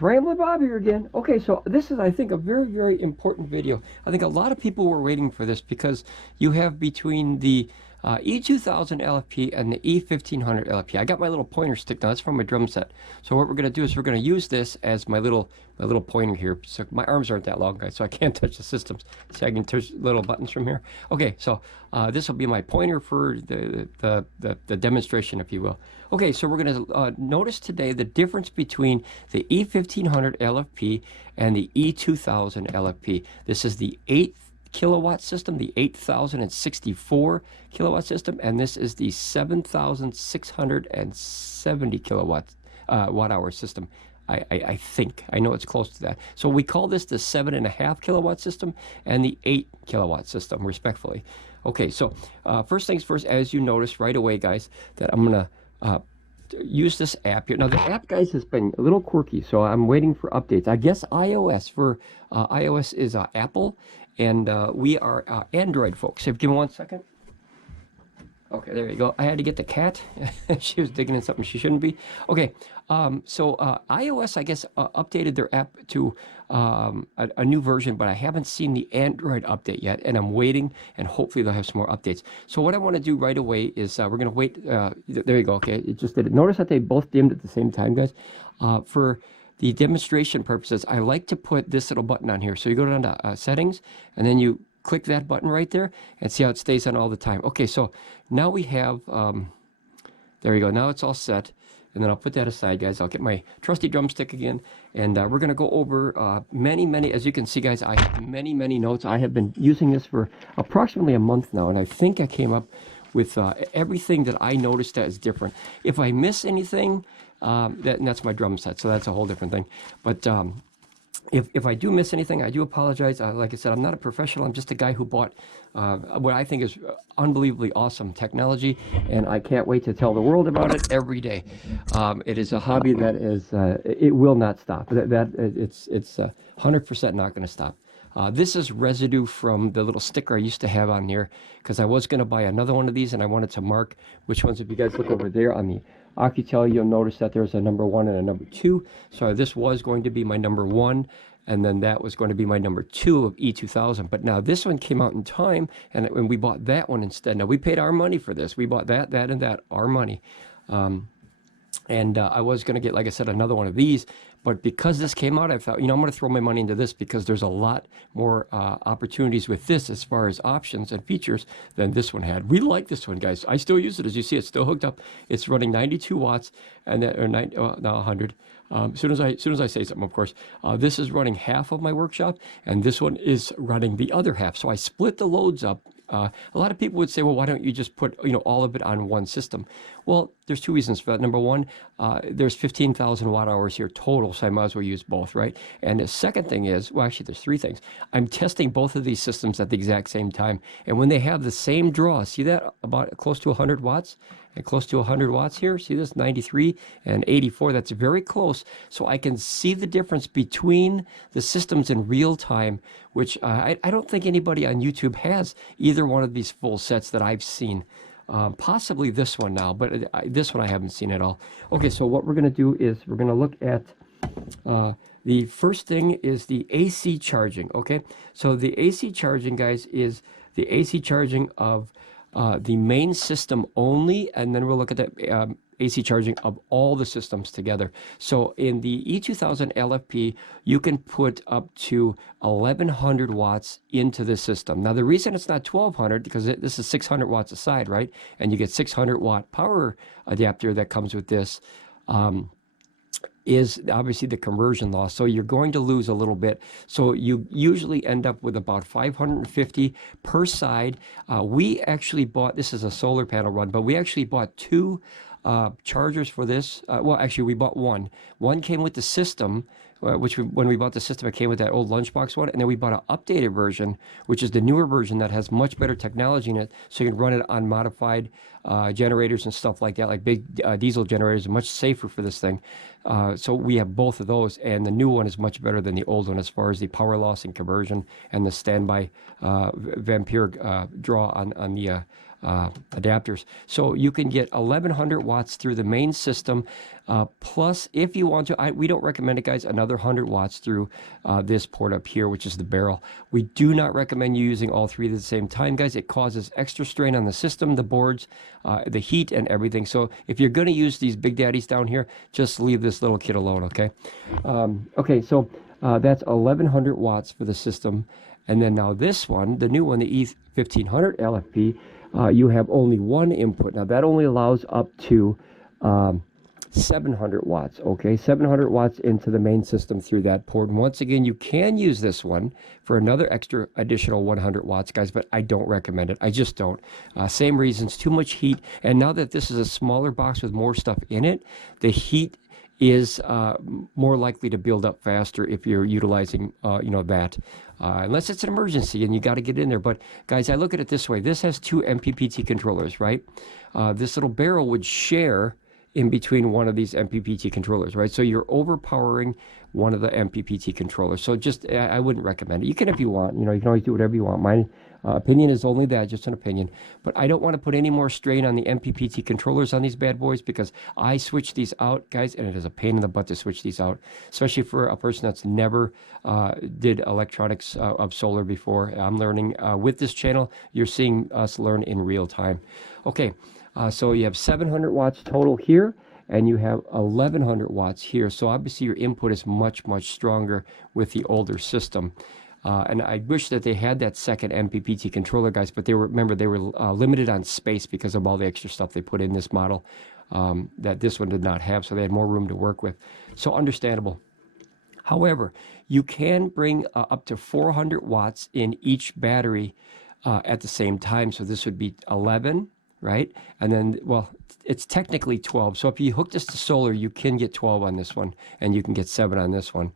guys, Ramblin Bob here again. Okay, so this is, I think, a very, very important video. I think a lot of people were waiting for this because you have between the E2000LFP and the E1500LFP. I got my little pointer stick now. That's from my drum set. So what we're going to do is we're going to use this as my little pointer here. So my arms aren't that long, guys, so I can't touch the systems. So I can touch little buttons from here. Okay, so this will be my pointer for the demonstration, if you will. Okay, so we're going to notice today the difference between the E1500LFP and the E2000LFP. This is the 8 kilowatt system, the 8064 kilowatt system, and this is the 7670 kilowatt watt hour system. I think I know it's close to that. So we call this the 7.5 kilowatt system and the 8 kilowatt system, respectfully. Okay, so first things first, as you notice right away, guys, that I'm gonna use this app here. Now the app, guys, has been a little quirky, so I'm waiting for updates. I guess iOS for iOS is Apple, and we are Android folks. So give me 1 second. Okay, there you go. I had to get the cat. She was digging in something she shouldn't be. Okay, so iOS, I guess, updated their app to a new version, but I haven't seen the Android update yet, and I'm waiting, and hopefully they'll have some more updates. So what I want to do right away is we're going to wait. There you go. Okay, it just did it. Notice that they both dimmed at the same time, guys. For the demonstration purposes, I like to put this little button on here. So you go down to settings, and then you click that button right there and see how it stays on all the time. Okay, so now we have, there you go. Now it's all set. And then I'll put that aside, guys. I'll get my trusty drumstick again. And we're going to go over many, as you can see, guys, I have many notes. I have been using this for approximately a month now. And I think I came up with everything that I noticed that is different. If I miss anything, that's my drum set. So that's a whole different thing. But if I do miss anything, I do apologize. Like I said, I'm not a professional. I'm just a guy who bought what I think is unbelievably awesome technology, and I can't wait to tell the world about it every day. It is a hobby that is, it will not stop. It's 100% not going to stop. This is residue from the little sticker I used to have on here, because I was going to buy another one of these, and I wanted to mark which ones. If you guys look over there on the Oukitel, you'll notice that there's a number 1 and a number 2. So this was going to be my number 1, and then that was going to be my number 2 of E2000. But now this one came out in time, and we bought that one instead. Now we paid our money for this. We bought that, and that, our money. And I was going to get, like I said, another one of these. But because this came out, I thought, you know, I'm going to throw my money into this because there's a lot more opportunities with this as far as options and features than this one had. We like this one, guys. I still use it. As you see, it's still hooked up. It's running 92 watts, and or now 100. As soon as I say something, of course. This is running half of my workshop, and this one is running the other half. So I split the loads up. A lot of people would say, well, why don't you just put, you know, all of it on one system? Well, there's 2 reasons for that. Number one, there's 15,000 watt hours here total, so I might as well use both, right? And the second thing is, well, actually, there's 3 things. I'm testing both of these systems at the exact same time, and when they have the same draw, see that about close to 100 watts? And close to 100 watts here. See this, 93 and 84. That's very close. So I can see the difference between the systems in real time, which I don't think anybody on YouTube has either one of these full sets that I've seen. Possibly this one now, but this one I haven't seen at all. Okay, so what we're going to do is we're going to look at the first thing is the AC charging. Okay, so the AC charging, guys, is the AC charging of the main system only, and then we'll look at the AC charging of all the systems together. So in the E2000LFP, you can put up to 1100 watts into the system. Now the reason it's not 1200, because this is 600 watts aside, right? And you get 600 watt power adapter that comes with this. Is obviously the conversion loss. So you're going to lose a little bit. So you usually end up with about 550 per side. We actually bought, this is a solar panel run, but we actually bought 2 chargers for this. Well, actually, we bought one. One came with the system, when we bought the system, it came with that old lunchbox one, and then we bought an updated version, which is the newer version that has much better technology in it, so you can run it on modified generators and stuff like that, like big diesel generators, much safer for this thing. So we have both of those, and the new one is much better than the old one as far as the power loss and conversion and the standby Vampire draw on the adapters. So you can get 1100 watts through the main system, plus if you want to, we don't recommend it, guys, another 100 watts through this port up here, which is the barrel. We do not recommend you using all three at the same time, guys. It causes extra strain on the system, the boards, the heat, and everything. So if you're going to use these big daddies down here, just leave this little kid alone, okay? Okay, so that's 1100 watts for the system. And then now this one, the new one, the E1500LFP, you have only one input. Now that only allows up to 700 watts, okay? 700 watts into the main system through that port. And once again, you can use this one for another extra additional 100 watts, guys, but I don't recommend it. I just don't. Same reasons, too much heat. And now that this is a smaller box with more stuff in it, the heat is more likely to build up faster if you're utilizing, that. Unless it's an emergency and you got to get in there. But guys, I look at it this way. This has two MPPT controllers, right? This little barrel would share in between one of these MPPT controllers, right? So you're overpowering one of the MPPT controllers. So just, I wouldn't recommend it. You can if you want, you can always do whatever you want. My opinion is only that, just an opinion. But I don't want to put any more strain on the MPPT controllers on these bad boys because I switch these out, guys, and it is a pain in the butt to switch these out, especially for a person that's never did electronics of solar before. I'm learning with this channel. You're seeing us learn in real time. Okay, so you have 700 watts total here, and you have 1100 watts here. So obviously your input is much, much stronger with the older system. And I wish that they had that second MPPT controller, guys, but remember, they were limited on space because of all the extra stuff they put in this model that this one did not have, so they had more room to work with. So understandable. However, you can bring up to 400 watts in each battery at the same time. So this would be 11, right? And then, well, it's technically 12. So if you hook this to solar, you can get 12 on this one, and you can get 7 on this one.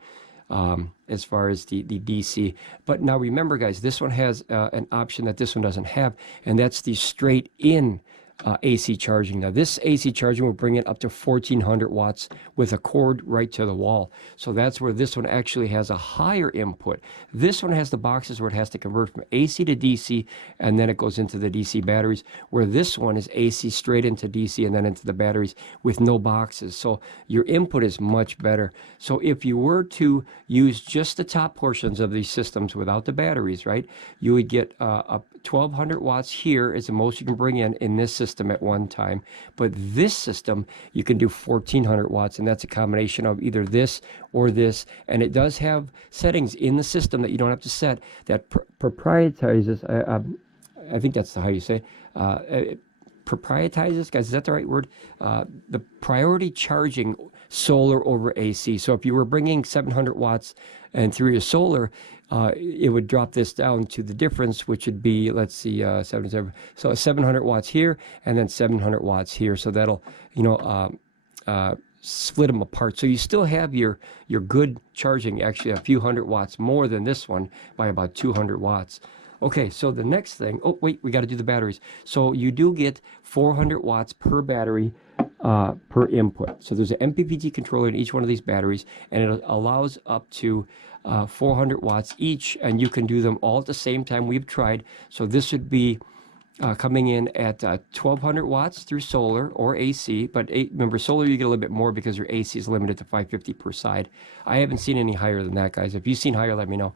As far as the DC. But now remember, guys, this one has an option that this one doesn't have, and that's the straight in AC charging. Now this AC charging will bring it up to 1400 watts with a cord right to the wall. So that's where this one actually has a higher input. This one has the boxes where it has to convert from AC to DC, and then it goes into the DC batteries, where this one is AC straight into DC and then into the batteries with no boxes. So your input is much better. So if you were to use just the top portions of these systems without the batteries, right, you would get up 1200 watts here is the most you can bring in this system at one time. But this system, you can do 1400 watts, and that's a combination of either this or this. And it does have settings in the system that you don't have to set that proprietizes, I think that's how you say it, proprietizes, guys, is that the right word? The priority charging solar over AC. So if you were bringing 700 watts and through your solar, it would drop this down to the difference, which would be, let's see, 700 watts here and then 700 watts here. So that'll, split them apart. So you still have your good charging, actually a few hundred watts more than this one by about 200 watts. Okay, so the next thing, oh, wait, we got to do the batteries. So you do get 400 watts per battery per input. So there's an MPPT controller in each one of these batteries, and it allows up to 400 watts each, and you can do them all at the same time. We've tried. So this would be coming in at 1200 watts through solar or AC, but remember, solar you get a little bit more because your AC is limited to 550 per side. I haven't seen any higher than that, guys. If you've seen higher, let me know.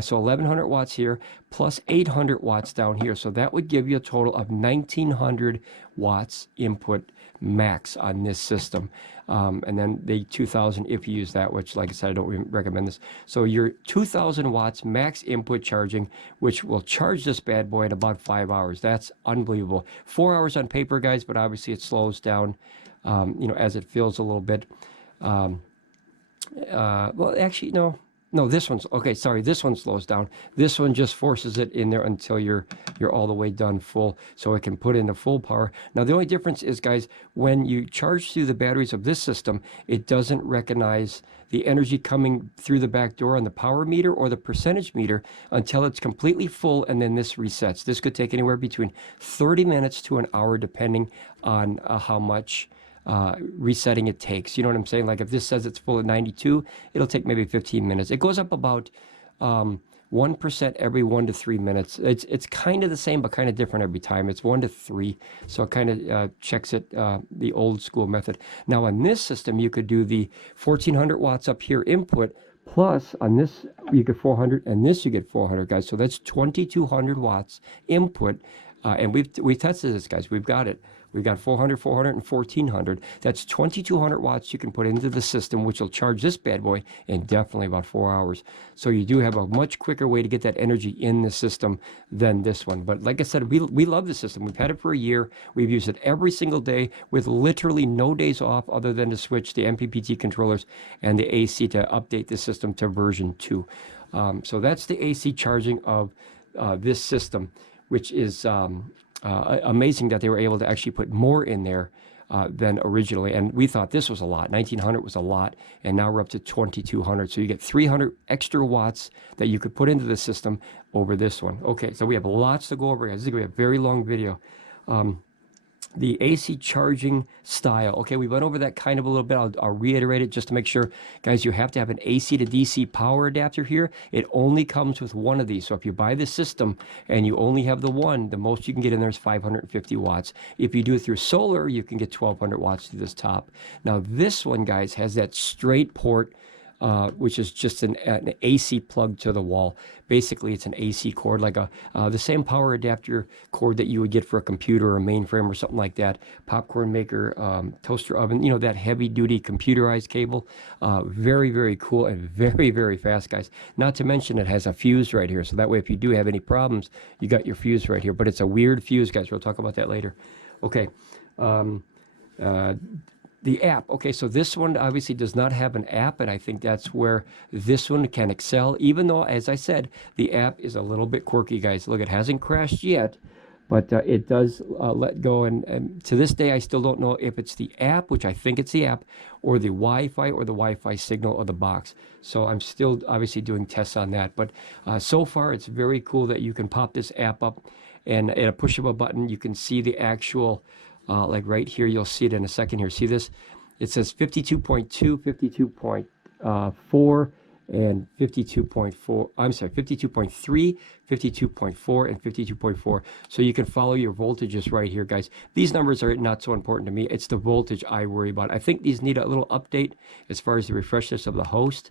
So 1100 watts here plus 800 watts down here. So that would give you a total of 1900 watts input max on this system. And then the 2000 if you use that, which, like I said, I don't recommend this. So your 2000 watts max input charging, which will charge this bad boy in about 5 hours. That's unbelievable. 4 hours on paper, guys, but obviously it slows down, as it fills a little bit. Well, actually, no, this one's, okay, sorry, this one slows down. This one just forces it in there until you're all the way done full, so it can put in the full power. Now, the only difference is, guys, when you charge through the batteries of this system, it doesn't recognize the energy coming through the back door on the power meter or the percentage meter until it's completely full, and then this resets. This could take anywhere between 30 minutes to an hour, depending on how much resetting it takes. You know what I'm saying? Like if this says it's full at 92, it'll take maybe 15 minutes. It goes up about 1% every 1 to 3 minutes. It's kind of the same, but kind of different every time. It's 1 to 3, so it kind of checks it the old school method. Now on this system, you could do the 1400 watts up here input, plus on this you get 400, and this you get 400, guys. So that's 2200 watts input, and we've tested this, guys. We've got it. We've got 400, 400, and 1400. That's 2200 watts you can put into the system, which will charge this bad boy in definitely about 4 hours. So you do have a much quicker way to get that energy in the system than this one. But like I said, we love the system. We've had it for a year. We've used it every single day with literally no days off other than to switch the MPPT controllers and the AC to update the system to version 2. So that's the AC charging of this system, which is amazing that they were able to actually put more in there than originally. And we thought this was a lot. 1900 was a lot, and now we're up to 2200. So you get 300 extra watts that you could put into the system over this one. Okay, so we have lots to go over, guys. This is going to be a very long video. The AC charging style. Okay, we went over that kind of a little bit. I'll reiterate it just to make sure. Guys, you have to have an AC to DC power adapter here. It only comes with one of these. So if you buy this system and you only have the one, the most you can get in there is 550 watts. If you do it through solar, you can get 1200 watts to this top. Now this one, guys, has that straight port, which is just an AC plug to the wall. Basically, it's an AC cord, like the same power adapter cord that you would get for a computer or a mainframe or something like that. Popcorn maker, toaster oven, you know, that heavy-duty computerized cable. Very, very cool and very, very fast, guys. Not to mention it has a fuse right here, so that way if you do have any problems, you got your fuse right here. But it's a weird fuse, guys. We'll talk about that later. Okay. The app. Okay, so this one obviously does not have an app, and I think that's where this one can excel, even though, as I said, the app is a little bit quirky, guys. Look, it hasn't crashed yet, but it does let go, and to this day, I still don't know if it's the app, which I think it's the app, or the Wi-Fi, or the Wi-Fi signal of the box. So I'm still obviously doing tests on that, but so far, it's very cool that you can pop this app up, and at a push of a button, you can see the actual like right here, you'll see it in a second here. See this? It says 52.2, 52.4, and 52.4. I'm sorry, 52.3, 52.4, and 52.4. So you can follow your voltages right here, guys. These numbers are not so important to me. It's the voltage I worry about. I think these need a little update as far as the refreshness of the host,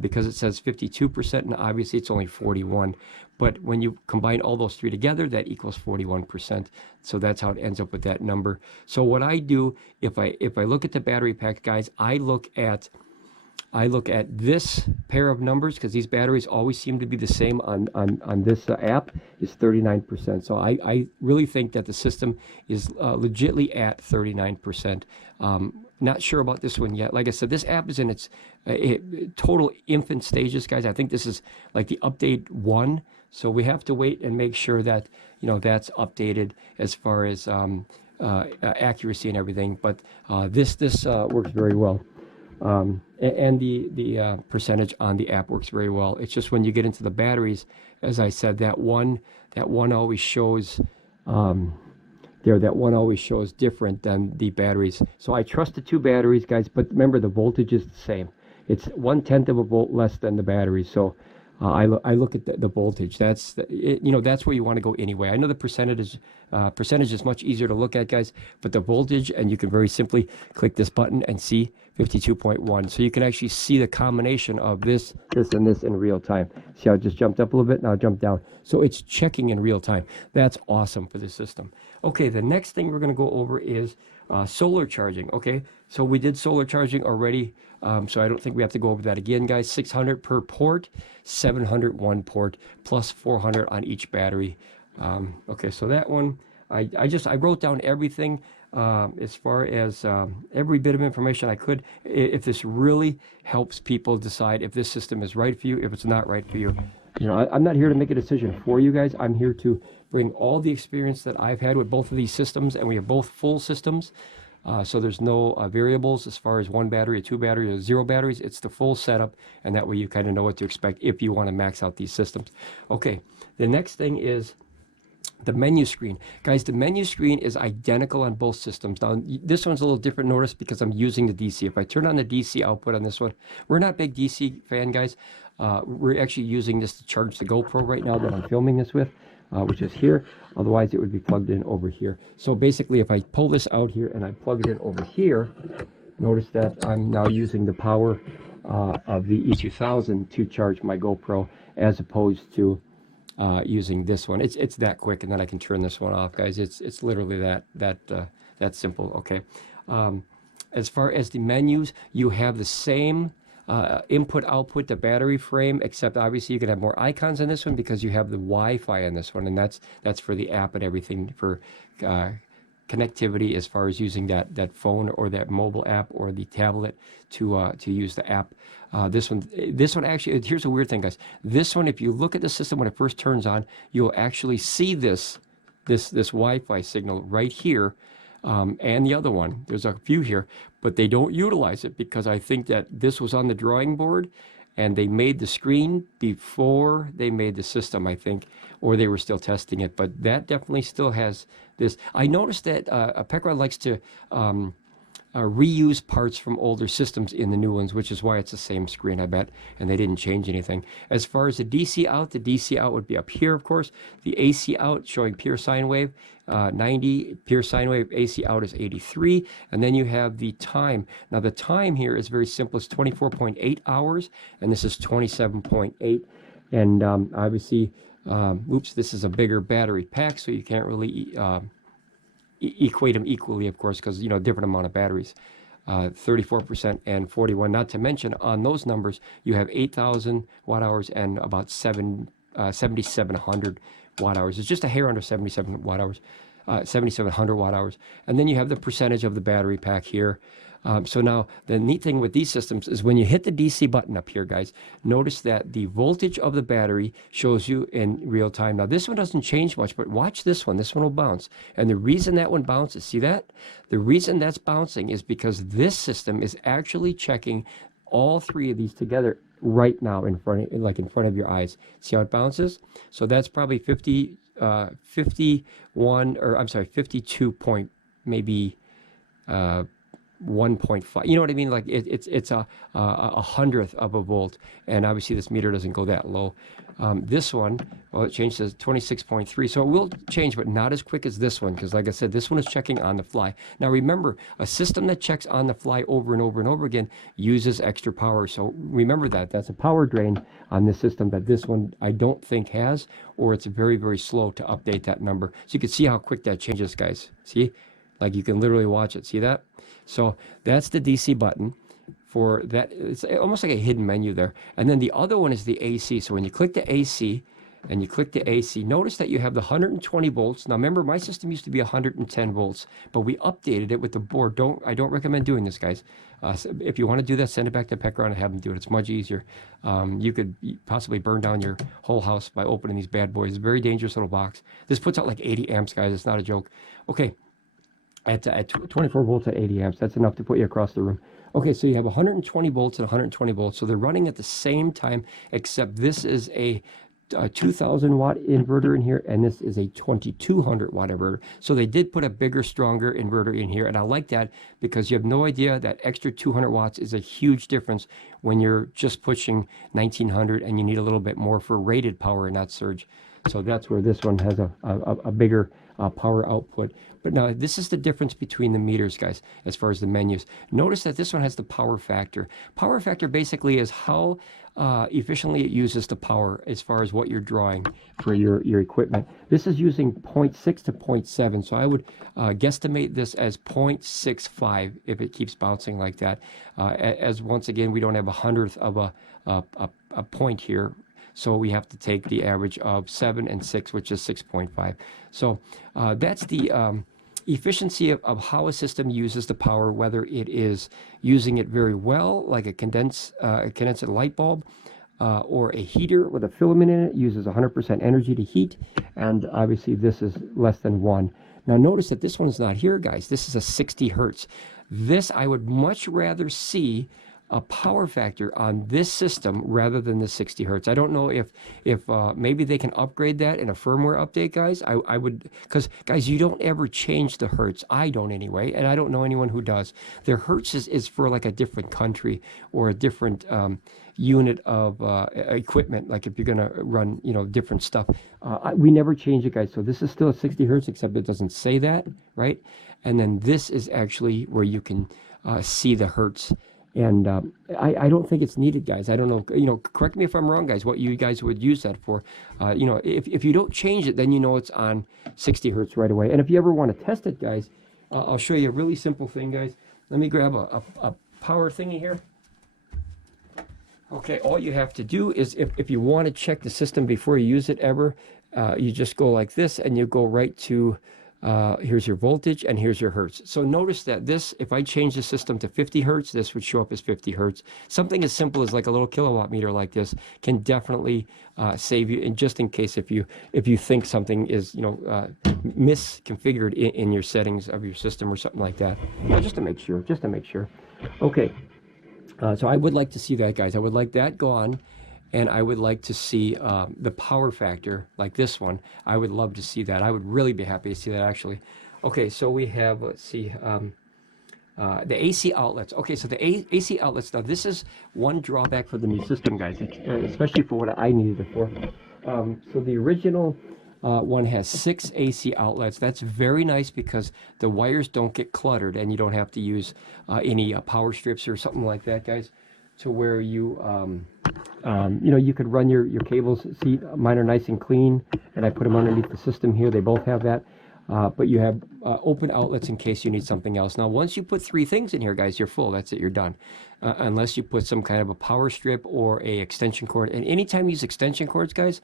because it says 52%, and obviously it's only 41. But when you combine all those three together, that equals 41%. So that's how it ends up with that number. So what I do, if I look at the battery pack, guys, I look at this pair of numbers, because these batteries always seem to be the same on this app, is 39%. So I really think that the system is legitly at 39%. Not sure about this one yet. Like I said, this app is in its total infant stages, guys. I think this is like the update 1. So we have to wait and make sure that, you know, that's updated as far as accuracy and everything. But this works very well. And the percentage on the app works very well. It's just when you get into the batteries, as I said, that one always shows that one always shows different than the batteries. So I trust the two batteries, guys, but remember the voltage is the same. It's 1/10 of a volt less than the batteries. So I look at the voltage. That's that's where you want to go anyway. I know the percentage is much easier to look at, guys, but the voltage, and you can very simply click this button and see 52.1. So you can actually see the combination of this, and this in real time. See how it just jumped up a little bit, now jump down. So it's checking in real time. That's awesome for the system. Okay, the next thing we're going to go over is solar charging. Okay, so we did solar charging already, so I don't think we have to go over that again, guys. 600 per port, 700 one port, plus 400 on each battery. Okay, so that one, I wrote down everything as far as every bit of information I could. If this really helps people decide if this system is right for you, if it's not right for you. You know, I'm not here to make a decision for you guys. I'm here to bring all the experience that I've had with both of these systems, and we have both full systems. So there's no variables as far as one battery, a two battery, or 0 batteries. It's the full setup, and that way you kind of know what to expect if you want to max out these systems. Okay, the next thing is the menu screen. Guys, the menu screen is identical on both systems. Now, this one's a little different, notice, because I'm using the DC. If I turn on the DC output on this one, we're not big DC fan, guys. we're actually using this to charge the GoPro right now that I'm filming this with, which is here. Otherwise, it would be plugged in over here. So basically, if I pull this out here and I plug it in over here, notice that I'm now using the power of the E2000 to charge my GoPro, as opposed to using this one. It's that quick, and then I can turn this one off, guys. It's literally that simple. Okay. As far as the menus, you have the same input output to battery frame, except obviously you can have more icons on this one because you have the Wi-Fi on this one, and that's for the app and everything for connectivity, as far as using that phone or that mobile app or the tablet to use the app. This one actually, here's a weird thing, guys. This one, if you look at the system when it first turns on, you'll actually see this Wi-Fi signal right here. And the other one, there's a few here, but they don't utilize it because I think that this was on the drawing board and they made the screen before they made the system, I think, or they were still testing it. But that definitely still has this. I noticed that Pecron likes to reuse parts from older systems in the new ones, which is why it's the same screen, I bet, and they didn't change anything. As far as the DC out would be up here, of course. The AC out showing pure sine wave, 90, pure sine wave. AC out is 83, and then you have the time. Now the time here is very simple. It's 24.8 hours, and this is 27.8, and obviously, oops, this is a bigger battery pack, so you can't really equate them equally, of course, because, you know, different amount of batteries, 34% and 41. Not to mention, on those numbers, you have 8,000 watt hours and about 7,700 watt hours. It's just a hair under 77 watt hours, 7,700 watt hours. And then you have the percentage of the battery pack here. So now the neat thing with these systems is when you hit the DC button up here, guys, notice that the voltage of the battery shows you in real time. Now this one doesn't change much, but watch this one. This one will bounce. And the reason that one bounces, see that? The reason that's bouncing is because this system is actually checking all three of these together right now in front of your eyes. See how it bounces? So that's probably 51, or I'm sorry, 52 point, maybe 1.5, you know what I mean? Like it's a hundredth of a volt, and obviously this meter doesn't go that low. This one, well, it changed to 26.3, so it will change, but not as quick as this one, because like I said, this one is checking on the fly. Now remember, a system that checks on the fly over and over and over again uses extra power, so remember that's a power drain on this system that this one I don't think has, or it's very, very slow to update that number. So you can see how quick that changes, guys. See? Like you can literally watch it. See that? So that's the DC button for that. It's almost like a hidden menu there. And then the other one is the AC. So when you click the AC and you click the AC, notice that you have the 120 volts. Now remember, my system used to be 110 volts, but we updated it with the board. I don't recommend doing this, guys. So if you want to do that, send it back to Pecron and have them do it. It's much easier. You could possibly burn down your whole house by opening these bad boys. It's a very dangerous little box. This puts out like 80 amps, guys. It's not a joke. Okay. At 24 volts at 80 amps, that's enough to put you across the room. Okay, so you have 120 volts and 120 volts, so they're running at the same time, except this is a 2,000 watt inverter in here, and this is a 2,200 watt inverter. So they did put a bigger, stronger inverter in here, and I like that because you have no idea that extra 200 watts is a huge difference when you're just pushing 1,900 and you need a little bit more for rated power and not surge. So that's where this one has a bigger power output. But now this is the difference between the meters, guys, as far as the menus. Notice that this one has the power factor. Power factor basically is how efficiently it uses the power as far as what you're drawing for your equipment. This is using 0.6 to 0.7, so I would guesstimate this as 0.65 if it keeps bouncing like that. As once again, we don't have a hundredth of a point here. So we have to take the average of 7 and 6, which is 6.5. So that's the efficiency of how a system uses the power, whether it is using it very well, like a condensed light bulb, or a heater with a filament in it, uses 100% energy to heat, and obviously this is less than 1. Now notice that this one's not here, guys. This is a 60 hertz. This I would much rather see a power factor on this system rather than the 60 hertz. I don't know if maybe they can upgrade that in a firmware update, guys. I would, because guys, you don't ever change the hertz. I don't anyway, and I don't know anyone who does. Their hertz is for like a different country or a different unit of equipment, like if you're going to run, you know, different stuff. We never change it, guys. So this is still a 60 hertz, except it doesn't say that, right? And then this is actually where you can see the hertz. And I don't think it's needed, guys. I don't know, you know, correct me if I'm wrong, guys, what you guys would use that for. You know, if you don't change it, then you know it's on 60 hertz right away. And if you ever want to test it, guys, I'll show you a really simple thing, guys. Let me grab a power thingy here. Okay, all you have to do is, if you want to check the system before you use it ever, you just go like this, and you go right to, here's your voltage, and here's your hertz. So notice that this, if I change the system to 50 hertz, this would show up as 50 hertz. Something as simple as like a little kilowatt meter like this can definitely save you, and just in case if you think something is, you know, misconfigured in your settings of your system or something like that. Well, just to make sure, Okay. So I would like to see that, guys. I would like that go on, and I would like to see the power factor like this one. I would love to see that. I would really be happy to see that, actually. Okay, so we have, let's see, the AC outlets. Okay, so the AC outlets, now this is one drawback for the new system, guys, especially for what I needed it for. So the original one has 6 AC outlets. That's very nice because the wires don't get cluttered, and you don't have to use any power strips or something like that, guys, to where you you know, you could run your cables. See, mine are nice and clean, and I put them underneath the system here. They both have that. But you have open outlets in case you need something else. Now, once you put 3 things in here, guys, you're full. That's it. You're done. Unless you put some kind of a power strip or a extension cord. And anytime you use extension cords, guys,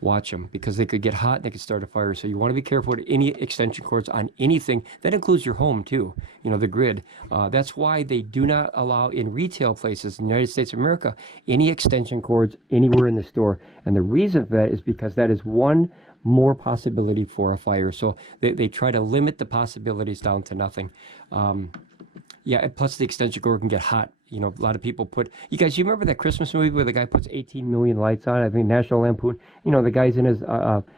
watch them, because they could get hot and they could start a fire. So you want to be careful with any extension cords on anything. That includes your home too, you know, the grid. That's why they do not allow in retail places in the United States of America any extension cords anywhere in the store. And the reason for that is because that is one more possibility for a fire. So they try to limit the possibilities down to nothing. Yeah, and plus the extension cord can get hot. You know, a lot of people put, you guys, you remember that Christmas movie where the guy puts 18 million lights on? I think National Lampoon. You know, the guy's in his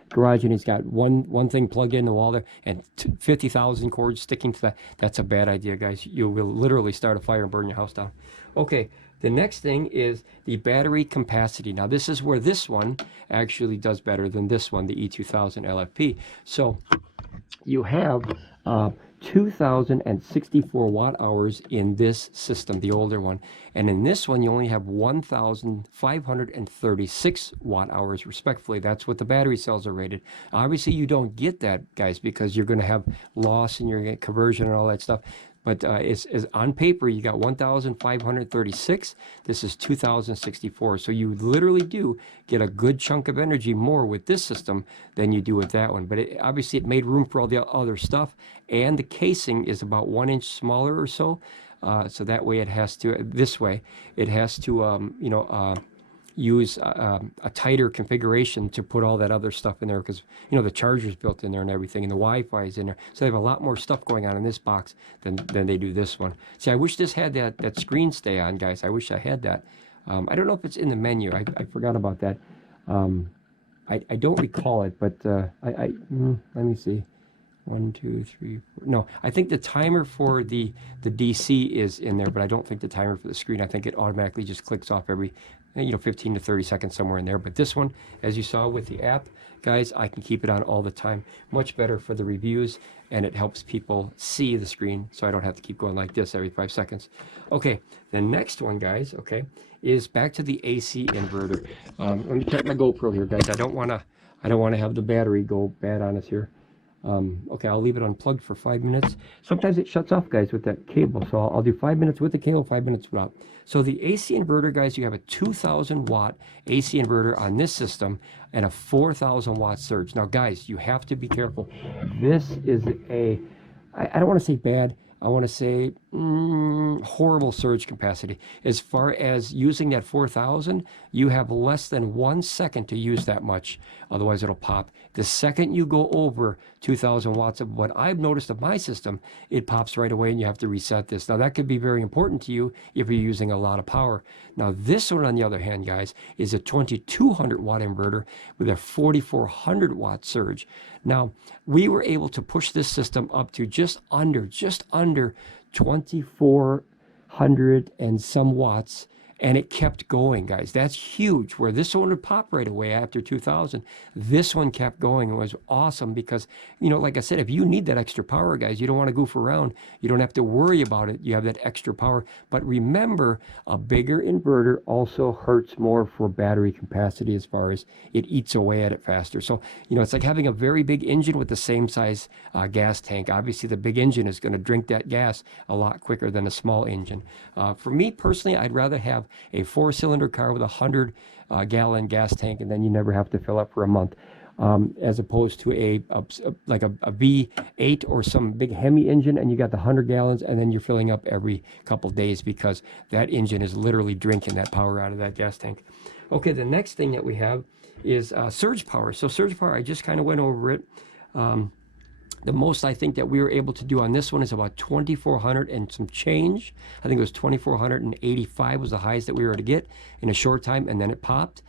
garage, and he's got one thing plugged in the wall there, and 50,000 cords sticking to that. That's a bad idea, guys. You will literally start a fire and burn your house down. Okay, the next thing is the battery capacity. Now, this is where this one actually does better than this one, the E2000LFP. So you have 2,064 watt hours in this system, the older one, and in this one you only have 1,536 watt hours respectively. That's what the battery cells are rated. Obviously you don't get that, guys, because you're going to have loss in your conversion and all that stuff. But it's on paper, you got 1,536. This is 2,064. So you literally do get a good chunk of energy more with this system than you do with that one. But obviously it made room for all the other stuff. And the casing is about 1 inch smaller or so. So that way it has to, this way, it has to, you know, use a tighter configuration to put all that other stuff in there, because, you know, the charger's built in there and everything, and the Wi-Fi is in there. So they have a lot more stuff going on in this box than they do this one. See, I wish this had that screen stay on, guys. I wish I had that. I don't know if it's in the menu. I forgot about that. I don't recall it, but let me see. 1, 2, 3, 4. No, I think the timer for the DC is in there, but I don't think the timer for the screen. I think it automatically just clicks off every, you know, 15 to 30 seconds somewhere in there. But this one, as you saw with the app, guys, I can keep it on all the time. Much better for the reviews, and it helps people see the screen, so I don't have to keep going like this every 5 seconds. Okay, the next one, guys, okay, is back to the AC inverter. Let me check my GoPro here, guys. I don't want to have the battery go bad on us here. Okay, I'll leave it unplugged for 5 minutes. Sometimes it shuts off, guys, with that cable. So I'll do 5 minutes with the cable, 5 minutes without. So the AC inverter, guys, you have a 2,000 watt AC inverter on this system and a 4,000 watt surge. Now, guys, you have to be careful. This is I don't want to say bad. I want to say, horrible surge capacity. As far as using that 4,000, you have less than 1 second to use that much. Otherwise, it'll pop. The second you go over 2,000 watts of what I've noticed of my system, it pops right away and you have to reset this. Now, that could be very important to you if you're using a lot of power. Now, this one, on the other hand, guys, is a 2,200 watt inverter with a 4,400 watt surge. Now, we were able to push this system up to just under 2,400 and some watts, and it kept going, guys. That's huge. Where this one would pop right away after 2,000, this one kept going. It was awesome because, you know, like I said, if you need that extra power, guys, you don't want to goof around. You don't have to worry about it. You have that extra power. But remember, a bigger inverter also hurts more for battery capacity as far as it eats away at it faster. So, you know, it's like having a very big engine with the same size gas tank. Obviously, the big engine is going to drink that gas a lot quicker than a small engine. For me personally, I'd rather have a 4-cylinder car with a 100-gallon gas tank, and then you never have to fill up for a month, as opposed to like a V8 or some big Hemi engine, and you got the 100 gallons, and then you're filling up every couple days because that engine is literally drinking that power out of that gas tank. Okay, the next thing that we have is surge power. So surge power, I just kind of went over it. The most I think that we were able to do on this one is about 2,400 and some change. I think it was 2,485 was the highest that we were able to get in a short time, and then it popped.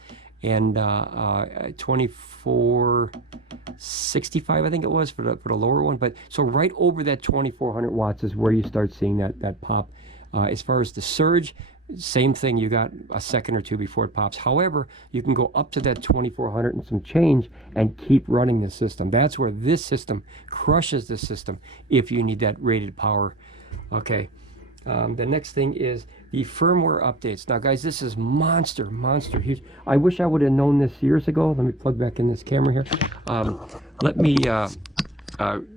And 2,465, I think it was, for the lower one. But so right over that 2,400 watts is where you start seeing that pop. As far as the surge, same thing, you got a second or two before it pops. However, you can go up to that 2,400 and some change and keep running the system. That's where this system crushes the system if you need that rated power. Okay, the next thing is the firmware updates. Now, guys, this is monster huge. I wish I would have known this years ago. Let me plug back in this camera here. Let me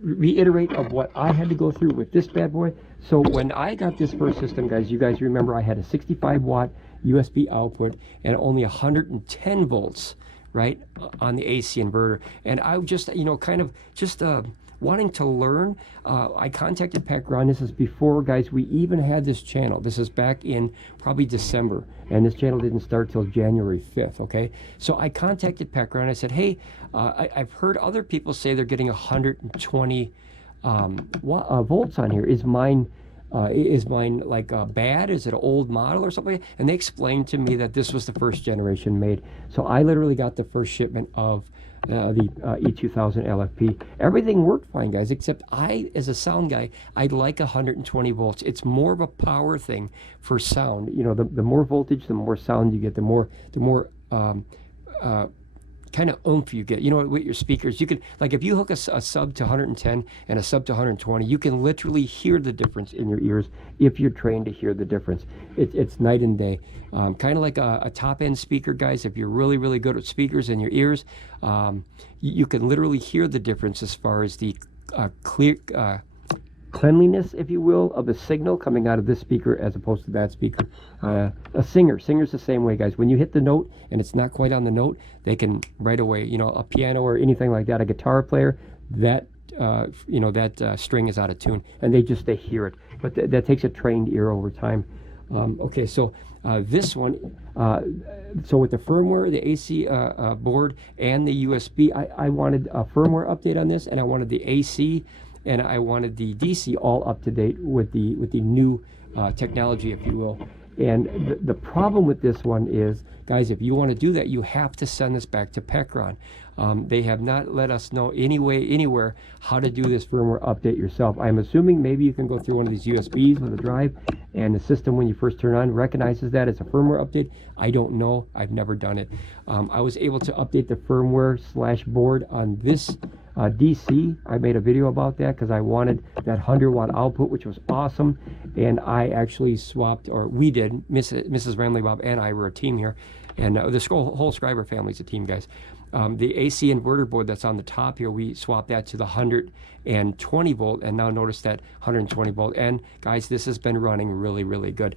reiterate of what I had to go through with this bad boy. So when I got this first system, guys, you guys remember I had a 65 watt USB output and only 110 volts, right, on the AC inverter. And I just, you know, kind of just wanting to learn. I contacted Pecron. This is before, guys, we even had this channel. This is back in probably December, and this channel didn't start till January 5th, okay? So I contacted Pecron. I said, hey, I've heard other people say they're getting 120 volts on here. Is mine like bad? Is it an old model or something? And they explained to me that this was the first generation made. So I literally got the first shipment of the E2000LFP. Everything worked fine, guys, except I, as a sound guy, I like 120 volts. It's more of a power thing for sound. You know, the more voltage, the more sound you get, the more kind of oomph you get. You know, with your speakers, you can, like, if you hook a sub to 110 and a sub to 120, you can literally hear the difference in your ears if you're trained to hear the difference. It's night and day. Kind of like a top-end speaker, guys. If you're really good at speakers in your ears, you can literally hear the difference as far as the cleanliness, if you will, of the signal coming out of this speaker as opposed to that speaker. A singer's the same way, guys. When you hit the note and it's not quite on the note, they can right away, you know, a piano or anything like that, a guitar player, that you know, that string is out of tune, and they hear it. But that takes a trained ear over time. Okay, so this one, so with the firmware, the AC board, and the USB, I wanted a firmware update on this, and I wanted the AC and I wanted the DC all up to date with the new technology, if you will. And the problem with this one is, guys, if you want to do that, you have to send this back to Pecron. They have not let us know anywhere how to do this firmware update yourself. I'm assuming maybe you can go through one of these USBs with a drive, and the system, when you first turn on, recognizes that as a firmware update. I don't know. I've never done it. I was able to update the firmware / board on this DC. I made a video about that because I wanted that 100 watt output, which was awesome. And I actually swapped, or we did, Mrs. Ramblin Bob and I were a team here. And the whole Scriber family is a team, guys. The AC inverter board that's on the top here, we swapped that to the 120 volt, and now notice that 120 volt. And guys, this has been running really good.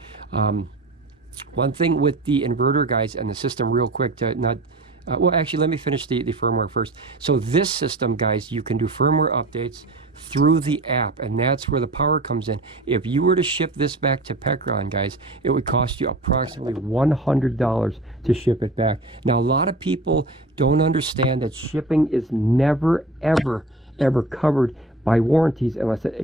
One thing with the inverter, guys, and the system, real quick, to not well, actually, let me finish the firmware first. So this system, guys, you can do firmware updates through the app, and that's where the power comes in. If you were to ship this back to Pecron, guys, it would cost you approximately $100 to ship it back. Now, a lot of people don't understand that shipping is never, ever, ever covered by warranties unless it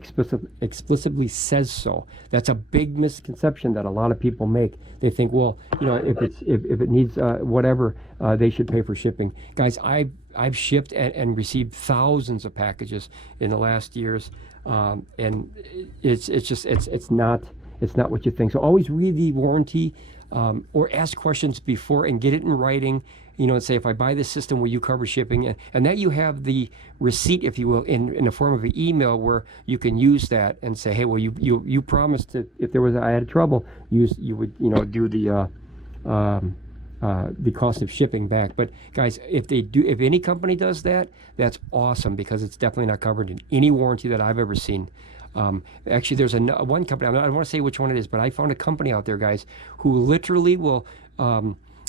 explicitly says so. That's a big misconception that a lot of people make. They think, well, you know, if it needs whatever, they should pay for shipping. Guys, I've shipped and received thousands of packages in the last years, and it's not what you think. So always read the warranty, or ask questions before and get it in writing. You know, and say, if I buy this system, will you cover shipping? And that you have the receipt, if you will, in the form of an email where you can use that and say, hey, well, you promised that if I had trouble, you would, you know, do the cost of shipping back. But guys, if any company does that, that's awesome, because it's definitely not covered in any warranty that I've ever seen. Actually, there's one company, I don't want to say which one it is, but I found a company out there, guys, who literally will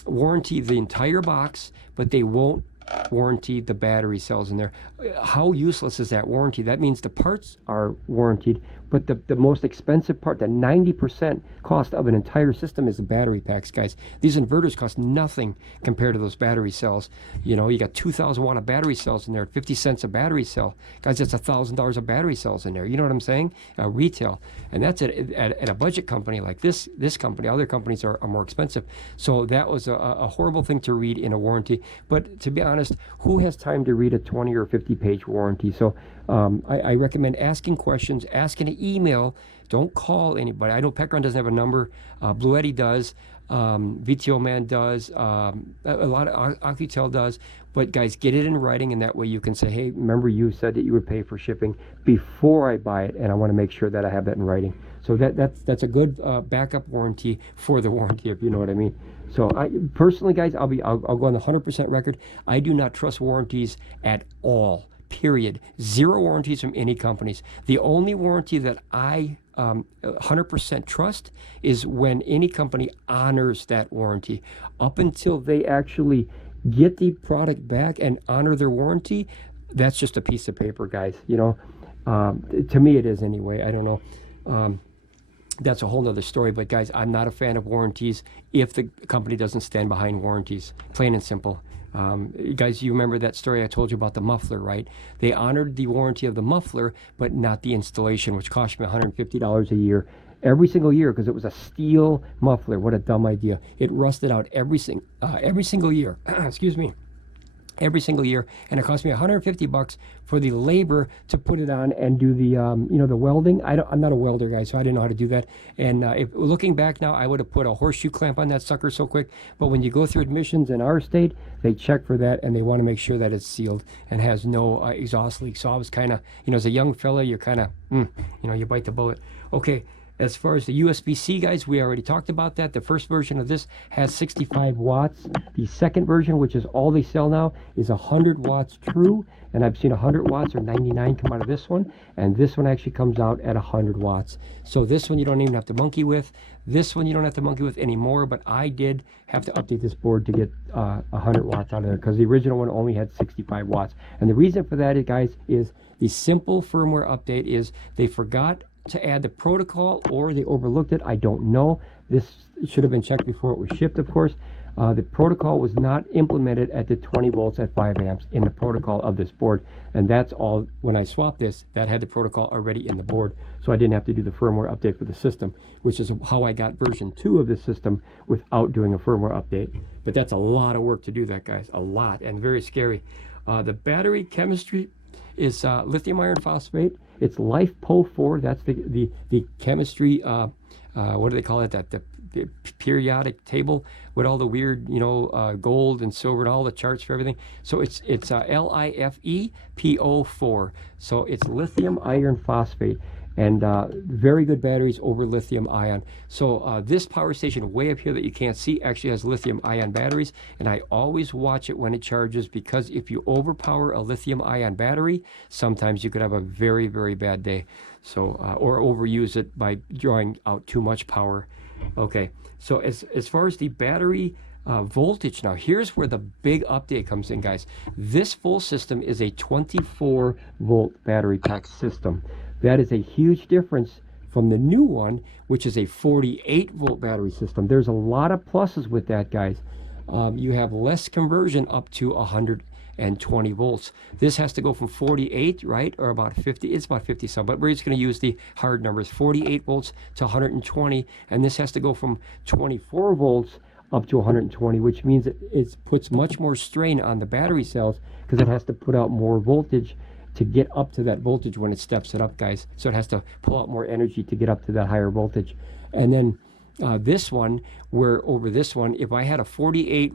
warranty the entire box, but they won't warranty the battery cells in there. How useless is that warranty? That means the parts are warranted, but the most expensive part, the 90% cost of an entire system, is the battery packs, guys. These inverters cost nothing compared to those battery cells. You know, you got 2,000 watt of battery cells in there at 50 cents a battery cell. Guys, that's $1,000 of battery cells in there. You know what I'm saying? Retail. And that's at a budget company like this company. Other companies are more expensive. So that was a horrible thing to read in a warranty. But to be honest, who has time to read a 20 or 50 page warranty? So I recommend asking questions, asking an email. Don't call anybody. I know Pecron doesn't have a number. Bluetti does. VTOMAN does. A lot of Oukitel does. But guys, get it in writing, and that way you can say, hey, remember you said that you would pay for shipping before I buy it, and I want to make sure that I have that in writing. So that's a good backup warranty for the warranty, if you know what I mean. So I personally, guys, I'll go on the 100% record. I do not trust warranties at all. Period. Zero warranties from any companies. The only warranty that I 100% trust is when any company honors that warranty. Up until they actually get the product back and honor their warranty, that's just a piece of paper, guys. You know, to me it is anyway. I don't know. That's a whole nother story. But guys, I'm not a fan of warranties if the company doesn't stand behind warranties. Plain and simple. Guys, you remember that story I told you about the muffler, right? They honored the warranty of the muffler, but not the installation, which cost me $150 a year, every single year, because it was a steel muffler. What a dumb idea. It rusted out every single year. Excuse me. Every single year, and it cost me $150 for the labor to put it on and do the you know, the welding. I'm not a welder, guy, so I didn't know how to do that. And if looking back now, I would have put a horseshoe clamp on that sucker so quick. But when you go through admissions in our state, they check for that, and they want to make sure that it's sealed and has no exhaust leak. So I was kind of, you know, as a young fella, you're kind of, you know, you bite the bullet. Okay. As far as the USB-C, guys, we already talked about that. The first version of this has 65 watts. The second version, which is all they sell now, is 100 watts true. And I've seen 100 watts or 99 come out of this one. And this one actually comes out at 100 watts. So this one you don't even have to monkey with. This one you don't have to monkey with anymore. But I did have to update this board to get 100 watts out of there, because the original one only had 65 watts. And the reason for that, guys, is the simple firmware update is they forgot to add the protocol, or they overlooked it. I don't know. This should have been checked before it was shipped, of course. The protocol was not implemented at the 20 volts at 5 amps in the protocol of this board, and that's all. When I swapped this, that had the protocol already in the board, so I didn't have to do the firmware update for the system, which is how I got version 2 of the system without doing a firmware update. But that's a lot of work to do that, guys, a lot, and very scary. The battery chemistry is lithium iron phosphate. It's LiFePO4. That's the chemistry. What do they call it? The periodic table with all the weird, you know, gold and silver and all the charts for everything. So it's LiFePO4. So it's lithium iron phosphate, and very good batteries over lithium ion. So this power station way up here that you can't see actually has lithium ion batteries, and I always watch it when it charges, because if you overpower a lithium ion battery, sometimes you could have a very, very bad day. So or overuse it by drawing out too much power. Okay, so as far as the battery voltage. Now, here's where the big update comes in, guys. This full system is a 24-volt battery pack system. That is a huge difference from the new one, which is a 48-volt battery system. There's a lot of pluses with that, guys. You have less conversion up to 120 volts. This has to go from 48, right, or about 50. It's about 50 some, but we're just going to use the hard numbers, 48 volts to 120, and this has to go from 24 volts up to 120, which means it puts much more strain on the battery cells because it has to put out more voltage to get up to that voltage when it steps it up, guys. So it has to pull out more energy to get up to that higher voltage. And then this one, where over this one, if I had a 48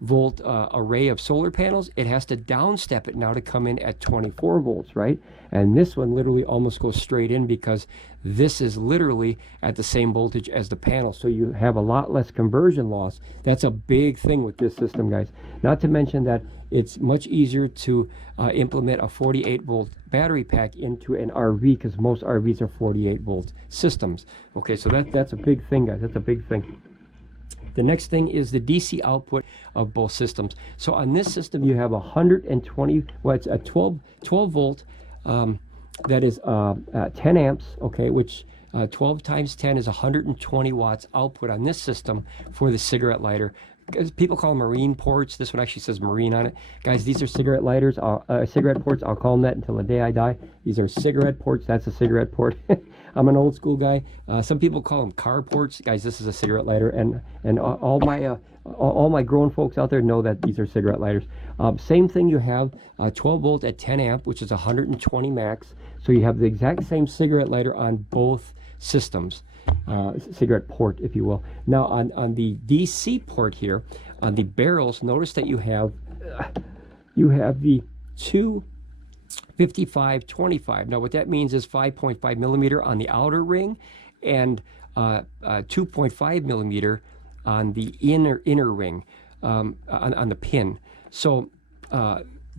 volt array of solar panels, it has to downstep it now to come in at 24 volts, right? And this one literally almost goes straight in because this is literally at the same voltage as the panel, so you have a lot less conversion loss. That's a big thing with this system, guys. Not to mention that it's much easier to implement a 48 volt battery pack into an RV because most RVs are 48 volt systems. Okay, so that's a big thing, guys. That's a big thing. The next thing is the DC output of both systems. So on this system, you have 120, well, it's a 12 volt, that is 10 amps, okay, which 12 times 10 is 120 watts output on this system for the cigarette lighter. People call them marine ports. This one actually says marine on it. Guys, these are cigarette lighters, cigarette ports. I'll call them that until the day I die. These are cigarette ports. That's a cigarette port. I'm an old school guy. Some people call them car ports. Guys, this is a cigarette lighter, and all my grown folks out there know that these are cigarette lighters. Same thing, you have 12 volt at 10 amp, which is 120 max. So you have the exact same cigarette lighter on both systems. Cigarette port, if you will. Now on the DC port here, on the barrels, notice that you have the two 55-25. Now what that means is 5.5 millimeter on the outer ring and 2.5 millimeter on the inner ring, on the pin. So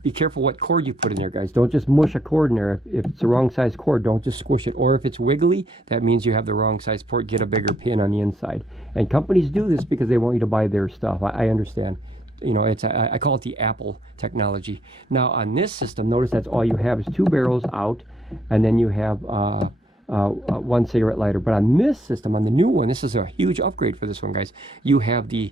be careful what cord you put in there, guys. Don't just mush a cord in there. If it's the wrong size cord, don't just squish it. Or if it's wiggly, that means you have the wrong size port. Get a bigger pin on the inside. And companies do this because they want you to buy their stuff. I understand. You know, I call it the Apple technology. Now on this system, notice that's all you have is two barrels out, and then you have one cigarette lighter. But on this system, on the new one, this is a huge upgrade for this one, guys. You have the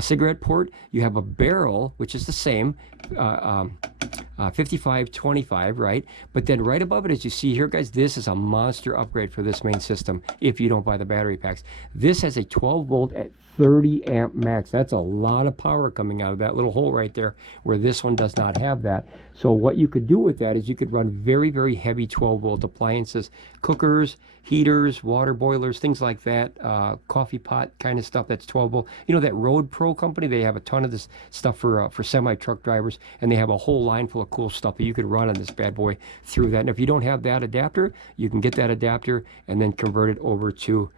cigarette port, you have a barrel, which is the same, 55-25, right? But then right above it, as you see here, guys, this is a monster upgrade for this main system if you don't buy the battery packs. This has a 12 volt at 30 amp max. That's a lot of power coming out of that little hole right there, where this one does not have that. So what you could do with that is you could run very, very heavy 12 volt appliances, cookers, heaters, water boilers, things like that, coffee pot kind of stuff that's 12 volt. You know that Road Pro company, they have a ton of this stuff for semi-truck drivers, and they have a whole line full of cool stuff that you could run on this bad boy through that. And if you don't have that adapter, you can get that adapter and then convert it over to,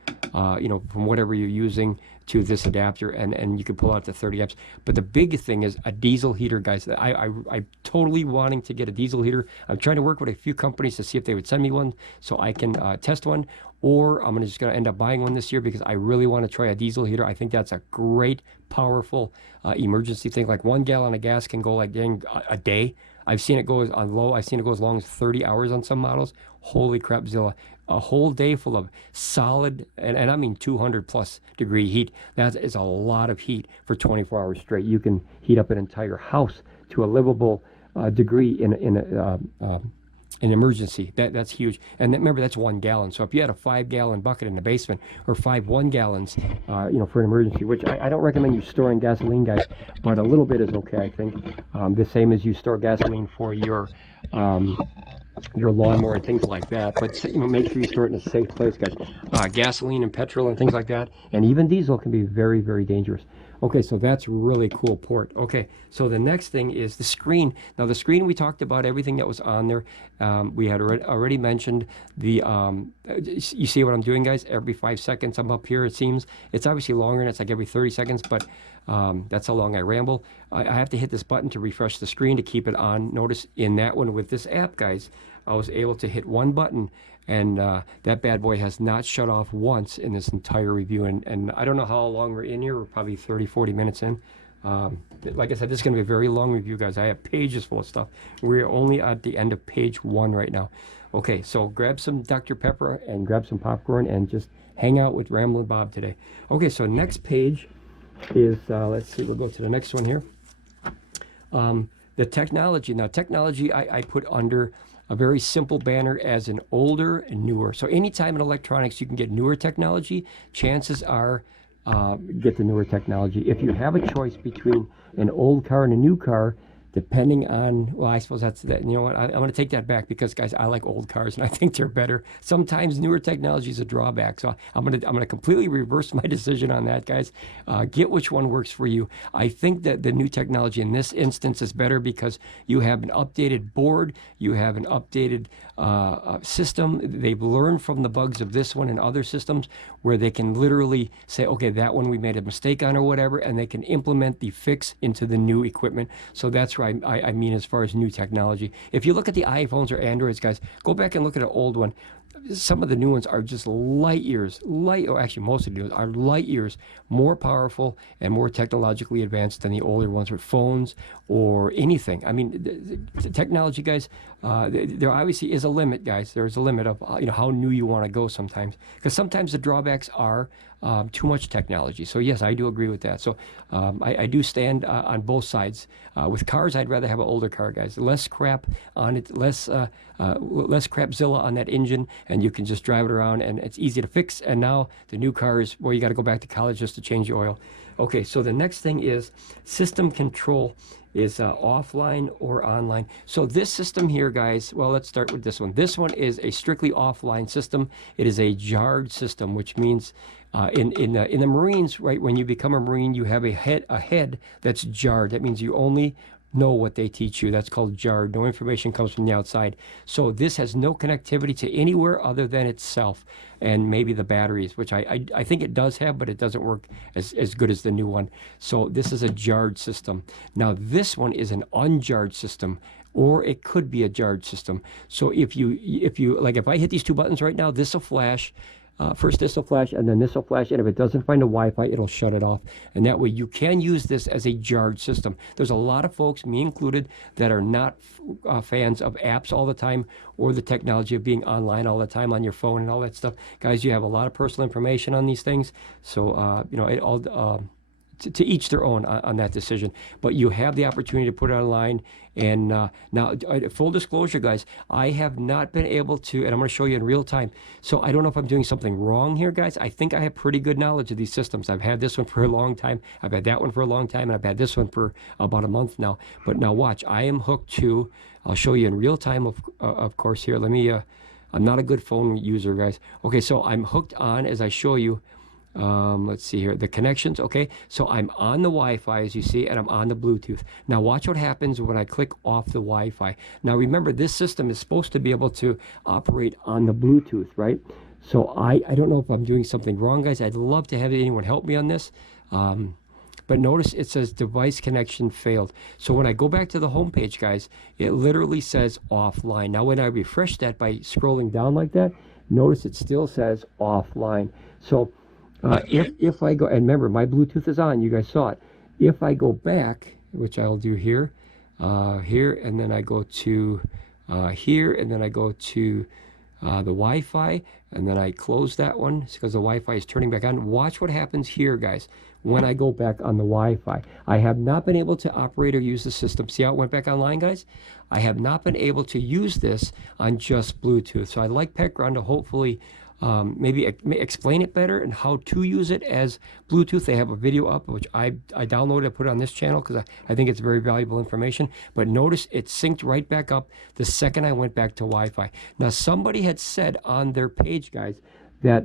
you know, from whatever you're using to this adapter, and you can pull out to 30 amps. But the big thing is a diesel heater, guys. I'm totally wanting to get a diesel heater. I'm trying to work with a few companies to see if they would send me one so I can test one, or I'm just going to end up buying one this year because I really want to try a diesel heater. I think that's a great, powerful emergency thing. Like 1 gallon of gas can go like dang a day. I've seen it go on low. I've seen it go as long as 30 hours on some models. Holy crap, Zilla. A whole day full of solid, and I mean 200 plus degree heat. That is a lot of heat for 24 hours straight. You can heat up an entire house to a livable degree in an emergency. That's huge. And remember, that's 1 gallon. So if you had a 5-gallon bucket in the basement, or 5 1-gallons, you know, for an emergency, which I don't recommend you storing gasoline, guys, but a little bit is okay, I think. The same as you store gasoline for your lawnmower and things like that, but you know, make sure you store it in a safe place, guys. Gasoline and petrol and things like that, and even diesel can be very, very dangerous. Okay, so that's really cool port. Okay, so the next thing is the screen. Now the screen, we talked about everything that was on there. We had already mentioned the, you see what I'm doing, guys? Every 5 seconds I'm up here, it seems. It's obviously longer, and it's like every 30 seconds, but that's how long I ramble. I have to hit this button to refresh the screen to keep it on. Notice in that one with this app, guys, I was able to hit one button and that bad boy has not shut off once in this entire review. And I don't know how long we're in here. We're probably 30-40 minutes in. Like I said, this is going to be a very long review, guys. I have pages full of stuff. We're only at the end of page 1 right now. Okay, so grab some Dr. Pepper and grab some popcorn and just hang out with Ramblin' Bob today. Okay, so next page is, let's see, we'll go to the next one here. The technology. Now, technology I put under a very simple banner as an older and newer. So anytime in electronics you can get newer technology, chances are get the newer technology. If you have a choice between an old car and a new car, depending on, well, I suppose that's that. You know what? I'm going to take that back because, guys, I like old cars and I think they're better. Sometimes newer technology is a drawback, so I'm going to completely reverse my decision on that, guys. Get which one works for you. I think that the new technology in this instance is better because you have an updated board, you have an updated system. They've learned from the bugs of this one and other systems where they can literally say, okay, that one we made a mistake on or whatever, and they can implement the fix into the new equipment. So that's right. I mean, as far as new technology. If you look at the iPhones or Androids, guys, go back and look at an old one. Some of the new ones are just light years, or actually most of the new ones are light years more powerful and more technologically advanced than the older ones with phones or anything. I mean, the technology, guys, there obviously is a limit, guys. There's a limit of how new you want to go sometimes, because sometimes the drawbacks are too much technology. So yes, I do agree with that. So I do stand on both sides. With cars, I'd rather have an older car, guys. Less crap on it, less crapzilla on that engine, and you can just drive it around, and it's easy to fix. And now the new cars, well, you got to go back to college just to change the oil. Okay, so the next thing is system control is offline or online. So this system here, guys, well, let's start with this one. This one is a strictly offline system. It is a jarred system, which means in the Marines, right, when you become a Marine, you have a head that's jarred. That means you only know what they teach you. That's called jarred. No information comes from the outside. So this has no connectivity to anywhere other than itself and maybe the batteries, which I think it does have, but it doesn't work as good as the new one. So this is a jarred system. Now this one is an unjarred system, or it could be a jarred system. So if you like, if I hit these two buttons right now, this will flash. First this will flash, and then this will flash, and if it doesn't find a Wi-Fi, it'll shut it off. And that way you can use this as a jarred system. There's a lot of folks, me included, that are not fans of apps all the time, or the technology of being online all the time on your phone and all that stuff. Guys, you have a lot of personal information on these things, so it all to each their own on that decision. But you have the opportunity to put it online. And now, full disclosure, guys, I have not been able to, and I'm going to show you in real time. So I don't know if I'm doing something wrong here, guys. I think I have pretty good knowledge of these systems. I've had this one for a long time. I've had that one for a long time, and I've had this one for about a month now. But now watch, I am hooked to, I'll show you in real time, of course, here. Let me, I'm not a good phone user, guys. Okay, so I'm hooked on, as I show you, let's see here, the connections. Okay, so I'm on the Wi-Fi, as you see, and I'm on the Bluetooth. Now watch what happens when I click off the Wi-Fi. Now remember, this system is supposed to be able to operate on the Bluetooth, right? So I don't know if I'm doing something wrong, guys. I'd love to have anyone help me on this. But notice it says device connection failed. So when I go back to the home page, guys, it literally says offline. Now when I refresh that by scrolling down like that, notice it still says offline. So if I go, and remember, my Bluetooth is on, you guys saw it. If I go back, which I'll do here, and then I go to here, and then I go to the Wi-Fi, and then I close that one because the Wi-Fi is turning back on. Watch what happens here, guys, when I go back on the Wi-Fi. I have not been able to operate or use the system. See how it went back online, guys? I have not been able to use this on just Bluetooth. So I'd like Pecron to hopefully maybe explain it better and how to use it as Bluetooth. They have a video up, which I downloaded and put it on this channel because I think it's very valuable information. But notice it synced right back up the second I went back to Wi-Fi. Now, somebody had said on their page, guys, that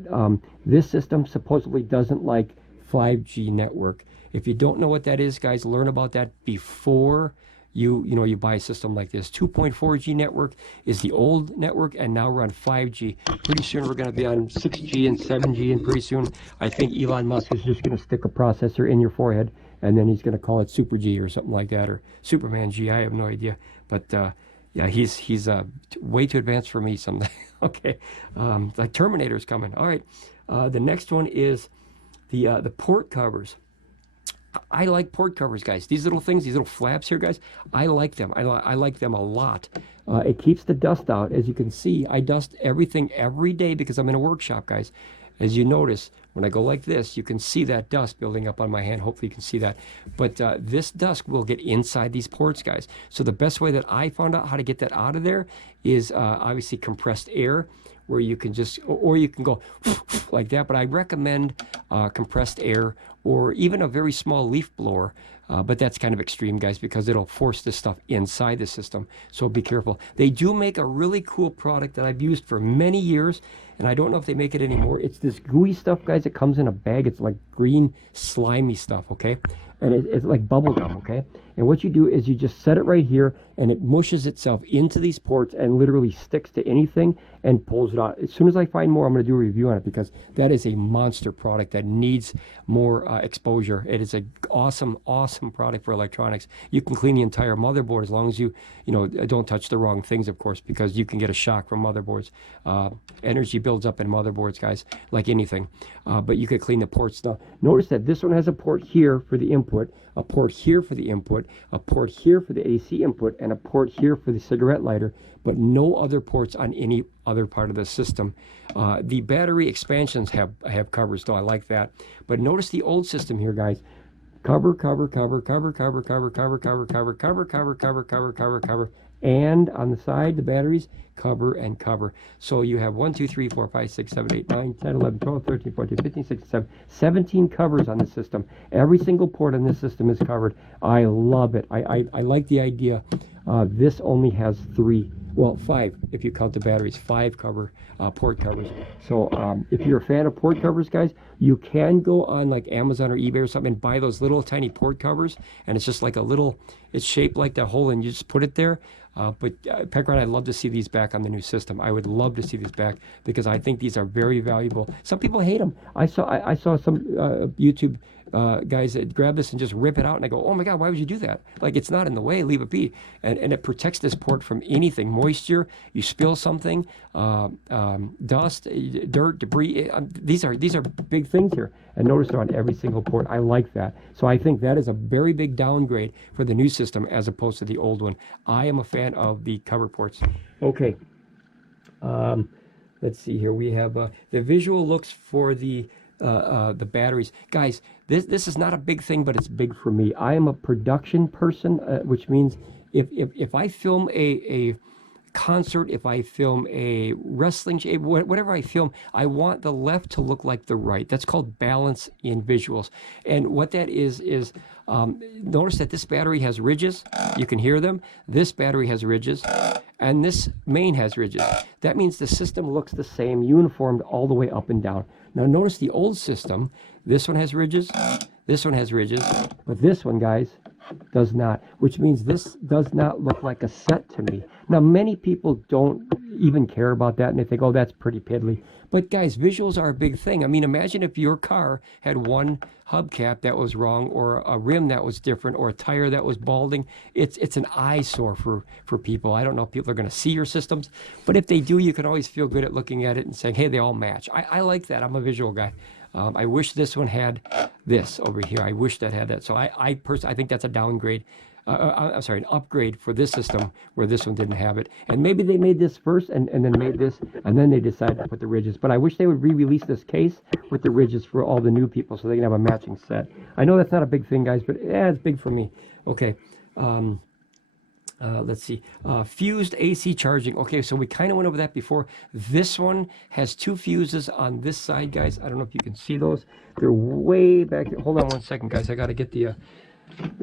this system supposedly doesn't like 5G network. If you don't know what that is, guys, learn about that before you buy a system like this. 2.4G network is the old network, and now we're on 5G. Pretty soon we're going to be on 6G and 7G, and pretty soon I think Elon Musk is just going to stick a processor in your forehead, and then he's going to call it Super G or something like that, or Superman G. I have no idea. But Yeah, he's way too advanced for me someday. Okay, like Terminator's coming. All right, the next one is the port covers. I like port covers, guys. These little things, these little flaps here, guys, I like them. I like them a lot. It keeps the dust out. As you can see, I dust everything every day because I'm in a workshop, guys. As you notice, when I go like this, you can see that dust building up on my hand. Hopefully you can see that. But this dust will get inside these ports, guys. So the best way that I found out how to get that out of there is obviously compressed air, where you can just, or you can go like that. But I recommend compressed air or even a very small leaf blower. But that's kind of extreme, guys, because it'll force this stuff inside the system. So be careful. They do make a really cool product that I've used for many years, and I don't know if they make it anymore. It's this gooey stuff, guys. It comes in a bag. It's like green, slimy stuff, okay? And it's like bubble gum, okay? And what you do is you just set it right here, and it mushes itself into these ports and literally sticks to anything and pulls it out. As soon as I find more, I'm going to do a review on it because that is a monster product that needs more exposure. It is an awesome, awesome product for electronics. You can clean the entire motherboard as long as you don't touch the wrong things, of course, because you can get a shock from motherboards. Energy builds up in motherboards, guys, like anything. But you could clean the ports. Now, notice that this one has a port here for the input, a port here for the input, a port here for the AC input, and a port here for the cigarette lighter, but no other ports on any other part of the system. The battery expansions have covers, though. I like that. But notice the old system here, guys. Cover, cover, cover, cover, cover, cover, cover, cover, cover, cover, cover, cover, cover, cover, cover, and on the side, the batteries, cover and cover. So you have 1, 2, 3, 4, 5, 6, 7, 8, 9, 10, 11, 12, 13, 14, 15, 16, 17, 17 covers on the system. Every single port on this system is covered. I love it. I like the idea. This only has 3, well, 5 if you count the batteries, 5 port covers. So if you're a fan of port covers, guys, you can go on like Amazon or eBay or something and buy those little tiny port covers, and it's just like a little, it's shaped like that hole, and you just put it there. But Pecron, I'd love to see these back on the new system. I would love to see these back because I think these are very valuable. Some people hate them. I saw some YouTube guys that grab this and just rip it out, and I go, oh my God, why would you do that? Like, it's not in the way, leave it be. And it protects this port from anything, moisture, you spill something, dust, dirt, debris. These are big things here. And notice they're on every single port. I like that. So I think that is a very big downgrade for the new system as opposed to the old one. I am a fan of the cover ports. Okay. Let's see here. We have the visual looks for the batteries. Guys, this is not a big thing, but it's big for me. I am a production person, which means if I film a concert, if I film a wrestling, whatever I film, I want the left to look like the right. That's called balance in visuals. And what that is notice that this battery has ridges. You can hear them. This battery has ridges, and this main has ridges. That means the system looks the same, uniformed all the way up and down. Now notice the old system, this one has ridges, this one has ridges, but this one, guys, does not, which means this does not look like a set to me. Now, many people don't even care about that, and they think, oh, that's pretty piddly. But guys, visuals are a big thing. I mean, imagine if your car had one hubcap that was wrong, or a rim that was different, or a tire that was balding. It's an eyesore for people. I don't know if people are going to see your systems, but if they do, you can always feel good at looking at it and saying, hey, they all match. I like that. I'm a visual guy. I wish this one had this over here. I wish that had that. So I personally, I think that's a downgrade. I'm sorry, an upgrade for this system where this one didn't have it. And maybe they made this first and then made this, and then they decided to put the ridges. But I wish they would re-release this case with the ridges for all the new people so they can have a matching set. I know that's not a big thing, guys, but yeah, it's big for me. Okay. Let's see. Fused AC charging. Okay, so we kind of went over that before. This one has 2 fuses on this side, guys. I don't know if you can see those. They're way back there. Hold on one second, guys. I got to get the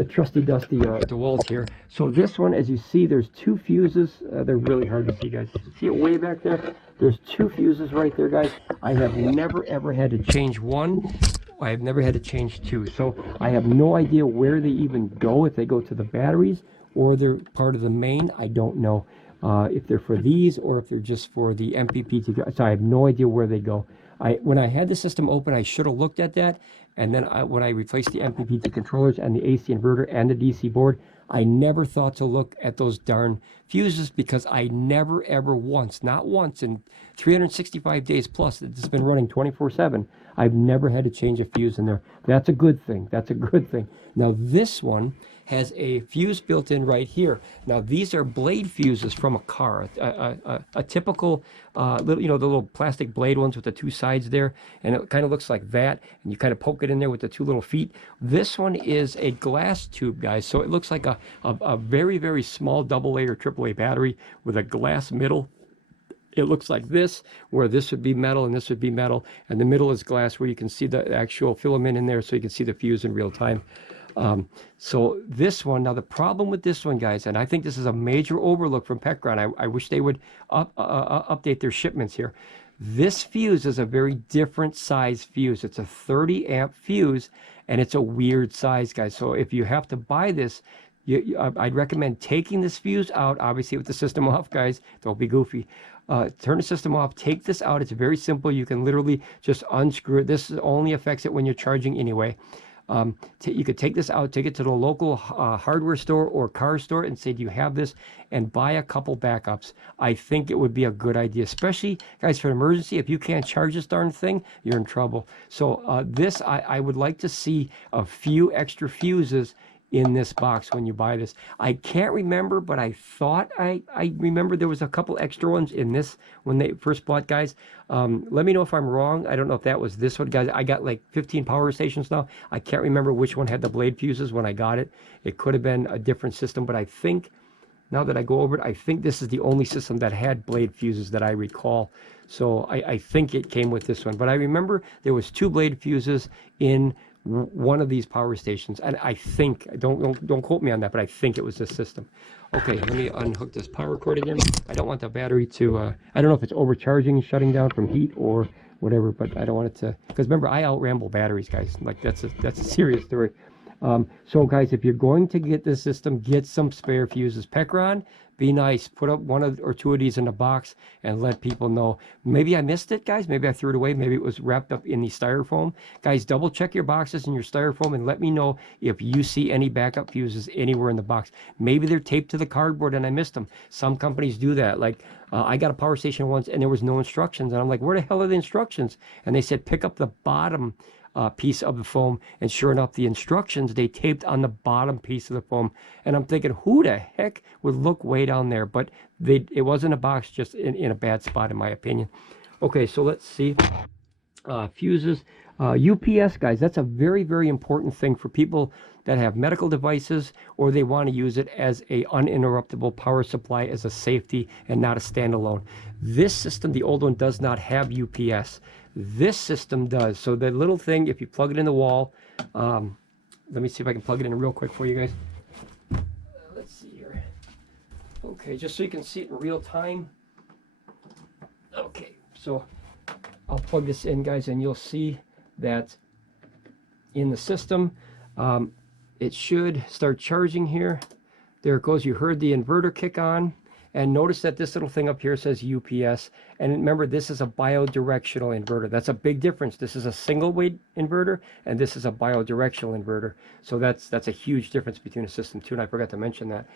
trusty dusty DeWalt here. So this one, as you see, there's 2 fuses. They're really hard to see, guys. See it way back there? There's 2 fuses right there, guys. I have never ever had to change one. I have never had to change 2. So I have no idea where they even go, if they go to the batteries or they're part of the main. I don't know if they're for these or if they're just for the MPPT. So I have no idea where they go. When I had the system open, I should have looked at that. And then when I replaced the MPPT controllers and the AC inverter and the DC board, I never thought to look at those darn fuses because I never, ever once, not once in 365 days plus, it's been running 24/7. I've never had to change a fuse in there. That's a good thing. That's a good thing. Now this one has a fuse built in right here. Now these are blade fuses from a car, a typical little, you know, the little plastic blade ones with the two sides there, and it kind of looks like that, and you kind of poke it in there with the two little feet. This one is a glass tube, guys, so it looks like a very, very small AA or AAA battery with a glass middle. It looks like this, where this would be metal and this would be metal, and the middle is glass where you can see the actual filament in there, so you can see the fuse in real time. So this one, now the problem with this one, guys, and I think this is a major overlook from Pecron. I wish they would update their shipments here. This fuse is a very different size fuse. It's a 30 amp fuse, and it's a weird size, guys. So if you have to buy this, I'd recommend taking this fuse out, obviously with the system off, guys. Don't be goofy. Turn the system off, take this out. It's very simple. You can literally just unscrew it. This only affects it when you're charging anyway. You could take this out, take it to the local hardware store or car store and say, do you have this? And buy a couple backups. I think it would be a good idea, especially, guys, for an emergency. If you can't charge this darn thing, you're in trouble. So I would like to see a few extra fuses in this box when you buy this. I can't remember, but I thought I remember there was a couple extra ones in this when they first bought, guys. Let me know if I'm wrong. I don't know if that was this one, guys. I got like 15 power stations now. I can't remember which one had the blade fuses when I got it. It could have been a different system, but I think, now that I go over it, I think this is the only system that had blade fuses that I recall. So I think it came with this one. But I remember there was 2 blade fuses in one of these power stations, and I think, don't quote me on that, but I think it was this system. Okay, let me unhook this power cord again. I don't want the battery to I don't know if it's overcharging, shutting down from heat or whatever, but I don't want it to, because remember, I out-ramble batteries, guys. Like that's a serious story. So guys, if you're going to get this system, get some spare fuses. Pecron, be nice. Put up 1 or 2 of these in a box and let people know. Maybe I missed it, guys. Maybe I threw it away. Maybe it was wrapped up in the styrofoam. Guys, double check your boxes and your styrofoam and let me know if you see any backup fuses anywhere in the box. Maybe they're taped to the cardboard and I missed them. Some companies do that. Like I got a power station once and there was no instructions. And I'm like, where the hell are the instructions? And they said, pick up the bottom piece of the foam, and sure enough, the instructions they taped on the bottom piece of the foam. And I'm thinking, who the heck would look way down there? But it wasn't a box, just in a bad spot, in my opinion. Okay, so let's see. Fuses, UPS, guys, that's a very, very important thing for people that have medical devices, or they want to use it as a uninterruptible power supply as a safety and not a standalone. This system, the old one, does not have UPS. This system does. So the little thing, if you plug it in the wall, let me see if I can plug it in real quick for you guys. Let's see here. Okay, just so you can see it in real time. Okay, so I'll plug this in, guys, and you'll see that in the system, it should start charging here. There it goes. You heard the inverter kick on. And notice that this little thing up here says UPS. And remember, this is a bidirectional inverter. That's a big difference. This is a single weight inverter, and this is a bidirectional inverter. So that's a huge difference between a system too, and I forgot to mention that.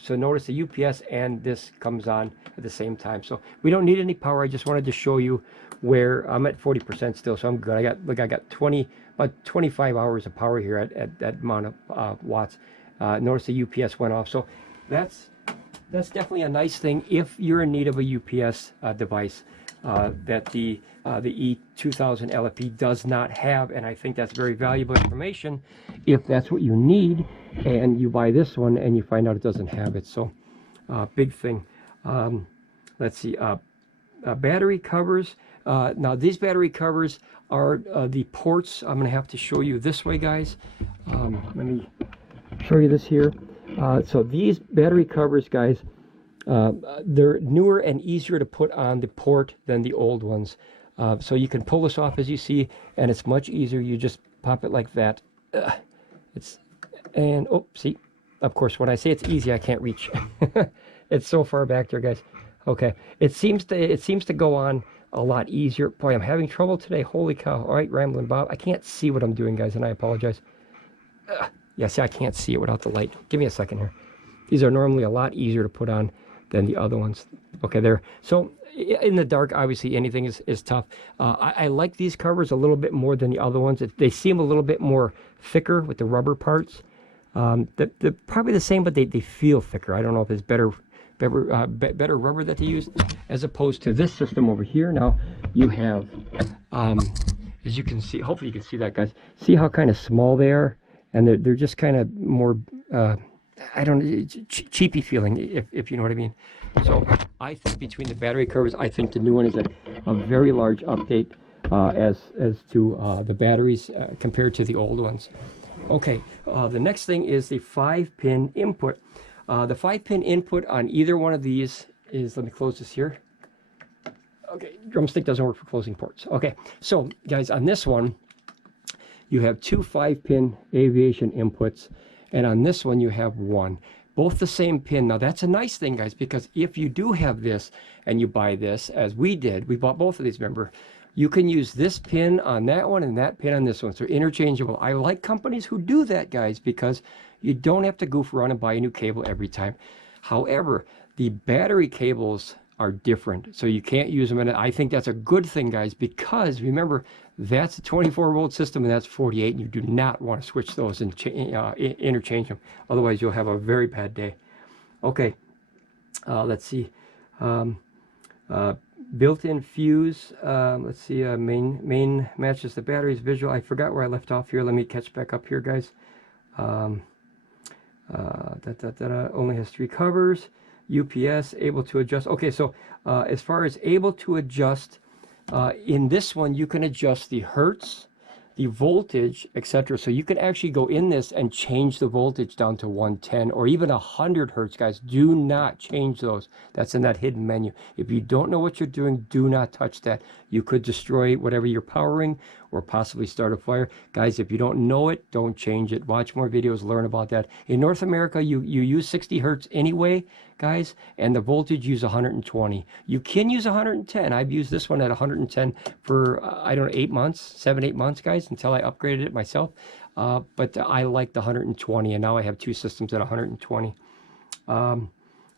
So notice the UPS and this comes on at the same time. So we don't need any power. I just wanted to show you where I'm at 40% still, so I'm good. I got about 25 hours of power here at that amount of watts. Notice the UPS went off. So that's definitely a nice thing if you're in need of a UPS device that the E2000LFP does not have, and I think that's very valuable information if that's what you need and you buy this one and you find out it doesn't have it. So big thing. Let's see, battery covers. Now these battery covers are the ports. I'm gonna have to show you this way, guys. Let me show you this here. So these battery covers, guys, they're newer and easier to put on the port than the old ones. So you can pull this off, as you see, and it's much easier. You just pop it like that. Oh, see, of course, when I say it's easy, I can't reach. It's so far back there, guys. Okay, it seems to go on a lot easier. Boy, I'm having trouble today. Holy cow! All right, Ramblin Bob, I can't see what I'm doing, guys, and I apologize. Yeah, see, I can't see it without the light. Give me a second here. These are normally a lot easier to put on than the other ones. Okay, there. So in the dark, obviously anything is tough. I like these covers a little bit more than the other ones. They seem a little bit more thicker with the rubber parts. They're probably the same, but they feel thicker. I don't know if it's better rubber that they use as opposed to this system over here. Now you have, as you can see, hopefully you can see that, guys. See how kind of small they are, and they're just kind of more. I don't know, cheapy feeling, if you know what I mean. So I think between the battery covers, I think the new one is a very large update as to the batteries compared to the old ones. Okay, the next thing is the 5-pin input. The 5-pin input on either one of these is, let me close this here. Okay, drumstick doesn't work for closing ports. Okay, so guys, on this one, you have 2 5-pin aviation inputs. And on this one, you have 1. Both the same pin. Now, that's a nice thing, guys, because if you do have this and you buy this, as we did, we bought both of these, remember, you can use this pin on that one and that pin on this one. So interchangeable. I like companies who do that, guys, because you don't have to goof around and buy a new cable every time. However, the battery cables are different, so you can't use them. And I think that's a good thing, guys, because remember, that's a 24-volt system and that's 48, and you do not want to switch those and interchange them. Otherwise, you'll have a very bad day. Okay, let's see. Built-in fuse. Let's see. Main matches the batteries. Visual. I forgot where I left off here. Let me catch back up here, guys. Only has 3 covers. UPS, able to adjust. Okay, so as far as able to adjust, in this one, you can adjust the hertz, the voltage, etc. So you can actually go in this and change the voltage down to 110 or even 100 hertz, guys. Do not change those. That's in that hidden menu. If you don't know what you're doing, do not touch that. You could destroy whatever you're powering or possibly start a fire. Guys, if you don't know it, don't change it. Watch more videos, learn about that. In North America, you use 60 hertz anyway, guys, and the voltage use 120. You can use 110. I've used this one at 110 for, I don't know, 8 months, 7, 8 months, guys, until I upgraded it myself. But I like the 120, and now I have 2 systems at 120.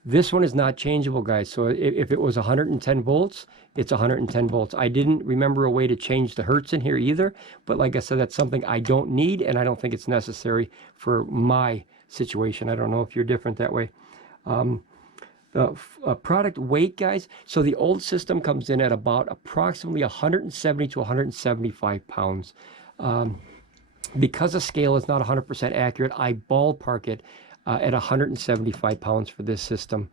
This one is not changeable, guys. So if it was 110 volts, it's 110 volts. I didn't remember a way to change the hertz in here either. But like I said, that's something I don't need, and I don't think it's necessary for my situation. I don't know if you're different that way. The product weight, guys. So the old system comes in at about approximately 170 to 175 pounds. Because the scale is not 100% accurate, I ballpark it at 175 pounds for this system.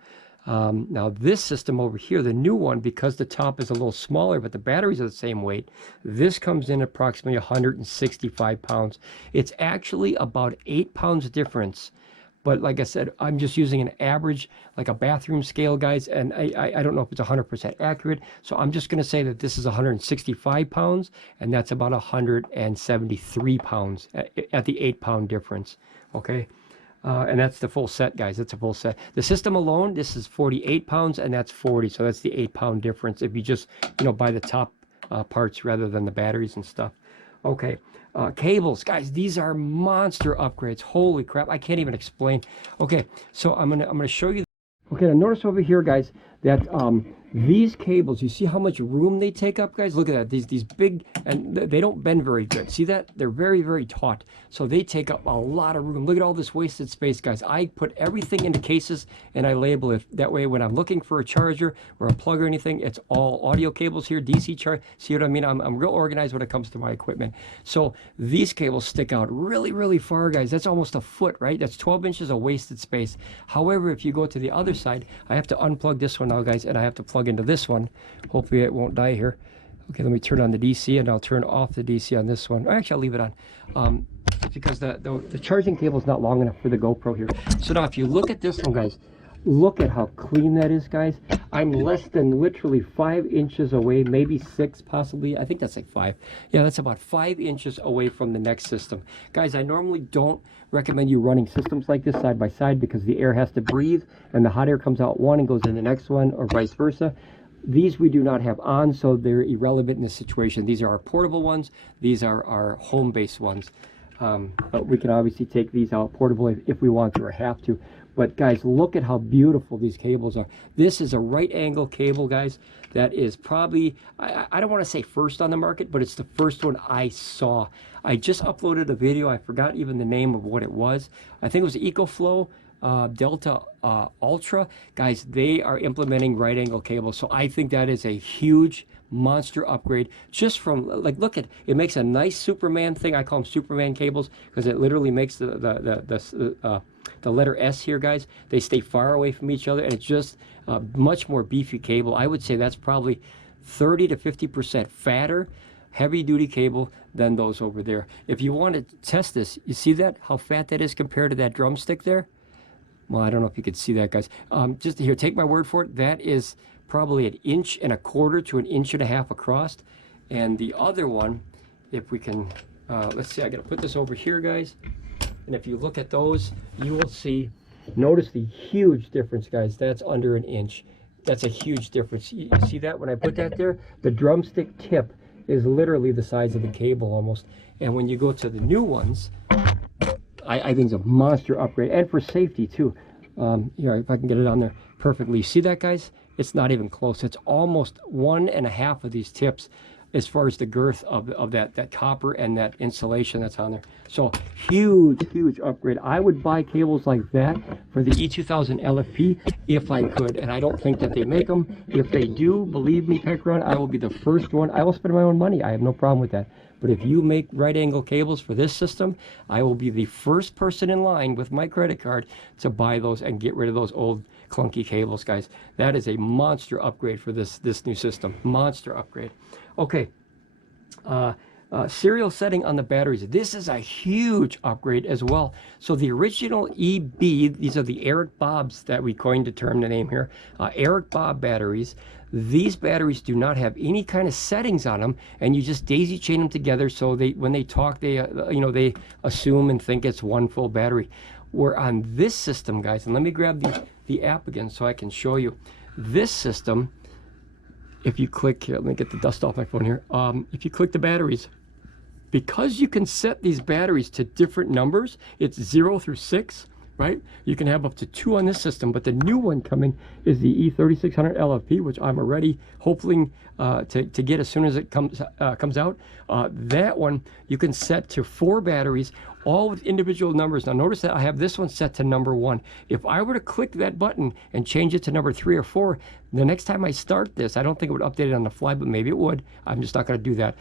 Now this system over here, the new one, because the top is a little smaller but the batteries are the same weight, this comes in approximately 165 pounds. It's actually about 8 pounds difference. But like I said, I'm just using an average, like a bathroom scale, guys, and I don't know if it's 100% accurate. So I'm just going to say that this is 165 pounds, and that's about 173 pounds at the 8-pound difference, okay? And that's the full set, guys. That's a full set. The system alone, this is 48 pounds, and that's 40. So that's the 8-pound difference if you just, buy the top parts rather than the batteries and stuff. Okay. Cables, guys, these are monster upgrades. Holy crap, I can't even explain. Okay, so I'm gonna show you. Okay, now notice over here, guys, that these cables, you see how much room they take up, guys? Look at that, these big, and they don't bend very good. See that? They're very, very taut. So they take up a lot of room. Look at all this wasted space, guys. I put everything into cases and I label it. That way, when I'm looking for a charger or a plug or anything, it's all audio cables here, DC charge. See what I mean? I'm real organized when it comes to my equipment. So these cables stick out really, really far, guys. That's almost a foot, right? That's 12 inches of wasted space. However, if you go to the other side, I have to unplug this one now, guys, and I have to plug into this one. Hopefully it won't die here. Okay, let me turn on the DC, and I'll turn off the DC on this one. Or actually, I'll leave it on because the charging cable is not long enough for the GoPro here. So now if you look at this one, guys, look at how clean that is, guys. I'm less than literally 5 inches away, maybe 6 possibly. I think that's like 5. Yeah, that's about 5 inches away from the next system. Guys, I normally don't recommend you running systems like this side by side because the air has to breathe and the hot air comes out one and goes in the next one, or vice versa. These we do not have on, so they're irrelevant in this situation. These are our portable ones. These are our home-based ones. But we can obviously take these out portably if we want to or have to. But guys, look at how beautiful these cables are. This is a right angle cable, guys, that is probably, I don't want to say first on the market, but it's the first one I saw. I just uploaded a video. I forgot even the name of what it was. I think it was EcoFlow Delta Ultra. Guys, they are implementing right angle cables. So I think that is a huge monster upgrade just from, like, look at it, makes a nice Superman thing. I call them Superman cables because it literally makes the letter S here, guys. They stay far away from each other, and it's just a much more beefy cable. I would say that's probably 30 to 50% fatter, heavy duty cable than those over there. If you want to test this, you see that, how fat that is compared to that drumstick there? Well, I don't know if you could see that, guys. Just here, take my word for it. That is probably 1.25 inches to 1.5 inches across. And the other one, if we can, let's see, I got to put this over here, guys. And if you look at those, you will see, notice the huge difference, guys. That's under 1 inch. That's a huge difference. You see that when I put that there? The drumstick tip is literally the size of the cable almost. And when you go to the new ones, I think it's a monster upgrade, and for safety too. Here, if I can get it on there perfectly. See that, guys? It's not even close. It's almost 1.5 of these tips as far as the girth of that copper and that insulation that's on there. So huge upgrade. I would buy cables like that for the E2000LFP if I could, and I don't think that they make them. If they do, believe me, Pecron, I will be the first one. I will spend my own money. I have no problem with that. But if you make right angle cables for this system, I will be the first person in line with my credit card to buy those and get rid of those old clunky cables, guys. That is a monster upgrade for this new system. Monster upgrade. Okay. Serial setting on the batteries. This is a huge upgrade as well. So the original EB, these are the Eric Bobs that we coined the term, the name here, Eric Bob batteries. These batteries do not have any kind of settings on them, and you just daisy chain them together. So they, when they talk, they they assume and think it's one full battery. Where on this system, guys, and let me grab the app again so I can show you this system. If you click here, let me get the dust off my phone here. If you click the batteries, because you can set these batteries to different numbers, it's 0 through 6, right? You can have up to 2 on this system, but the new one coming is the E3600LFP, which I'm already hoping to get as soon as it comes out. That one you can set to 4 batteries, all with individual numbers. Now notice that I have this one set to number 1. If I were to click that button and change it to number 3 or 4, the next time I start this, I don't think it would update it on the fly, but maybe it would. I'm just not going to do that.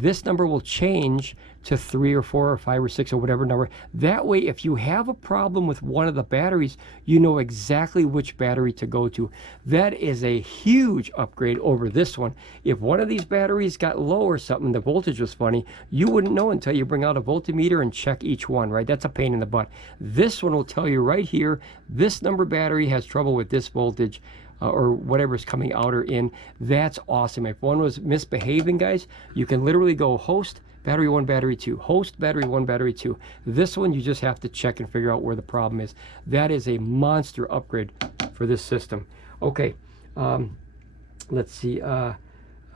This number will change to 3 or 4 or 5 or 6 or whatever number. That way, if you have a problem with one of the batteries, you know exactly which battery to go to. That is a huge upgrade over this one. If one of these batteries got low or something, the voltage was funny, you wouldn't know until you bring out a voltmeter and check each one, right? That's a pain in the butt. This one will tell you right here, this number battery has trouble with this voltage. Or whatever's coming out or in. That's awesome. If one was misbehaving, guys, you can literally go host, battery 1, battery 2, host, battery 1, battery 2. This one, you just have to check and figure out where the problem is. That is a monster upgrade for this system. Okay, let's see,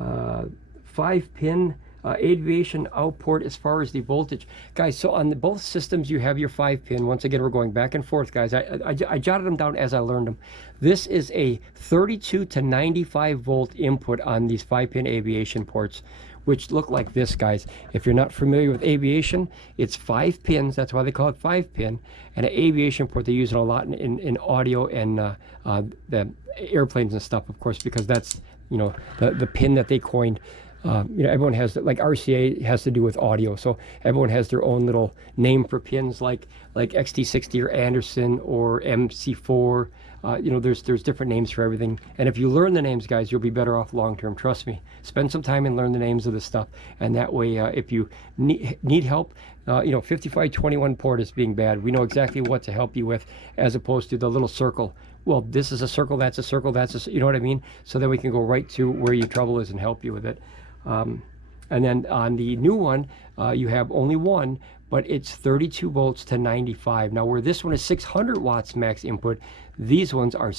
5-pin aviation output as far as the voltage, guys. So on both systems you have your 5-pin. Once again, we're going back and forth, guys. I jotted them down as I learned them. This is a 32 to 95 volt input on these 5-pin aviation ports, which look like this, guys. If you're not familiar with aviation, it's 5 pins. That's why they call it 5-pin. And an aviation port, they use it a lot in audio and the airplanes and stuff, of course, because that's, the pin that they coined. Everyone has, like RCA has to do with audio, so everyone has their own little name for pins, like XT60 or Anderson or MC4. There's different names for everything. And if you learn the names, guys, you'll be better off long term. Trust me. Spend some time and learn the names of this stuff, and that way, if you need help, 5521 port is being bad. We know exactly what to help you with, as opposed to the little circle. Well, this is a circle, that's a circle, that's a, you know what I mean? So then we can go right to where your trouble is and help you with it. And then on the new one, you have only one, but it's 32 volts to 95. Now, where this one is 600 watts max input, these ones are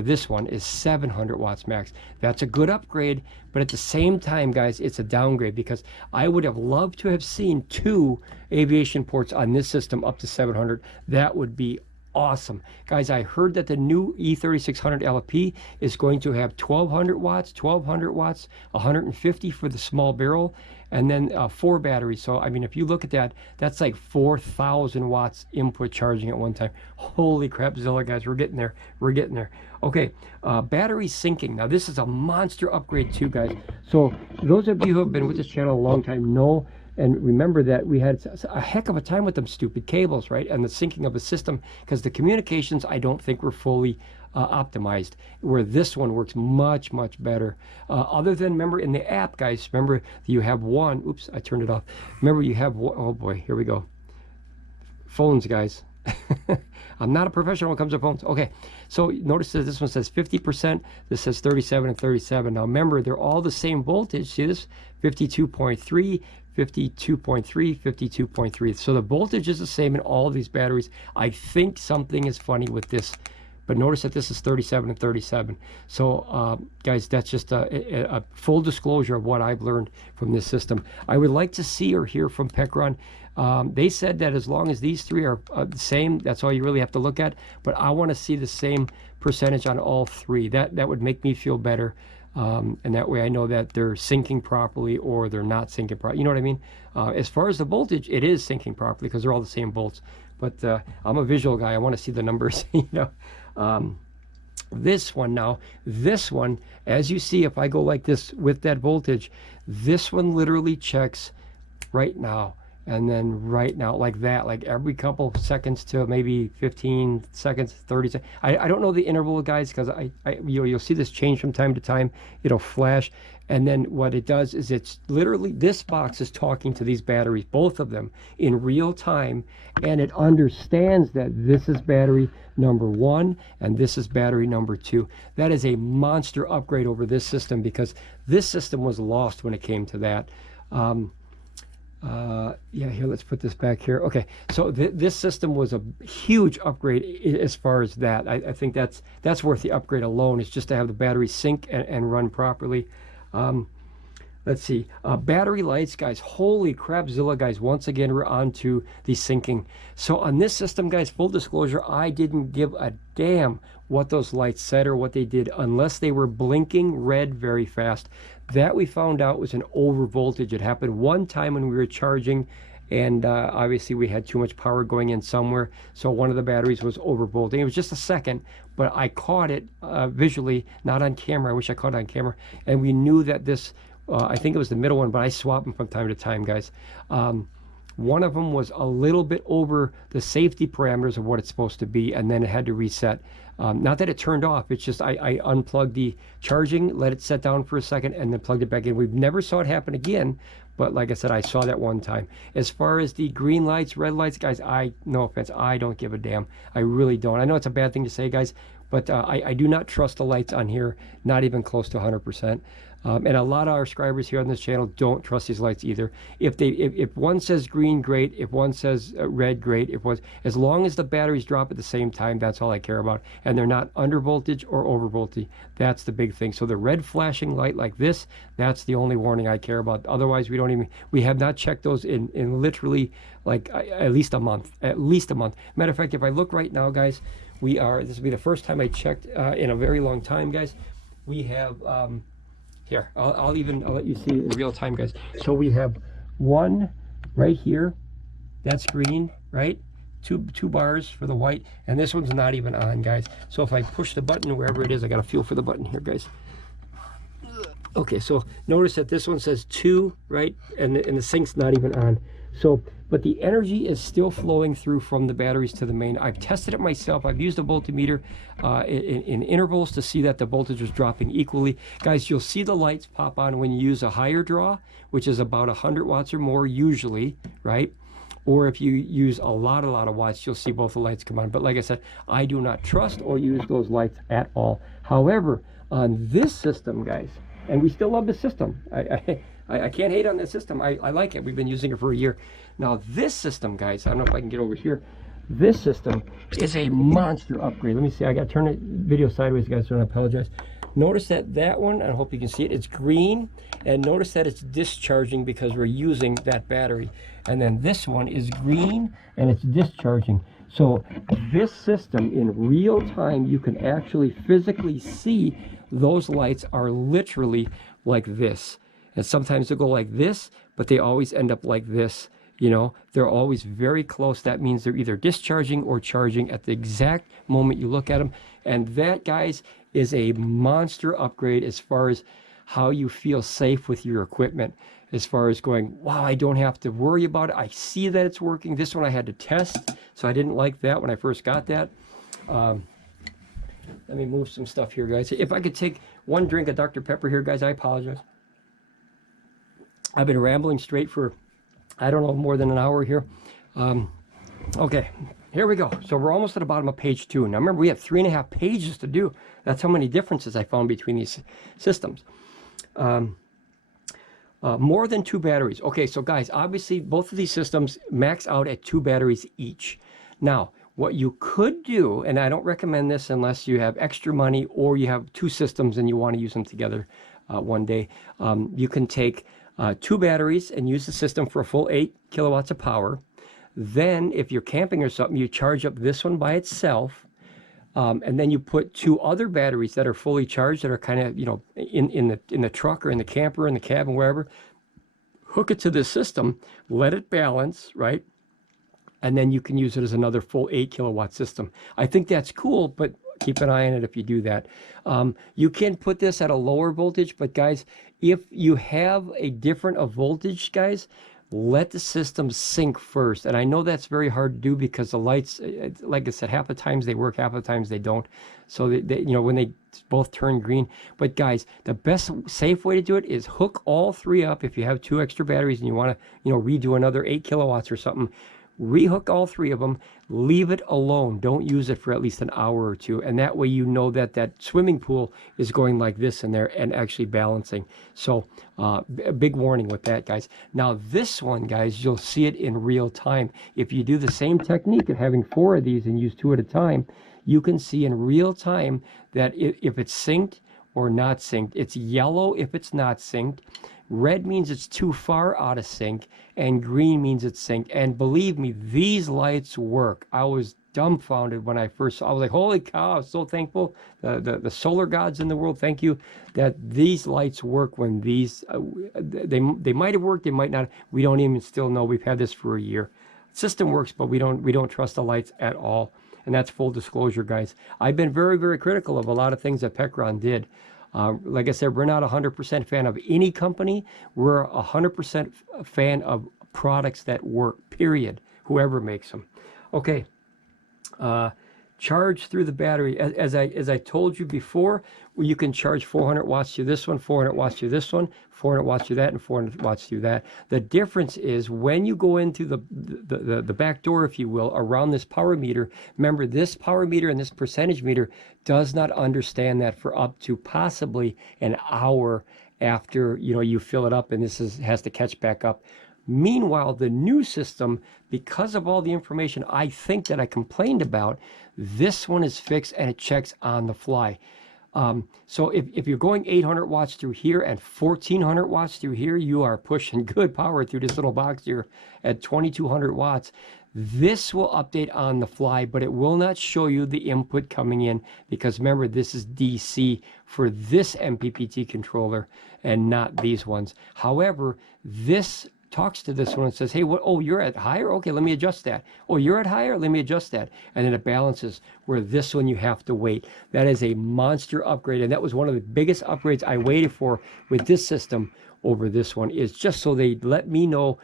this one is 700 watts max. That's a good upgrade, but at the same time, guys, it's a downgrade, because I would have loved to have seen 2 aviation ports on this system up to 700. That would be awesome. Guys, I heard that the new E3600LFP is going to have 1200 watts, 150 for the small barrel, and then 4 batteries. So, I mean, if you look at that, that's like 4,000 watts input charging at one time. Holy crap, Zilla, guys, we're getting there. We're getting there. Okay, battery syncing. Now, this is a monster upgrade too, guys. So, those of you who have been with this channel a long time know and remember that we had a heck of a time with them stupid cables, right? And the syncing of the system, because the communications, I don't think, were fully optimized, where this one works much, much better. Other than, remember, in the app, guys, remember you have one, oops, I turned it off. Remember you have one, oh boy, here we go. Phones, guys. I'm not a professional when it comes to phones. Okay, so notice that this one says 50%, this says 37 and 37. Now remember, they're all the same voltage. See this? 52.3, 52.3, 52.3. So the voltage is the same in all of these batteries. I think something is funny with this, but notice that this is 37 and 37. So guys, that's just a full disclosure of what I've learned from this system. I would like to see or hear from Pecron. They said that as long as these 3 are the same, that's all you really have to look at. But I want to see the same percentage on all 3. That would make me feel better. And that way I know that they're syncing properly or they're not syncing properly. You know what I mean? As far as the voltage, it is syncing properly because they're all the same volts. But I'm a visual guy. I want to see the numbers, you know. This one now, this one, as you see, if I go like this with that voltage, this one literally checks right now. And then right now, like that, like every couple seconds to maybe 15 seconds, 30 seconds. I don't know the interval, guys, because you'll see this change from time to time. It'll flash. And then what it does is it's literally, this box is talking to these batteries, both of them, in real time. And it understands that this is battery number 1 and this is battery number 2. That is a monster upgrade over this system, because this system was lost when it came to that. Yeah, here, let's put this back here. Okay, so this system was a huge upgrade as far as that. I think that's worth the upgrade alone. It's just to have the battery sync and run properly. Let's see, battery lights, guys. Holy crap, Zilla, guys. Once again, we're on to the syncing. So on this system, guys, full disclosure, I didn't give a damn what those lights said or what they did unless they were blinking red very fast. That we found out was an over voltage. It happened one time when we were charging, and obviously we had too much power going in somewhere, so one of the batteries was overvolting. It was just a second, but I caught it visually, not on camera. I wish I caught it on camera. And we knew that this, I think it was the middle one, but I swap them from time to time, guys. One of them was a little bit over the safety parameters of what it's supposed to be, and then it had to reset. Not that it turned off, it's just I unplugged the charging, let it set down for a second, and then plugged it back in. We've never saw it happen again, but like I said, I saw that one time. As far as the green lights, red lights, guys, no offense, I don't give a damn. I really don't. I know it's a bad thing to say, guys, but I do not trust the lights on here, not even close to 100%. And a lot of our subscribers here on this channel don't trust these lights either. If one says green, great. If one says red, great. As long as the batteries drop at the same time, that's all I care about. And they're not under voltage or over voltage. That's the big thing. So the red flashing light like this, that's the only warning I care about. Otherwise, we have not checked those in literally like at least a month. At least a month. Matter of fact, if I look right now, guys, this will be the first time I checked in a very long time, guys. We have here, I'll let you see in real time, guys. So we have one right here, that's green, right? Two bars for the white, and this one's not even on, guys. So if I push the button wherever it is, I got to feel for the button here, guys. Okay, so notice that this one says 2, right? And the sync's not even on. So, but the energy is still flowing through from the batteries to the main. I've tested it myself. I've used a voltmeter in intervals to see that the voltage is dropping equally. Guys, you'll see the lights pop on when you use a higher draw, which is about 100 watts or more usually, right? Or if you use a lot of watts, you'll see both the lights come on. But like I said, I do not trust or use those lights at all. However, on this system, guys, and we still love the system. I can't hate on this system. I like it. We've been using it for a year. Now this system, guys, I don't know if I can get over here. This system is a monster upgrade. Let me see. I got to turn the video sideways, guys, so I apologize. Notice that one, I hope you can see it, it's green. And notice that it's discharging because we're using that battery. And then this one is green and it's discharging. So this system in real time, you can actually physically see those lights are literally like this. And sometimes they'll go like this, but they always end up like this. You know, they're always very close. That means they're either discharging or charging at the exact moment you look at them. And that, guys, is a monster upgrade as far as how you feel safe with your equipment. As far as going, wow, I don't have to worry about it. I see that it's working. This one I had to test, so I didn't like that when I first got that. Let me move some stuff here, guys. If I could take one drink of Dr. Pepper here, guys, I apologize. I've been rambling straight for, I don't know, more than an hour here. Okay, here we go. So we're almost at the bottom of page 2. Now remember, we have 3.5 pages to do. That's how many differences I found between these systems. More than 2 batteries. Okay, so guys, obviously both of these systems max out at 2 batteries each. Now, what you could do, and I don't recommend this unless you have extra money or you have 2 systems and you want to use them together one day, you can take 2 batteries and use the system for a full 8 kilowatts of power. Then if you're camping or something, you charge up this one by itself, and then you put 2 other batteries that are fully charged, that are kind of, you know, in the truck or in the camper, in the cabin, wherever. Hook it to this system, let it balance, right? And then you can use it as another full 8 kilowatt system. I think that's cool, but keep an eye on it if you do that. You can put this at a lower voltage, but guys, if you have a different voltage, guys, let the system sync first. And I know that's very hard to do because the lights, like I said, half the times they work, half the times they don't. So they, you know, when they both turn green. But guys, the best safe way to do it is hook all 3 up. If you have 2 extra batteries and you want to, you know, redo another 8 kilowatts or something, rehook all 3 of them, leave it alone. Don't use it for at least an hour or 2. And that way you know that that swimming pool is going like this in there and actually balancing. So a big warning with that, guys. Now this one, guys, you'll see it in real time. If you do the same technique of having 4 of these and use 2 at a time, you can see in real time that if it's synced or not synced. It's yellow if it's not synced. Red means it's too far out of sync, and green means it's synced. And believe me, these lights work. I was dumbfounded when I first saw. I was like, holy cow, I was so thankful. The solar gods in the world, thank you, that these lights work when these, they might have worked, they might not. We don't even still know. We've had this for a year. System works, but we don't trust the lights at all. And that's full disclosure, guys. I've been very, very critical of a lot of things that Pecron did. Like I said, we're not 100% fan of any company. We're 100% fan of products that work, period, whoever makes them. Okay, charge through the battery. As I told you before, you can charge 400 watts through this one, 400 watts through this one, 400 watts through that, and 400 watts through that. The difference is when you go into the back door, if you will, around this power meter, remember this power meter and this percentage meter does not understand that for up to possibly an hour after, you know, you fill it up, and this has to catch back up. Meanwhile, the new system, because of all the information I think that I complained about, this one is fixed and it checks on the fly. So if you're going 800 watts through here and 1400 watts through here, you are pushing good power through this little box here at 2200 watts. This will update on the fly, but it will not show you the input coming in, because remember, this is DC for this MPPT controller and not these ones. However, this talks to this one and says, hey, what? Oh, you're at higher? Okay, let me adjust that. Oh, you're at higher? Let me adjust that. And then it balances, where this one you have to wait. That is a monster upgrade, and that was one of the biggest upgrades I waited for with this system over this one, is just so they let me know,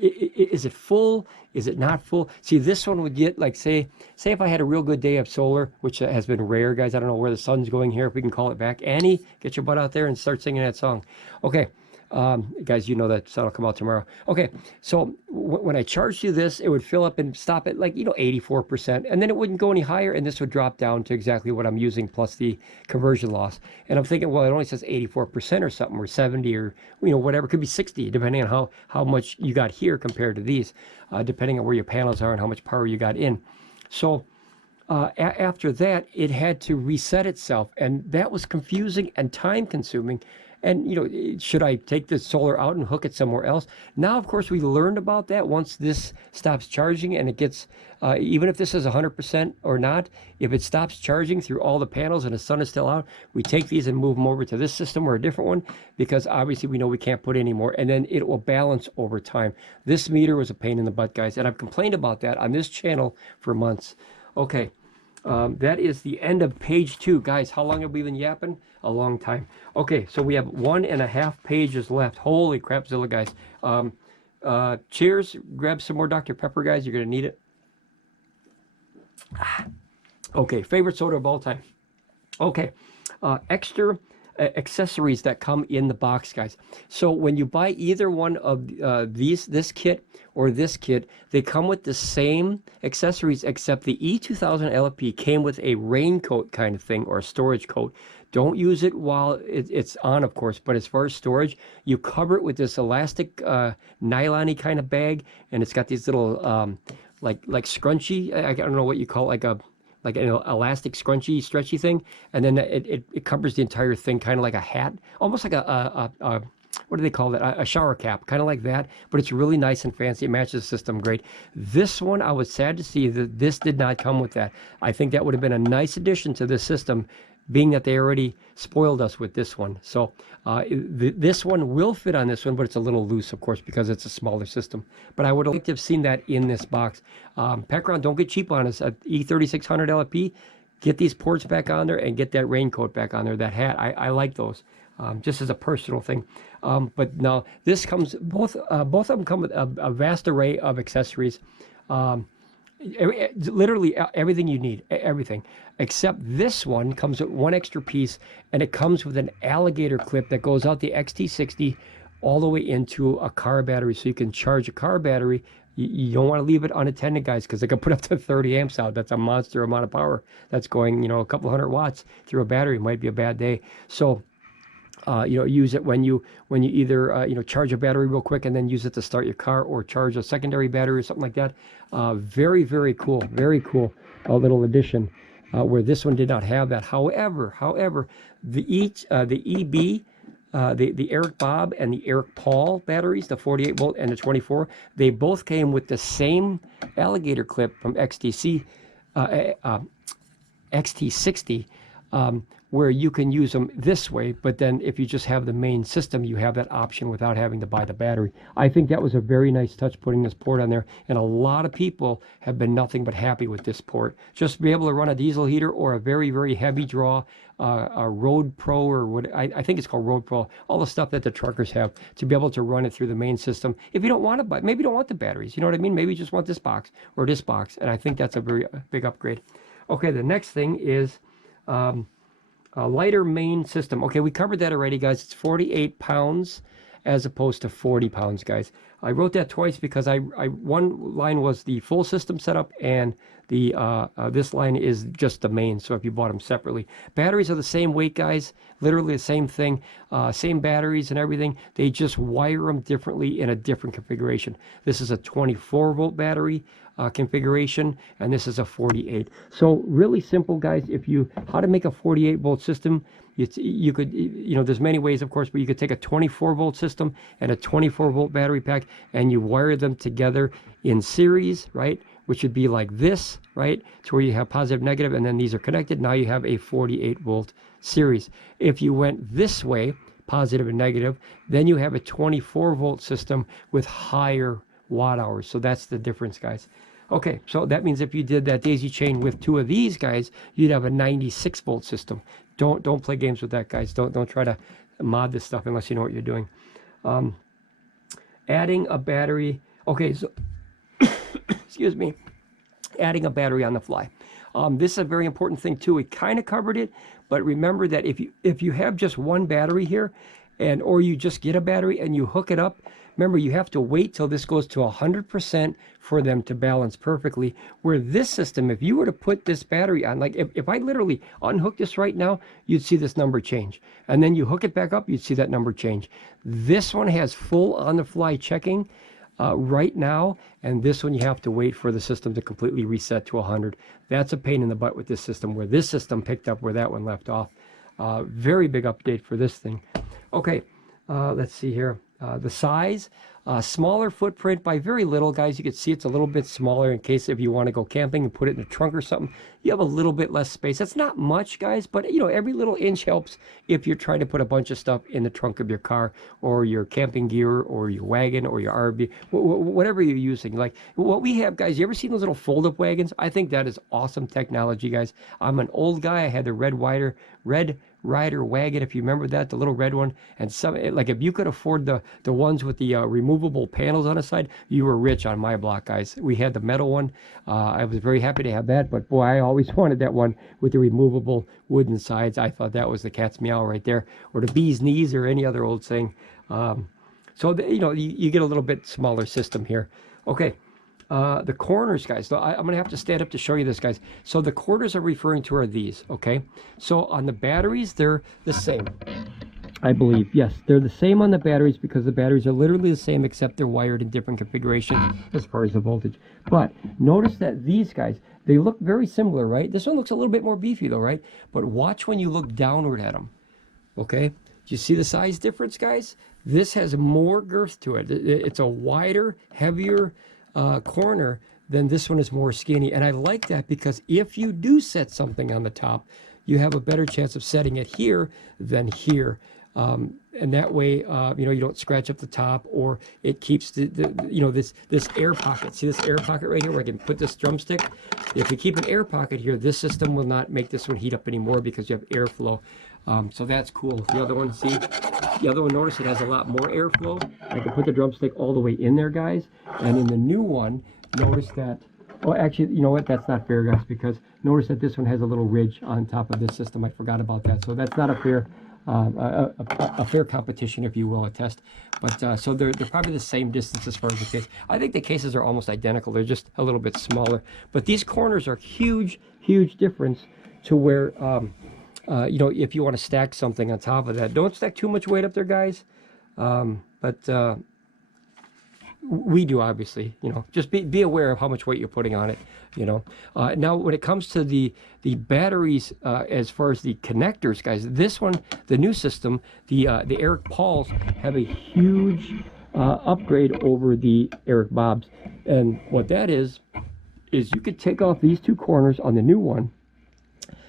is it full? Is it not full? See, this one would get, like, say if I had a real good day of solar, which has been rare, guys. I don't know where the sun's going here, if we can call it back. Annie, get your butt out there and start singing that song. Okay. Guys, you know that sun will come out tomorrow. Okay, so when I charged you this, it would fill up and stop at like, 84%, and then it wouldn't go any higher, and this would drop down to exactly what I'm using plus the conversion loss. And I'm thinking, well, it only says 84% or something, or 70, or whatever. It could be 60, depending on how much you got here compared to these, depending on where your panels are and how much power you got in. So after that, it had to reset itself, and that was confusing and time consuming. And should I take the solar out and hook it somewhere else? Now, of course, we learned about that. Once this stops charging and it gets, even if this is 100% or not, if it stops charging through all the panels and the sun is still out, we take these and move them over to this system or a different one, because obviously we know we can't put any more, and then it will balance over time. This meter was a pain in the butt, guys, and I've complained about that on this channel for months. Okay. That is the end of page 2. Guys, how long have we been yapping? A long time. Okay, so we have 1.5 pages left. Holy crapzilla, guys. Cheers. Grab some more Dr. Pepper, guys. You're going to need it. Okay, favorite soda of all time. Okay, extra accessories that come in the box, guys. So when you buy either one of this kit or this kit, they come with the same accessories, except the E2000LFP came with a raincoat kind of thing, or a storage coat. Don't use it while it's on, of course, but as far as storage, you cover it with this elastic nylon-y kind of bag, and it's got these little like scrunchy, I don't know what you call it, like an elastic scrunchy stretchy thing, and then it covers the entire thing, kind of like a hat, almost like a what do they call that, a shower cap, kind of like that, but it's really nice and fancy. It matches the system great. This one, I was sad to see that this did not come with that. I think that would have been a nice addition to this system, being that they already spoiled us with this one. So this one will fit on this one, but it's a little loose, of course, because it's a smaller system. But I would have liked to have seen that in this box. Pecron, don't get cheap on us. At E3600LFP, get these ports back on there and get that raincoat back on there, that hat. I like those, just as a personal thing. But now this comes, both of them come with a vast array of accessories. Literally everything you need, everything, except this one comes with one extra piece, and it comes with an alligator clip that goes out the XT60 all the way into a car battery, so you can charge a car battery. You don't want to leave it unattended, guys, because they can put up to 30 amps out. That's a monster amount of power that's going, a couple hundred watts through a battery. It might be a bad day. So use it when you either charge a battery real quick and then use it to start your car, or charge a secondary battery or something like that. Very, very cool, a little addition, where this one did not have that. However, the EB, the Eric Bob and the Eric Paul batteries, the 48 volt and the 24, they both came with the same alligator clip from XT60, where you can use them this way, but then if you just have the main system, you have that option without having to buy the battery. I think that was a very nice touch, putting this port on there, and a lot of people have been nothing but happy with this port. Just to be able to run a diesel heater or a very, very heavy draw, a Road Pro, or what I think it's called Road Pro, all the stuff that the truckers have, to be able to run it through the main system. If you don't want to buy, maybe you don't want the batteries, you know what I mean? Maybe you just want this box or this box, and I think that's a very big upgrade. Okay, the next thing is a lighter main system. Okay, we covered that already, guys. It's 48 pounds as opposed to 40 pounds, guys. I wrote that twice because one line was the full system setup, and the this line is just the main, so if you bought them separately. Batteries are the same weight, guys, literally the same thing, same batteries and everything. They just wire them differently in a different configuration. This is a 24 volt battery configuration, and this is a 48. So really simple, guys. How to make a 48 volt system, you could, there's many ways, of course, but you could take a 24 volt system and a 24 volt battery pack, and you wire them together in series, right? Which would be like this, right? To where you have positive, negative, and then these are connected. Now you have a 48 volt series. If you went this way, positive and negative, then you have a 24 volt system with higher watt hours. So that's the difference, guys. Okay, so that means if you did that daisy chain with two of these guys, you'd have a 96 volt system. Don't play games with that, guys. Don't try to mod this stuff unless you know what you're doing. Adding a battery. Okay, so excuse me. Adding a battery on the fly. This is a very important thing too. We kind of covered it, but remember that if you have just one battery here, and or you just get a battery and you hook it up. Remember, you have to wait till this goes to 100% for them to balance perfectly. Where this system, if you were to put this battery on, like if I literally unhook this right now, you'd see this number change. And then you hook it back up, you'd see that number change. This one has full on-the-fly checking right now, and this one you have to wait for the system to completely reset to 100. That's a pain in the butt with this system, where this system picked up where that one left off. Very big update for this thing. Okay, let's see here. The size, smaller footprint by very little, guys. You can see it's a little bit smaller in case if you want to go camping and put it in the trunk or something. You have a little bit less space. That's not much, guys, but you know, every little inch helps if you're trying to put a bunch of stuff in the trunk of your car or your camping gear or your wagon or your RV, whatever you're using. Like what we have, guys, you ever seen those little fold-up wagons? I think that is awesome technology, guys. I'm an old guy. I had the Red Rider wagon, if you remember that, the little red one. And some, like, if you could afford the ones with the removable panels on the side, you were rich on my block, guys. We had the metal one. I was very happy to have that, but boy, I always wanted that one with the removable wooden sides. I thought that was the cat's meow right there, or the bee's knees, or any other old thing. So you know, you get a little bit smaller system here. Okay. The corners, guys, so I'm going to have to stand up to show you this, guys. So the corners I'm referring to are these, okay? So on the batteries, they're the same, I believe. Yes, they're the same on the batteries because the batteries are literally the same, except they're wired in different configurations as far as the voltage. But notice that these guys, they look very similar, right? This one looks a little bit more beefy, though, right? But watch when you look downward at them, okay? Do you see the size difference, guys? This has more girth to it. It's a wider, heavier corner, then this one is more skinny. And I like that because if you do set something on the top, you have a better chance of setting it here than here. And that way, you know, you don't scratch up the top, or it keeps you know, this air pocket. See this air pocket right here where I can put this drumstick? If you keep an air pocket here, this system will not make this one heat up anymore because you have airflow. So that's cool. The other one, see? The other one, notice it has a lot more airflow. I can put the drumstick all the way in there, guys. And in the new one, notice that, oh, actually, you know what? That's not fair, guys, because notice that this one has a little ridge on top of this system. I forgot about that. So that's not a fair, a fair competition, if you will, a test. But so they're probably the same distance as far as the case. I think the cases are almost identical. They're just a little bit smaller. But these corners are huge, huge difference to where, you know, if you want to stack something on top of that. Don't stack too much weight up there, guys. But we do, obviously, you know, just be aware of how much weight you're putting on it, you know. Now, when it comes to the batteries, as far as the connectors, guys, this one, the new system, the Eric Pauls have a huge upgrade over the Eric Bobs. And what that is you could take off these two corners on the new one,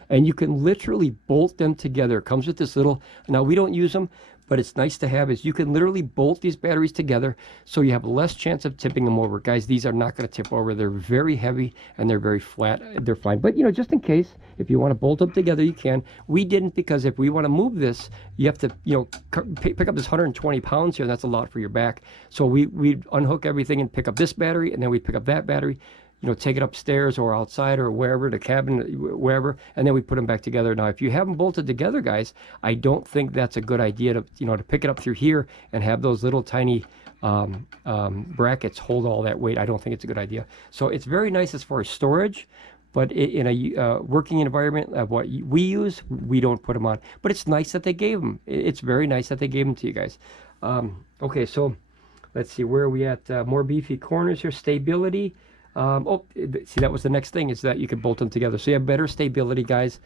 and you can literally bolt them together. It comes with this little, now we don't use them, but it's nice to have, is you can literally bolt these batteries together so you have less chance of tipping them over. Guys, these are not going to tip over. They're very heavy and they're very flat. They're fine. But, you know, just in case, if you want to bolt them together, you can. We didn't, because if we want to move this, you have to, you know, pick up this 120 pounds here, and that's a lot for your back. So we'd unhook everything and pick up this battery, and then we'd pick up that battery, you know, take it upstairs or outside or wherever, the cabin, wherever, and then we put them back together. Now, if you have them bolted together, guys, I don't think that's a good idea to, you know, to pick it up through here and have those little tiny brackets hold all that weight. I don't think it's a good idea. So it's very nice as far as storage, but in a working environment of what we use, we don't put them on. But it's nice that they gave them. It's very nice that they gave them to you guys. Okay, so let's see, where are we at? More beefy corners here, stability. Oh, see, that was the next thing, is that you could bolt them together. So you have better stability, guys,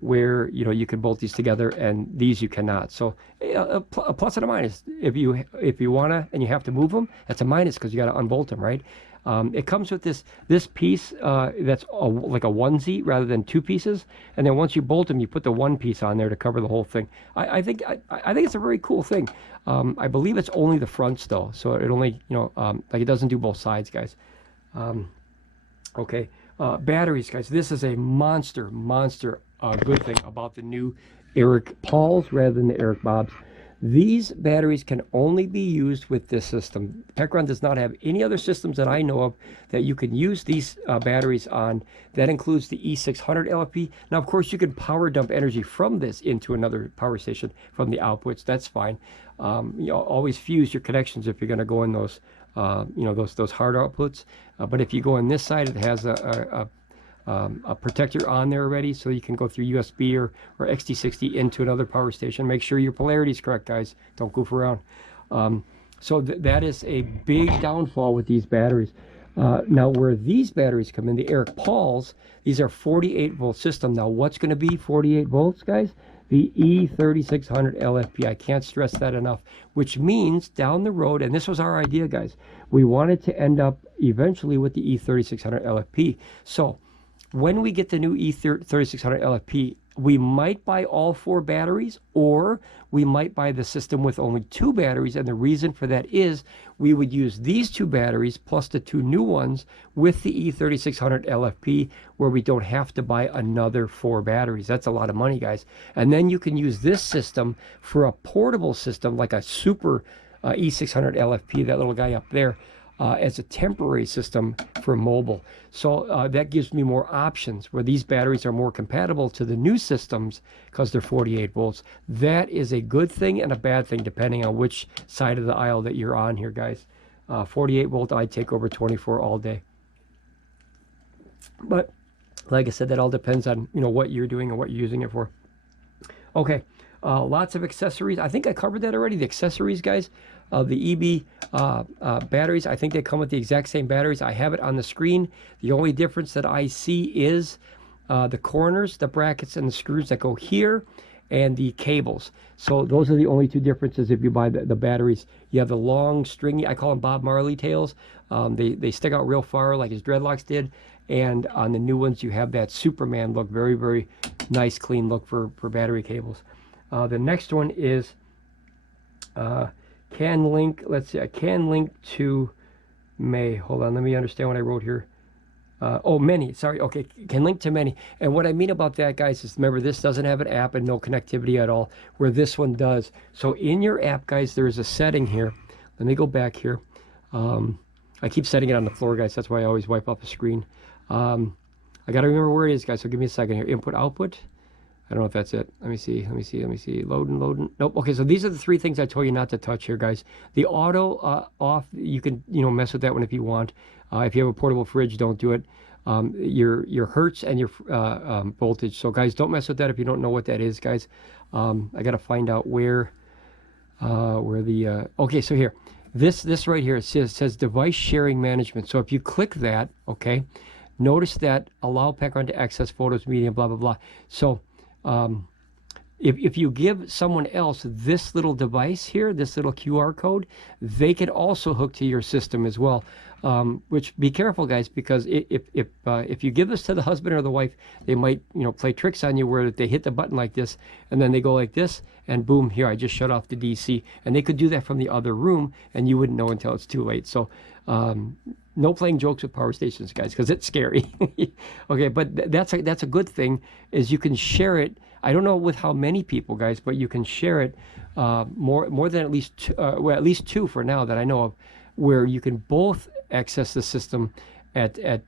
where, you know, you can bolt these together, and these you cannot. So a plus and a minus. If you want to and you have to move them, that's a minus because you got to unbolt them, right? It comes with this piece that's like a onesie rather than two pieces, and then once you bolt them, you put the one piece on there to cover the whole thing. I think it's a very cool thing. I believe it's only the fronts though, so it only, you know, like it doesn't do both sides, guys. Okay, batteries, guys. This is a monster good thing about the new Eric Pauls rather than the Eric Bobs. These batteries can only be used with this system. Pecron does not have any other systems that I know of that you can use these batteries on. That includes the E600LFP. Now, of course, you can power dump energy from this into another power station from the outputs. That's fine. You know, always fuse your connections if you're going to go in those, you know, those hard outputs. But if you go on this side, it has a protector on there already, so you can go through USB or XT60 into another power station. Make sure your polarity is correct, guys. Don't goof around. So that is a big downfall with these batteries. Now, where these batteries come in, the Eric Pauls, these are 48-volt system. Now, what's going to be 48 volts, guys? The E3600LFP. I can't stress that enough, which means down the road, and this was our idea, guys, we wanted to end up eventually with the E3600LFP. So when we get the new E3600LFP, we might buy all 4 batteries, or we might buy the system with only 2 batteries. And the reason for that is we would use these 2 batteries plus the 2 new ones with the E3600LFP, where we don't have to buy another 4 batteries. That's a lot of money, guys. And then you can use this system for a portable system like a super E600LFP, that little guy up there, as a temporary system for mobile. So that gives me more options where these batteries are more compatible to the new systems because they're 48 volts. That is a good thing and a bad thing depending on which side of the aisle that you're on here, guys. 48 volt, I'd take over 24 all day. But like I said, that all depends on, you know, what you're doing and what you're using it for. Okay. Lots of accessories. I think I covered that already. The accessories, guys, the EB batteries, I think they come with the exact same batteries. I have it on the screen. The only difference that I see is the corners, the brackets, and the screws that go here, and the cables. So those are the only 2 differences if you buy the batteries. You have the long, stringy, I call them Bob Marley tails. They stick out real far like his dreadlocks did. And on the new ones, you have that Superman look. Very, very nice, clean look for battery cables. The next one is can link, let's see, I can link to May. Hold on, let me understand what I wrote here. Oh, many, sorry, okay, can link to many. And what I mean about that, guys, is remember, this doesn't have an app and no connectivity at all, where this one does. So in your app, guys, there is a setting here. Let me go back here. I keep setting it on the floor, guys. That's why I always wipe off the screen. I got to remember where it is, guys, so give me a second here. Input, output. I don't know if that's it. Let me see. Loading. Nope. Okay, so these are the 3 things I told you not to touch here, guys. The auto off, you can, you know, mess with that one if you want. If you have a portable fridge, don't do it. Your hertz and your voltage. So, guys, don't mess with that if you don't know what that is, guys. I got to find out where the... okay, so here. This right here, it says device sharing management. So if you click that, okay, notice that allow Pecron to access photos, media, blah, blah, blah. So... if you give someone else this little device here, this little QR code, they can also hook to your system as well. Which, be careful, guys, because if you give this to the husband or the wife, they might, you know, play tricks on you where they hit the button like this and then they go like this and boom, here, I just shut off the DC. And they could do that from the other room and you wouldn't know until it's too late. So no playing jokes with power stations, guys, because it's scary. Okay, but that's a good thing, is you can share it. I don't know with how many people, guys, but you can share it more than at least at least 2 for now that I know of, where you can both access the system at I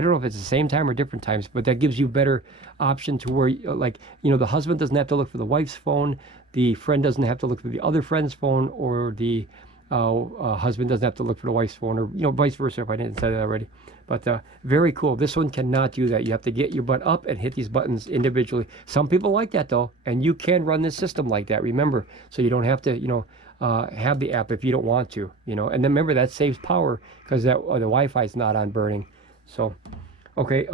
don't know if it's the same time or different times, but that gives you better option to where, like, you know, the husband doesn't have to look for the wife's phone, the friend doesn't have to look for the other friend's phone, or the husband doesn't have to look for the wife's phone, or, you know, vice versa, if I didn't say that already. But very cool. This one cannot do that. You have to get your butt up and hit these buttons individually. Some people like that, though, and you can run this system like that, remember, so you don't have to, you know, have the app if you don't want to, you know. And then remember, that saves power because that the Wi-Fi is not on burning. So, okay,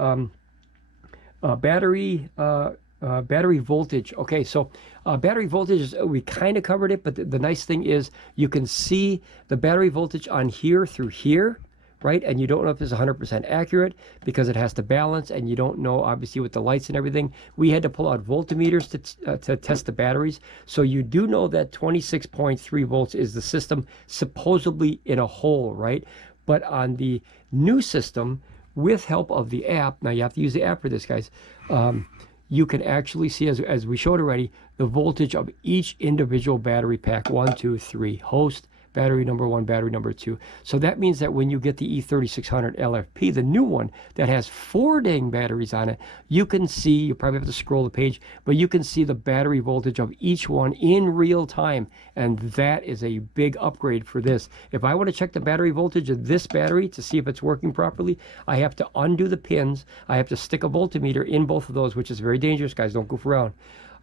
battery voltage. Okay, so battery voltage, we kind of covered it, but the nice thing is you can see the battery voltage on here through here, right? And you don't know if it's 100% accurate because it has to balance, and you don't know, obviously, with the lights and everything. We had to pull out voltmeters to test the batteries. So you do know that 26.3 volts is the system supposedly in a hole, right? But on the new system, with help of the app, now you have to use the app for this, guys, you can actually see, as we showed already, the voltage of each individual battery pack. 1, 2, 3. Host, battery number 1, battery number 2. So that means that when you get the E3600LFP, the new one that has 4 dang batteries on it, you can see, you probably have to scroll the page, but you can see the battery voltage of each one in real time. And that is a big upgrade for this. If I want to check the battery voltage of this battery to see if it's working properly, I have to undo the pins. I have to stick a voltmeter in both of those, which is very dangerous, guys. Don't goof around.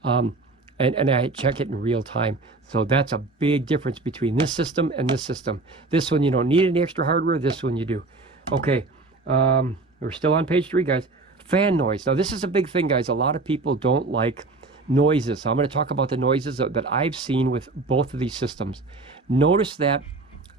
And I check it in real time. So that's a big difference between this system and this system. This one, you don't need any extra hardware. This one, you do. Okay, we're still on page 3, guys. Fan noise. Now, this is a big thing, guys. A lot of people don't like noises. So I'm going to talk about the noises that I've seen with both of these systems. Notice that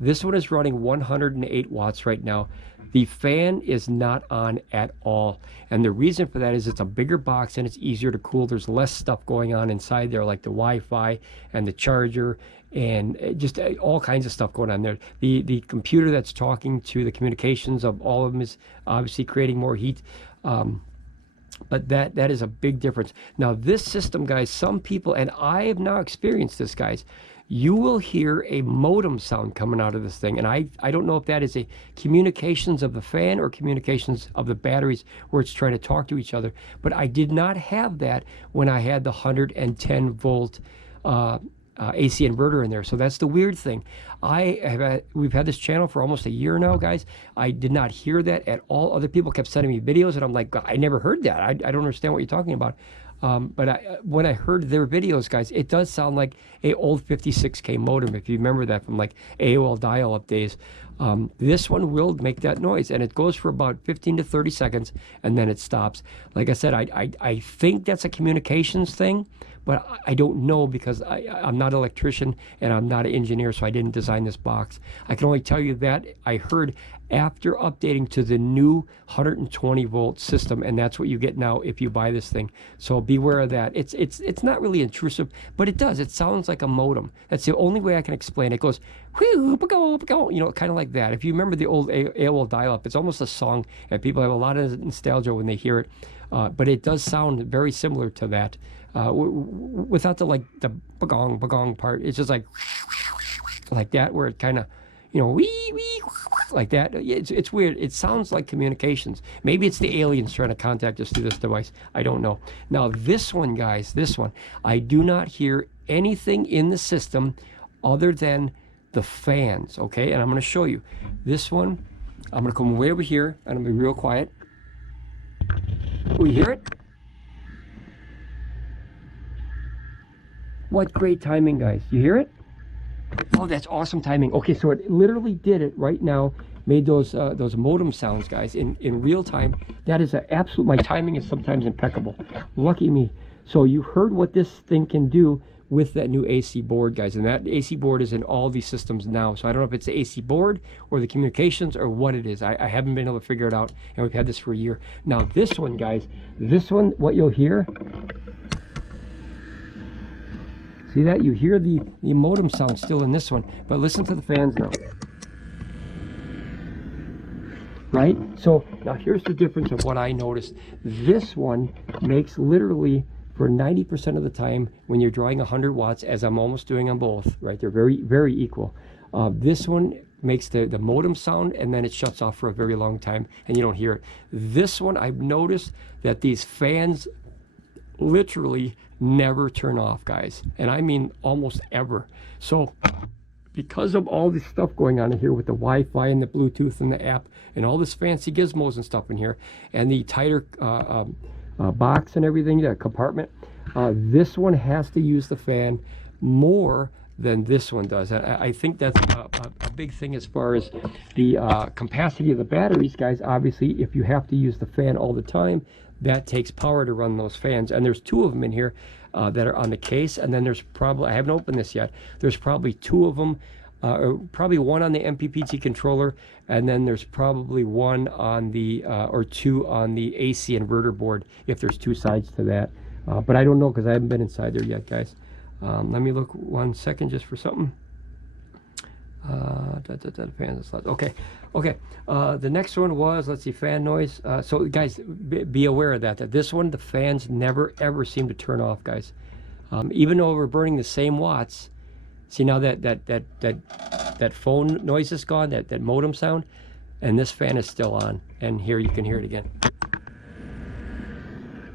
this one is running 108 watts right now. The fan is not on at all. And the reason for that is it's a bigger box and it's easier to cool. There's less stuff going on inside there, like the Wi-Fi and the charger and just all kinds of stuff going on there. The computer that's talking to the communications of all of them is obviously creating more heat. But that is a big difference. Now, this system, guys, some people, and I have now experienced this, guys, you will hear a modem sound coming out of this thing. And I don't know if that is a communications of the fan or communications of the batteries where it's trying to talk to each other. But I did not have that when I had the 110 volt AC inverter in there. So that's the weird thing. We've had this channel for almost a year now, guys. I did not hear that at all. Other people kept sending me videos and I'm like, I never heard that. I don't understand what you're talking about. But when I heard their videos, guys, it does sound like a old 56K modem, if you remember that from like AOL dial-up days. This one will make that noise, and it goes for about 15 to 30 seconds, and then it stops. Like I said, I think that's a communications thing, but I don't know because I'm not an electrician and I'm not an engineer, so I didn't design this box. I can only tell you that I heard after updating to the new 120 volt system, and that's what you get now if you buy this thing. So beware of that. It's not really intrusive, but it does. It sounds like a modem. That's the only way I can explain it. It goes, you know, kind of like that. If you remember the old AOL dial-up, it's almost a song, and people have a lot of nostalgia when they hear it. But it does sound very similar to that, without the bagong part. It's just like that, where it kind of, you know, wee, like that. It's weird. It sounds like communications. Maybe it's the aliens trying to contact us through this device. I don't know. Now, this one, guys, this one, I do not hear anything in the system other than the fans, okay? And I'm going to show you. This one, I'm going to come way over here, and I'm going to be real quiet. We hear it? What great timing, guys. You hear it? Oh, that's awesome timing. Okay, so it literally did it right now, made those modem sounds, guys, in real time. That is an absolute, my timing is sometimes impeccable. Lucky me. So you heard what this thing can do with that new AC board, guys, and that AC board is in all these systems now. So I don't know if it's the AC board or the communications or what it is. I haven't been able to figure it out, and we've had this for a year. Now this one, guys, this one, what you'll hear, see that? You hear the modem sound still in this one, but listen to the fans now. Right? So now here's the difference of what I noticed. This one makes literally, for 90% of the time, when you're drawing 100 watts, as I'm almost doing on both, right? They're very, very equal. This one makes the modem sound, and then it shuts off for a very long time, and you don't hear it. This one, I've noticed that these fans literally never turn off, guys, and I mean almost ever. So because of all this stuff going on in here with the Wi-Fi and the Bluetooth and the app and all this fancy gizmos and stuff in here, and the tighter box and everything, that compartment, this one has to use the fan more than this one does. I think that's a big thing as far as the capacity of the batteries, guys. Obviously, if you have to use the fan all the time, that takes power to run those fans. And there's 2 of them in here that are on the case, and then there's probably, I haven't opened this yet, there's probably 2 of them, or probably 1 on the MPPT controller, and then there's probably 1 on the or 2 on the AC inverter board, if there's 2 sides to that. But I don't know, because I haven't been inside there yet, guys. Let me look 1 second just for something. Fans, okay. The next one was, let's see, fan noise. So guys, be aware of that this one, the fans never ever seem to turn off, guys. Even though we're burning the same watts. See now that phone noise is gone, that modem sound, and this fan is still on. And here you can hear it again.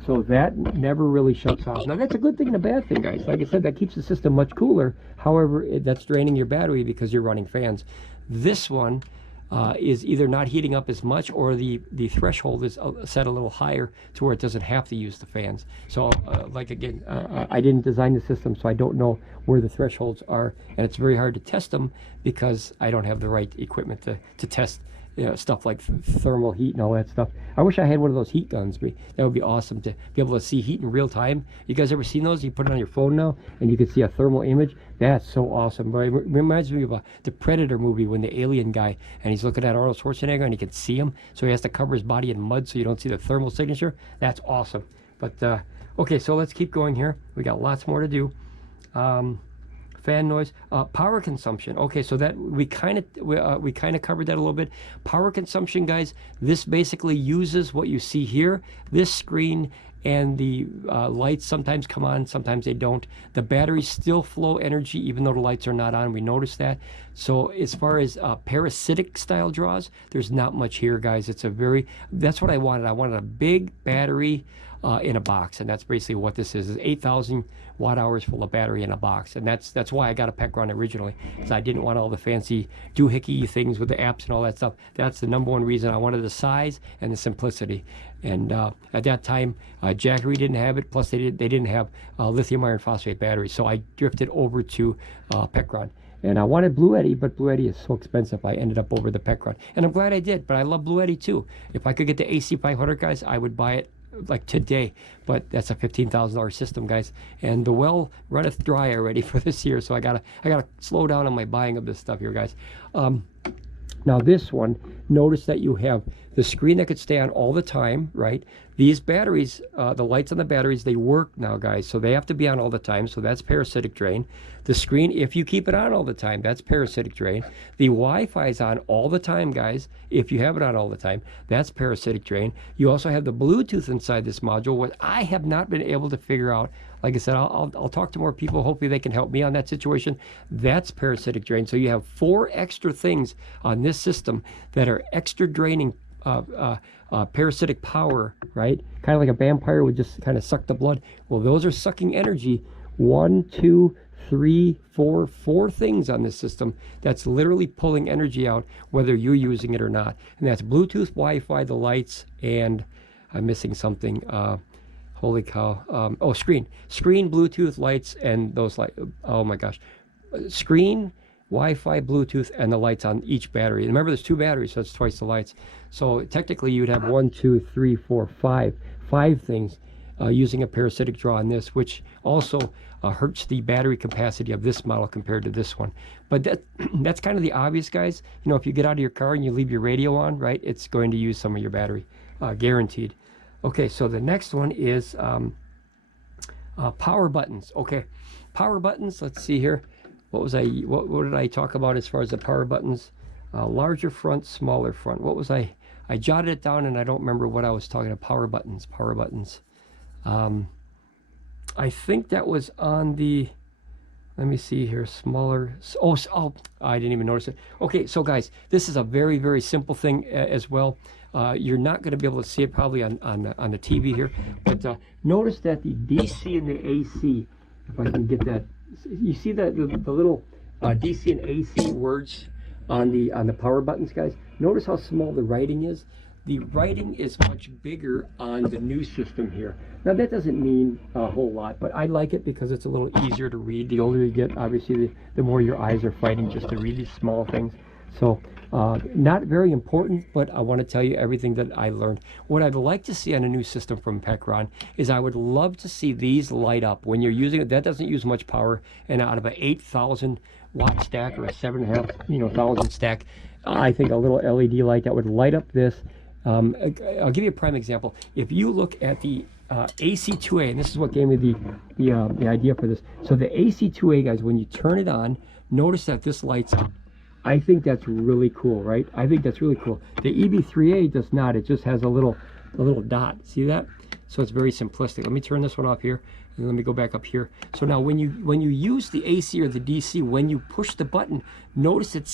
So that never really shuts off. Now that's a good thing and a bad thing, guys. Like I said, that keeps the system much cooler. However, that's draining your battery because you're running fans. This one is either not heating up as much, or the threshold is set a little higher to where it doesn't have to use the fans. So like again, I didn't design the system, so I don't know where the thresholds are, and it's very hard to test them because I don't have the right equipment to test, you know, stuff like thermal heat and all that stuff. I wish I had one of those heat guns. That would be awesome to be able to see heat in real time. You guys ever seen those? You put it on your phone now and you can see a thermal image. That's so awesome. But it reminds me of the Predator movie, when the alien guy, and he's looking at Arnold Schwarzenegger and he can see him, so he has to cover his body in mud so you don't see the thermal signature. That's awesome. But okay, so let's keep going here. We got lots more to do. Fan noise, power consumption. Okay, so that we kind of covered that a little bit. Power consumption, guys. This basically uses what you see here. This screen and the lights sometimes come on, sometimes they don't. The batteries still flow energy even though the lights are not on. We noticed that. So as far as parasitic style draws, there's not much here, guys. It's a that's what I wanted. I wanted a big battery in a box, and that's basically what this is 8,000 watt-hours full of battery in a box. And that's why I got a Pecron originally, because I didn't want all the fancy doohickey things with the apps and all that stuff. That's the number one reason. I wanted the size and the simplicity. And at that time, Jackery didn't have it, plus they didn't have lithium iron phosphate batteries, so I drifted over to Pecron. And I wanted Bluetti, but Bluetti is so expensive. I ended up over the Pecron, and I'm glad I did. But I love Bluetti too. If I could get the AC500, guys, I would buy it like today. But that's a $15,000 system, guys, and the well runneth dry already for this year. So I gotta slow down on my buying of this stuff here, guys. Now this one, notice that you have the screen that could stay on all the time, right? These batteries, the lights on the batteries, they work now, guys, so they have to be on all the time, so that's parasitic drain. The screen, if you keep it on all the time, that's parasitic drain. The Wi-Fi is on all the time, guys. If you have it on all the time, that's parasitic drain. You also have the Bluetooth inside this module, what I have not been able to figure out. Like I said, I'll talk to more people. Hopefully they can help me on that situation. That's parasitic drain. So you have 4 extra things on this system that are extra draining parasitic power, right? Kind of like a vampire would just kind of suck the blood. Well, those are sucking energy. 1, 2, 3, 4 things on this system that's literally pulling energy out, whether you're using it or not. And that's Bluetooth, Wi-Fi, the lights, and I'm missing something. Holy cow. Oh, screen, Bluetooth, lights, and those lights. Oh my gosh. Screen, Wi-Fi, Bluetooth, and the lights on each battery. And remember, there's 2 batteries, so it's twice the lights. So technically, you'd have 1, 2, 3, 4, 5 things using a parasitic draw on this, which also hurts the battery capacity of this model compared to this one. But that's kind of the obvious, guys. You know, if you get out of your car and you leave your radio on, right, it's going to use some of your battery, guaranteed. Okay, so the next one is power buttons. Okay, power buttons. Let's see here. What did I talk about as far as the power buttons? Larger front, smaller front. What was I jotted it down and I don't remember what I was talking about. Power buttons. I think that was on the, let me see here, smaller. Oh, I didn't even notice it. Okay, so guys, this is a very, very simple thing as well. You're not going to be able to see it probably on the TV here, but notice that the DC and the AC, if I can get that, you see that the little DC and AC words on the power buttons, guys. Notice how small the writing is. The writing is much bigger on the new system here. Now that doesn't mean a whole lot, but I like it because it's a little easier to read. The older you get, obviously, the more your eyes are fighting just to read these small things. So not very important, but I want to tell you everything that I learned. What I'd like to see on a new system from Pecron is I would love to see these light up when you're using it. That doesn't use much power, and out of an 8,000 watt stack or a 7,500 stack, I think a little LED light that would light up this. I'll give you a prime example. If you look at the AC2A, and this is what gave me the idea for this. So the AC2A, guys, when you turn it on, notice that this lights up. I think that's really cool, right? I think that's really cool. The EB3A does not. It just has a little dot. See that? So it's very simplistic. Let me turn this one off here, and let me go back up here. So now when you use the AC or the DC, when you push the button, notice it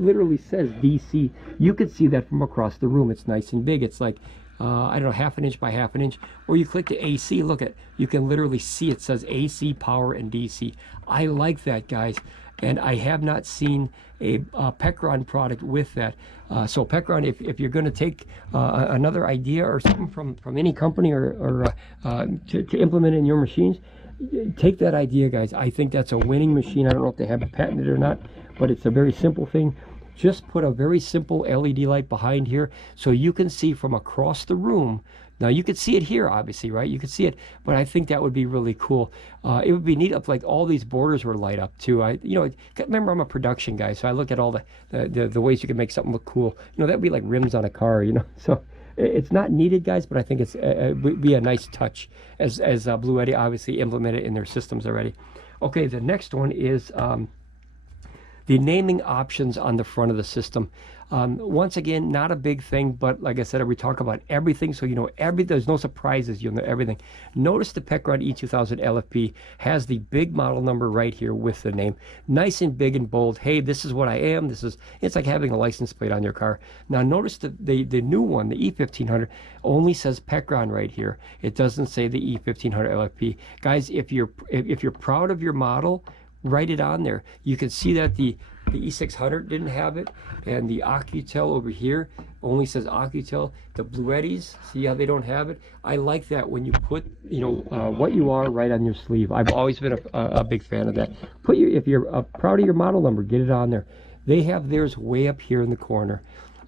literally says DC. You could see that from across the room. It's nice and big. It's like, I don't know, 1/2 inch by 1/2 inch. Or you click the AC, look at, you can literally see it says AC, power, and DC. I like that, guys. And I have not seen a Pecron product with that. So Pecron, if you're going to take another idea or something from any company or to implement it in your machines, take that idea, guys. I think that's a winning machine. I don't know if they have it patented or not, but it's a very simple thing. Just put a very simple LED light behind here so you can see from across the room. Now you could see it here, obviously, right? You could see it, but I think that would be really cool. It would be neat if like all these borders were light up too. Remember, I'm a production guy, so I look at all the ways you can make something look cool. That'd be like rims on a car, So it's not needed, guys, but I think it would be a nice touch as Bluetti obviously implemented in their systems already. Okay, the next one is the naming options on the front of the system. Once again, not a big thing, but like I said, we talk about everything, so there's no surprises, you'll know everything. Notice the Pecron E2000LFP has the big model number right here with the name, nice and big and bold. Hey, this is what I am. It's like having a license plate on your car. Now notice the new one, the E1500, only says Pecron right here. It doesn't say the E1500LFP. Guys, if you're proud of your model, write it on there. You can see that the E600 didn't have it, and the Oukitel over here only says Oukitel. The Bluettis, see how they don't have it? I like that when you put what you are right on your sleeve. I've always been a big fan of that. If you're proud of your model number, get it on there. They have theirs way up here in the corner.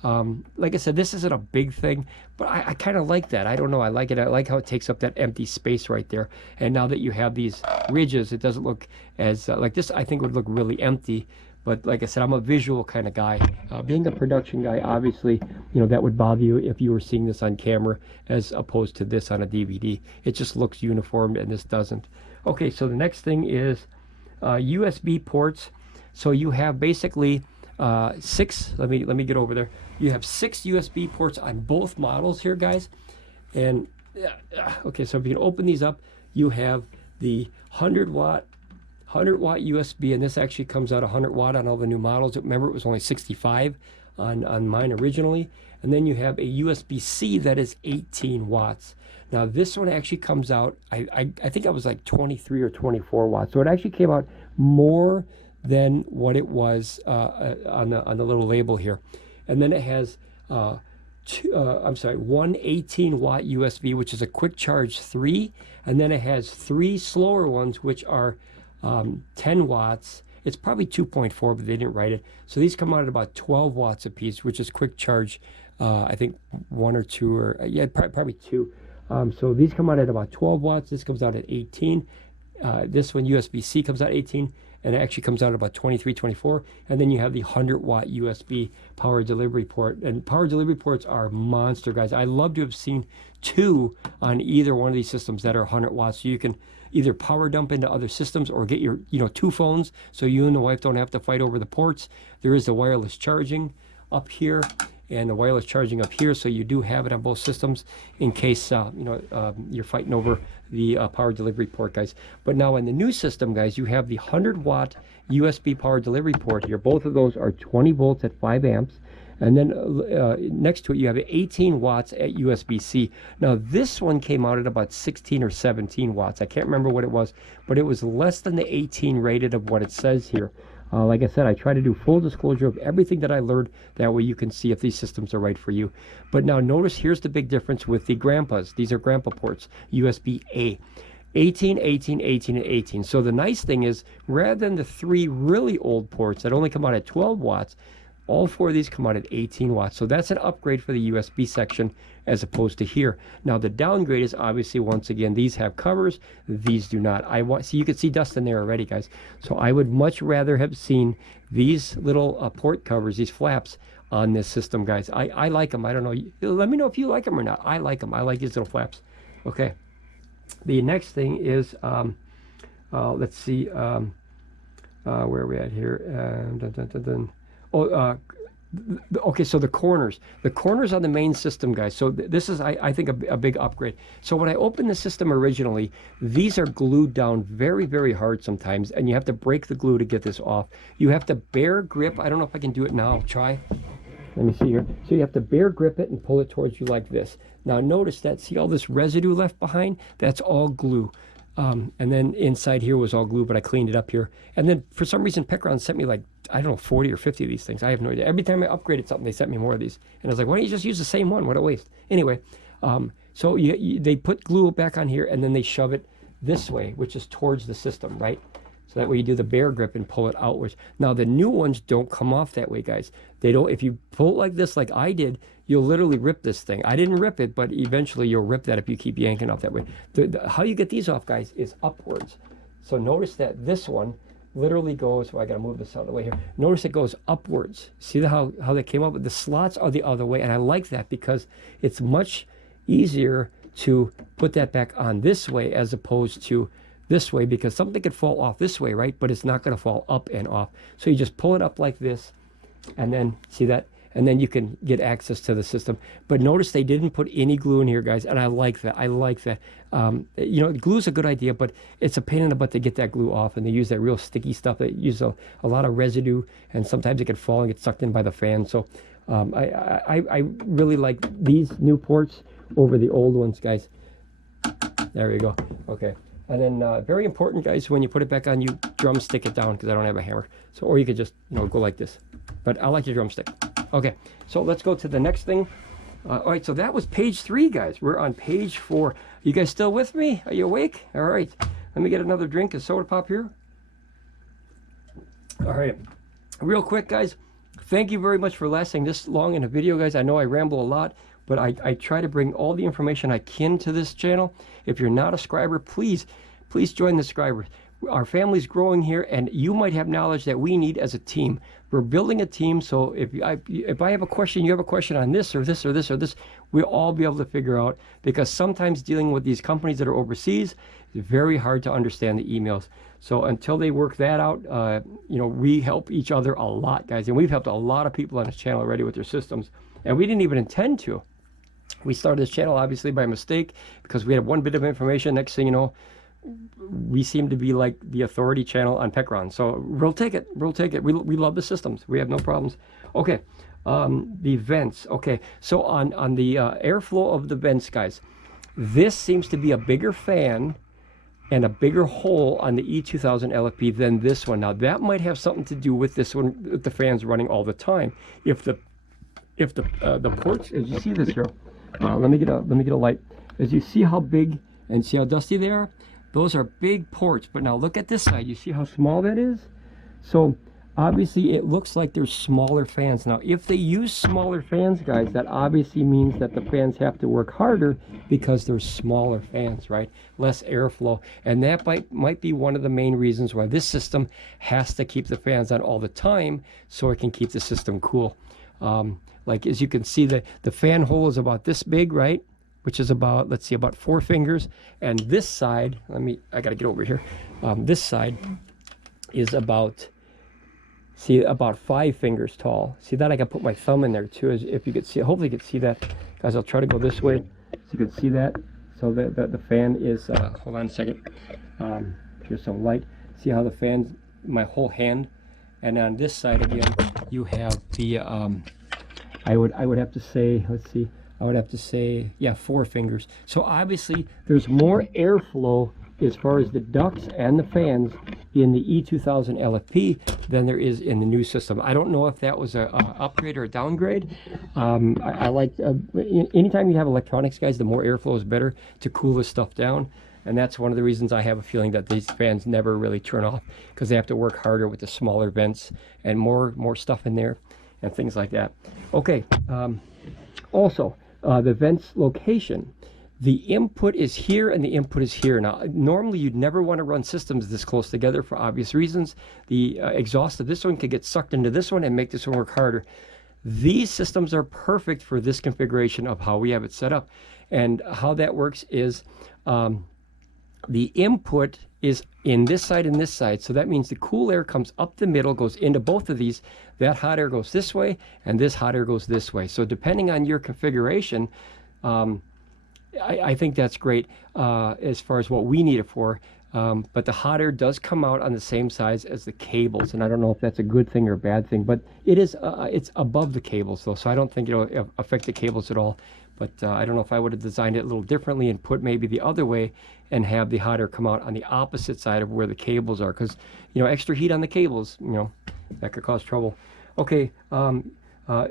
Like I said, this isn't a big thing, but I kind of like that. I don't know, I like it. I like how it takes up that empty space right there. And now that you have these ridges, it doesn't look as like this. I think would look really empty. But like I said, I'm a visual kind of guy. Being a production guy, obviously, that would bother you if you were seeing this on camera as opposed to this on a DVD. It just looks uniform, and this doesn't. Okay, so the next thing is USB ports. So you have basically 6. Let me get over there. You have 6 USB ports on both models here, guys. And okay, so if you can open these up, you have the 100 watt USB, and this actually comes out 100 watt on all the new models. Remember, it was only 65 on mine originally. And then you have a USB-C that is 18 watts. Now this one actually comes out, I think I was like 23 or 24 watts. So it actually came out more than what it was on the little label here. And then it has one 18 watt USB, which is a quick charge 3, and then it has 3 slower ones, which are 10 watts. It's probably 2.4, but they didn't write it. So these come out at about 12 watts a piece, which is quick charge, I think 1 or 2, or yeah, probably 2. So these come out at about 12 watts. This comes out at 18. This one, USB-C, comes out 18, and it actually comes out at about 23, 24. And then you have the 100 watt USB power delivery port. And power delivery ports are monster, guys. I love to have seen 2 on either one of these systems that are 100 watts. So you can either power dump into other systems or get your 2 phones, so you and the wife don't have to fight over the ports. There is the wireless charging up here and the wireless charging up here, so you do have it on both systems in case you're fighting over the power delivery port, guys. But now in the new system, guys, you have the 100 watt USB power delivery port here. Both of those are 20 volts at 5 amps. And then next to it, you have 18 watts at USB-C. Now, this one came out at about 16 or 17 watts. I can't remember what it was, but it was less than the 18 rated of what it says here. Like I said, I try to do full disclosure of everything that I learned. That way you can see if these systems are right for you. But now notice, here's the big difference with the grandpas. These are grandpa ports, USB-A. 18, 18, 18, and 18. So the nice thing is, rather than the 3 really old ports that only come out at 12 watts, all 4 of these come out at 18 watts. So that's an upgrade for the USB section as opposed to here. Now the downgrade is obviously, once again, these have covers, these do not. So you can see dust in there already, guys. So I would much rather have seen these little port covers, these flaps on this system, guys. I like them. I don't know. Let me know if you like them or not. I like them. I like these little flaps. Okay. The next thing is, let's see, where are we at here? Okay, so the corners on the main system, guys. So this is, I think, a big upgrade. So when I opened the system originally, these are glued down very, very hard sometimes, and you have to break the glue to get this off. You have to bare grip. I don't know if I can do it now. Try. Let me see here. So you have to bare grip it and pull it towards you like this. Now notice that, see all this residue left behind? That's all glue. And then inside here was all glue, but I cleaned it up here. And then for some reason, Pecron sent me like, I don't know, 40 or 50 of these things. I have no idea. Every time I upgraded something, they sent me more of these. And I was like, why don't you just use the same one? What a waste. Anyway, so they put glue back on here, and then they shove it this way, which is towards the system, right? So that way you do the bare grip and pull it outwards. Now the new ones don't come off that way, guys. They don't. If you pull it like this, like I did, you'll literally rip this thing. I didn't rip it, but eventually you'll rip that if you keep yanking off that way. How you get these off, guys, is upwards. So notice that this one literally goes, well, I gotta move this out of the way here. Notice it goes upwards. See how they came up with the slots are the other way, and I like that because it's much easier to put that back on this way as opposed to this way, because something could fall off this way, right? But it's not going to fall up and off. So you just pull it up like this, and then see that, and then you can get access to the system. But notice they didn't put any glue in here, guys, and I like that. I like that. You know, glue is a good idea, but it's a pain in the butt to get that glue off, and they use that real sticky stuff. They use a lot of residue, and sometimes it can fall and get sucked in by the fan. So I really like these new ports over the old ones, guys. There you go. Okay. And then very important, guys, when you put it back on, you drumstick it down, because I don't have a hammer. So, or you could just, you know, go like this. But I like your drumstick. Okay, so let's go to the next thing. All right, so that was page 3, guys. We're on page 4. You guys still with me? Are you awake? All right. Let me get another drink of soda pop here. All right. Real quick, guys. Thank you very much for lasting this long in a video, guys. I know I ramble a lot, but I try to bring all the information I can to this channel. If you're not a subscriber, please join the subscribers. Our family's growing here, and you might have knowledge that we need as a team. We're building a team, so if I have a question, you have a question on this or this or this or this, we'll all be able to figure out, because sometimes dealing with these companies that are overseas is very hard to understand the emails. So until they work that out, you know, we help each other a lot, guys, and we've helped a lot of people on this channel already with their systems, and we didn't even intend to. We started this channel obviously by mistake, because we had one bit of information. Next thing you know, we seem to be like the authority channel on Pecron. So we'll take it. We'll take it. We love the systems. We have no problems. Okay, the vents. Okay, so on the airflow of the vents, guys, this seems to be a bigger fan and a bigger hole on the E2000LFP than this one. Now that might have something to do with this one, with the fans running all the time. If the ports, as you see this here, let me get a light. As you see how big and see how dusty they are, those are big ports. But now look at this side. You see how small that is? So obviously it looks like there's smaller fans. Now if they use smaller fans, guys, that obviously means that the fans have to work harder, because there's smaller fans, right? Less airflow. And that might be one of the main reasons why this system has to keep the fans on all the time, so it can keep the system cool. Like as you can see, the fan hole is about this big, right? Which is about, let's see, about 4 fingers. And this side, I gotta get over here. This side is about, see, about 5 fingers tall. See that? I can put my thumb in there too, as if you could see. Hopefully you can see that. Guys, I'll try to go this way so you can see that. So the fan is, hold on a second. Here's some light. See how the fan's my whole hand. And on this side again, you have the, I would have to say, let's see, I would have to say, yeah, 4 fingers. So obviously there's more airflow as far as the ducts and the fans in the E2000LFP than there is in the new system. I don't know if that was a upgrade or a downgrade. I like, anytime you have electronics, guys, the more airflow is better to cool this stuff down. And that's one of the reasons I have a feeling that these fans never really turn off, because they have to work harder with the smaller vents and more stuff in there and things like that. Okay, also, the vents location. The input is here and the input is here. Now, normally you'd never want to run systems this close together for obvious reasons. The exhaust of this one could get sucked into this one and make this one work harder. These systems are perfect for this configuration of how we have it set up. And how that works is, the input is in this side and this side, so that means the cool air comes up the middle, goes into both of these. That hot air goes this way, and this hot air goes this way. So depending on your configuration, I think that's great as far as what we need it for. But the hot air does come out on the same size as the cables, and I don't know if that's a good thing or a bad thing, but it is. It's above the cables though, so I don't think it'll affect the cables at all. But I don't know if I would have designed it a little differently and put maybe the other way and have the hot air come out on the opposite side of where the cables are, because extra heat on the cables, that could cause trouble. Okay,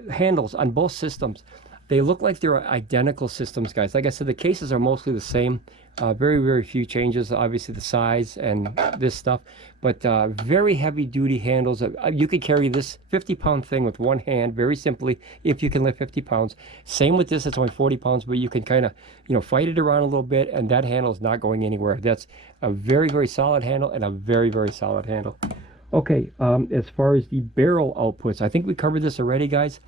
handles on both systems. They look like they're identical systems, guys. Like I said, the cases are mostly the same. Very, very few changes. Obviously, the size and this stuff. But very heavy-duty handles. You could carry this 50-pound thing with one hand, very simply, if you can lift 50 pounds. Same with this. It's only 40 pounds, but you can kind of, fight it around a little bit, and that handle is not going anywhere. That's a very, very solid handle and a very, very solid handle. Okay, as far as the barrel outputs, I think we covered this already, guys.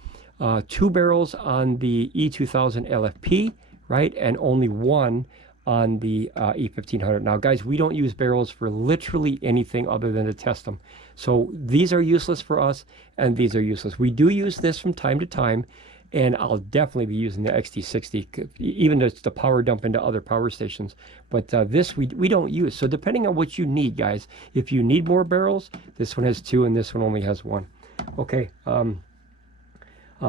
2 barrels on the E2000LFP, right? And only 1 on the E1500. Now, guys, we don't use barrels for literally anything other than to test them. So these are useless for us, and these are useless. We do use this from time to time, and I'll definitely be using the XT60, even though it's the power dump into other power stations. But this we don't use. So depending on what you need, guys, if you need more barrels, this one has 2 and this one only has 1. Okay.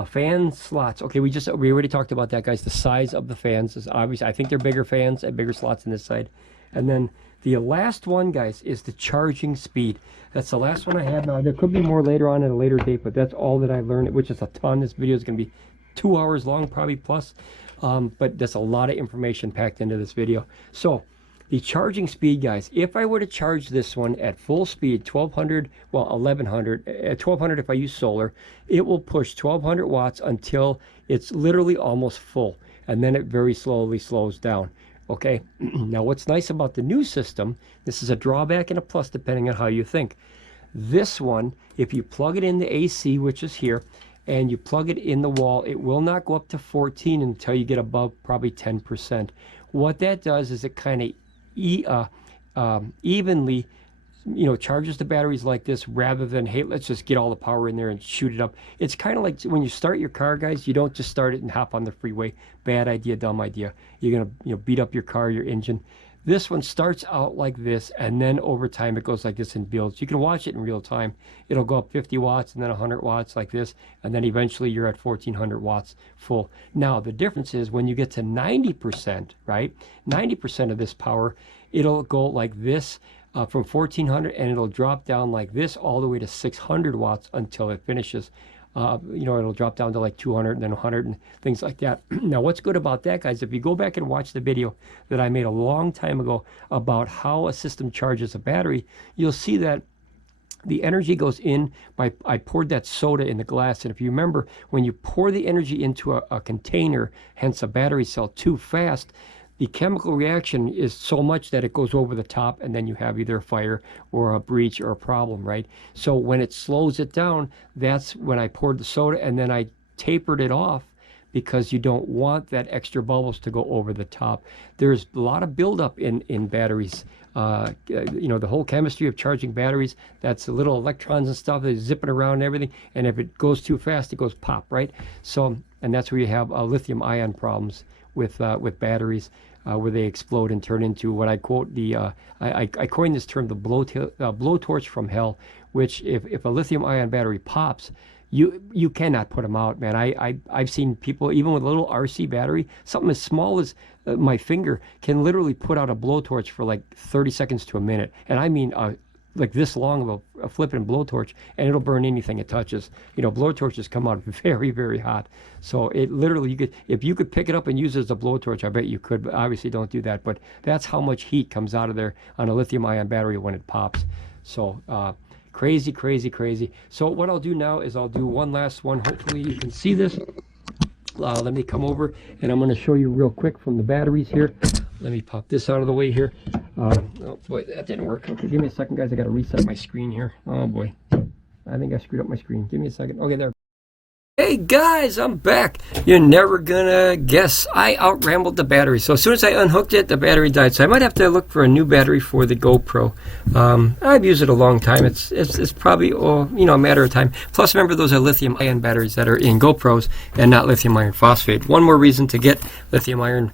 Fan slots. Okay, we already talked about that, guys. The size of the fans is obvious. I think they're bigger fans and bigger slots on this side. And then the last one, guys, is the charging speed. That's the last one I have now. There could be more later on at a later date, but that's all that I learned, which is a ton. This video is going to be 2 hours long, probably plus. But there's a lot of information packed into this video. So the charging speed, guys, if I were to charge this one at full speed, 1200, well, 1100, at 1200 if I use solar, it will push 1200 watts until it's literally almost full. And then it very slowly slows down. Okay, now what's nice about the new system, this is a drawback and a plus depending on how you think. This one, if you plug it in the AC, which is here, and you plug it in the wall, it will not go up to 14 until you get above probably 10%. What that does is it kind of evenly charges the batteries like this, rather than, hey, let's just get all the power in there and shoot it up. It's kind of like when you start your car, guys, you don't just start it and hop on the freeway. Bad idea, dumb idea. You're gonna beat up your car, your engine. This one starts out like this, and then over time it goes like this and builds. You can watch it in real time. It'll go up 50 watts and then 100 watts like this, and then eventually you're at 1400 watts full. Now, the difference is when you get to 90%, right? 90% of this power, it'll go like this from 1400, and it'll drop down like this all the way to 600 watts until it finishes. It'll drop down to like 200 and then 100 and things like that. Now, what's good about that, guys, if you go back and watch the video that I made a long time ago about how a system charges a battery, you'll see that the energy goes in by, I poured that soda in the glass, and if you remember, when you pour the energy into a container, hence a battery cell, too fast, the chemical reaction is so much that it goes over the top, and then you have either a fire or a breach or a problem, right? So when it slows it down, that's when I poured the soda, and then I tapered it off, because you don't want that extra bubbles to go over the top. There's a lot of buildup in batteries. The whole chemistry of charging batteries, that's the little electrons and stuff that's zipping around and everything, and if it goes too fast, it goes pop, right? So, and that's where you have lithium ion problems with batteries, where they explode and turn into what I quote I coined this term, the blowtorch from hell, which if a lithium ion battery pops, you cannot put them out, man. I've seen people, even with a little RC battery, something as small as my finger, can literally put out a blowtorch for like 30 seconds to a minute. And I mean like this long of a flipping blowtorch, and it'll burn anything it touches. Blowtorches come out very, very hot. So it literally, if you could pick it up and use it as a blowtorch, I bet you could, but obviously don't do that. But that's how much heat comes out of there on a lithium ion battery when it pops. So crazy, crazy, crazy. So what I'll do now is I'll do one last one. Hopefully you can see this. Let me come over, and I'm going to show you real quick from the batteries here. Let me pop this out of the way here. Oh boy, that didn't work. Okay, give me a second, guys. I got to reset my screen here. Oh boy, I think I screwed up my screen. Give me a second. Okay, there. Hey guys, I'm back. You're never gonna guess. I out-rambled the battery. So as soon as I unhooked it, the battery died. So I might have to look for a new battery for the GoPro. I've used it a long time. It's probably a matter of time. Plus, remember, those are lithium-ion batteries that are in GoPros and not lithium iron phosphate. One more reason to get lithium iron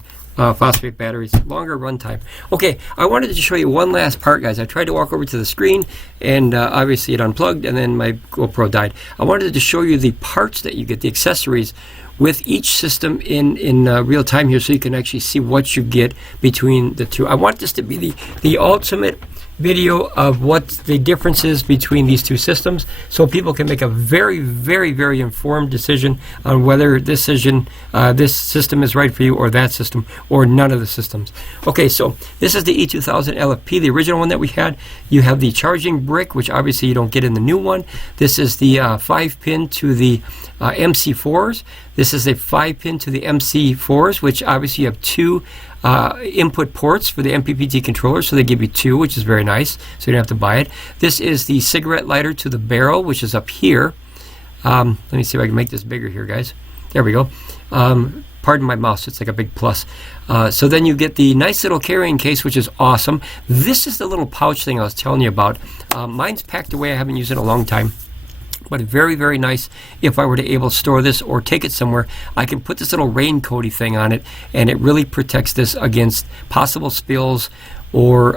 phosphate batteries, longer runtime. Okay, I wanted to show you one last part, guys. I tried to walk over to the screen, and obviously it unplugged, and then my GoPro died. I wanted to show you the parts that you get, the accessories, with each system in real time here, so you can actually see what you get between the two. I want this to be the ultimate video of what the difference is between these two systems, so people can make a very, very, very informed decision on whether this system is right for you, or that system, or none of the systems. Okay, so this is the E2000LFP, the original one that we had. You have the charging brick, which obviously you don't get in the new one. This is the 5-pin to the MC4s. This is a 5-pin to the MC4s, which obviously you have two input ports for the MPPT controller, so they give you two, which is very nice, so you don't have to buy it. This is the cigarette lighter to the barrel, which is up here. Let me see if I can make this bigger here, guys. There we go. Pardon my mouse, it's like a big plus. So then you get the nice little carrying case, which is awesome. This is the little pouch thing I was telling you about. Mine's packed away. I haven't used it in a long time, but very, very nice. If I were to able to store this or take it somewhere, I can put this little raincoaty thing on it, and it really protects this against possible spills or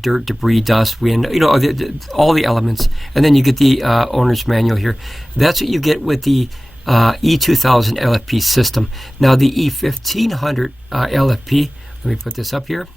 dirt, debris, dust, wind, all the elements. And then you get the owner's manual here. That's what you get with the E2000LFP system. Now the E1500LFP, let me put this up here.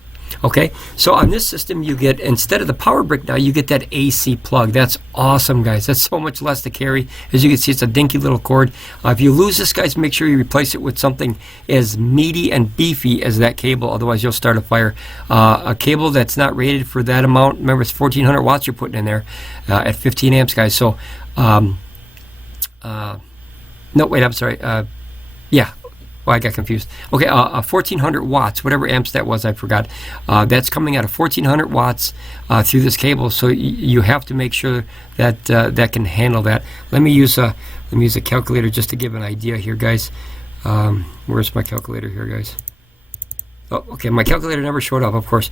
Okay, so on this system you get, instead of the power brick now, you get that AC plug. That's awesome, guys. That's so much less to carry. As you can see, it's a dinky little cord. If you lose this, guys, make sure you replace it with something as meaty and beefy as that cable, otherwise you'll start a fire. A cable that's not rated for that amount, remember it's 1400 watts you're putting in there at 15 amps, guys. So, no, wait, I'm sorry. Yeah. Well, I got confused. Okay, 1400 watts, whatever amps that was, I forgot. That's coming out of 1400 watts through this cable, so you have to make sure that that can handle that. Let me use a calculator just to give an idea here, guys. Where's my calculator here, guys? Oh, okay, my calculator never showed up, of course.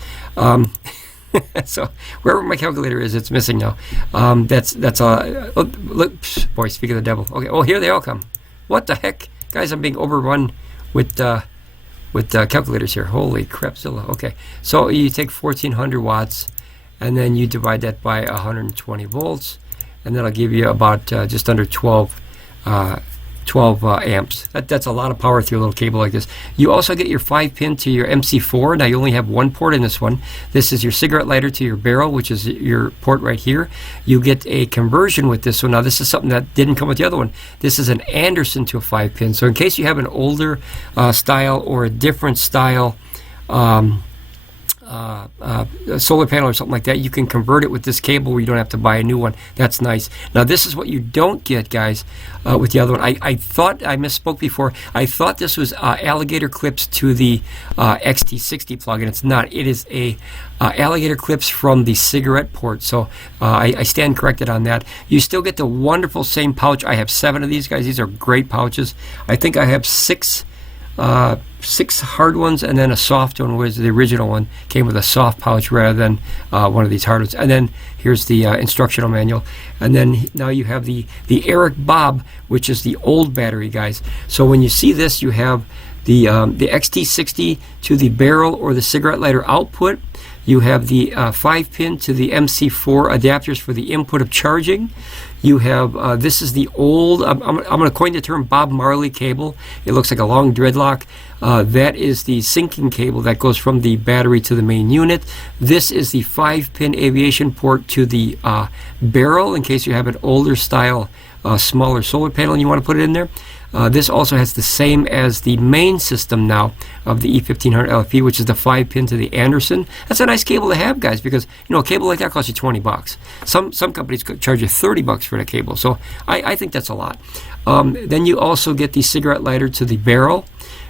So wherever my calculator is, it's missing now. That's oh, look, boy, speak of the devil. Okay, oh, here they all come. What the heck? Guys, I'm being overrun with calculators here. Holy crapzilla. Okay, so you take 1400 watts, and then you divide that by 120 volts, and that'll give you about just under 12 amps. That's a lot of power through a little cable like this. You also get your 5-pin to your MC4. Now you only have one port in this one. This is your cigarette lighter to your barrel, which is your port right here. You get a conversion with this. So now this is something that didn't come with the other one. This is an Anderson to a 5-pin. So in case you have an older style or a different style solar panel or something like that, you can convert it with this cable where you don't have to buy a new one. That's nice. Now this is what you don't get, guys, with the other one. I thought I misspoke before. I thought this was alligator clips to the XT60 plug, and it's not. It is a alligator clips from the cigarette port. So I stand corrected on that. You still get the wonderful same pouch. I have 7 of these, guys. These are great pouches. I think I have 6 hard ones and then a soft one, whereas the original one came with a soft pouch rather than one of these hard ones. And then here's the instructional manual. And then now you have the Eric Bob, which is the old battery, guys. So when you see this, you have the XT60 to the barrel or the cigarette lighter output. You have the 5-pin to the MC4 adapters for the input of charging. You have, this is the old, I'm going to coin the term Bob Marley cable. It looks like a long dreadlock. That is the syncing cable that goes from the battery to the main unit. This is the 5-pin aviation port to the barrel, in case you have an older style, smaller solar panel and you want to put it in there. This also has the same as the main system now of the E1500LFP, which is the 5-pin to the Anderson. That's a nice cable to have, guys, because a cable like that costs you 20 bucks. Some companies could charge you 30 bucks for that cable, so I think that's a lot. Then you also get the cigarette lighter to the barrel,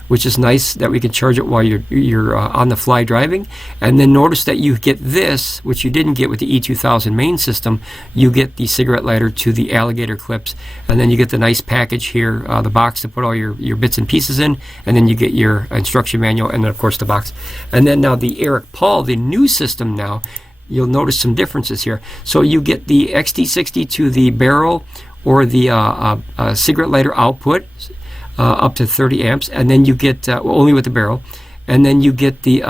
which is nice that we can charge it while you're on the fly driving. And then notice that you get this, which you didn't get with the E2000 main system. You get the cigarette lighter to the alligator clips, and then you get the nice package here, the box to put all your bits and pieces in, and then you get your instruction manual, and then of course the box. And then now the Eric Paul, the new system now, you'll notice some differences here. So you get the XT60 to the barrel or the cigarette lighter output up to 30 amps, and then you get only with the barrel, and then you get the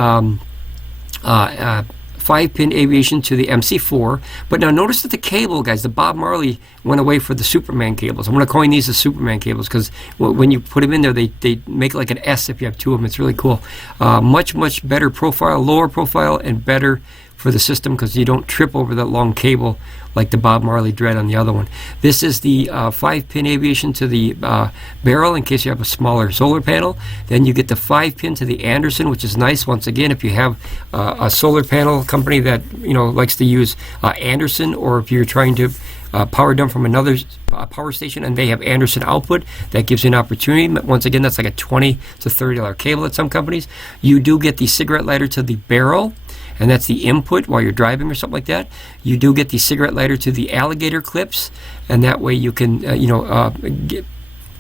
5-pin aviation to the MC4. But now notice that the cable, guys, the Bob Marley went away for the Superman cables. I'm going to coin these as Superman cables because when you put them in there, they make like an S if you have two of them. It's really cool. Much better profile, lower profile, and better for the system because you don't trip over that long cable like the Bob Marley Dread on the other one. This is the 5-pin aviation to the barrel in case you have a smaller solar panel. Then you get the 5-pin to the Anderson, which is nice. Once again, if you have a solar panel company that likes to use Anderson, or if you're trying to power down from another power station and they have Anderson output, that gives you an opportunity. Once again, that's like a $20 to $30 cable at some companies. You do get the cigarette lighter to the barrel, and that's the input while you're driving or something like that. You do get the cigarette lighter to the alligator clips, and that way you can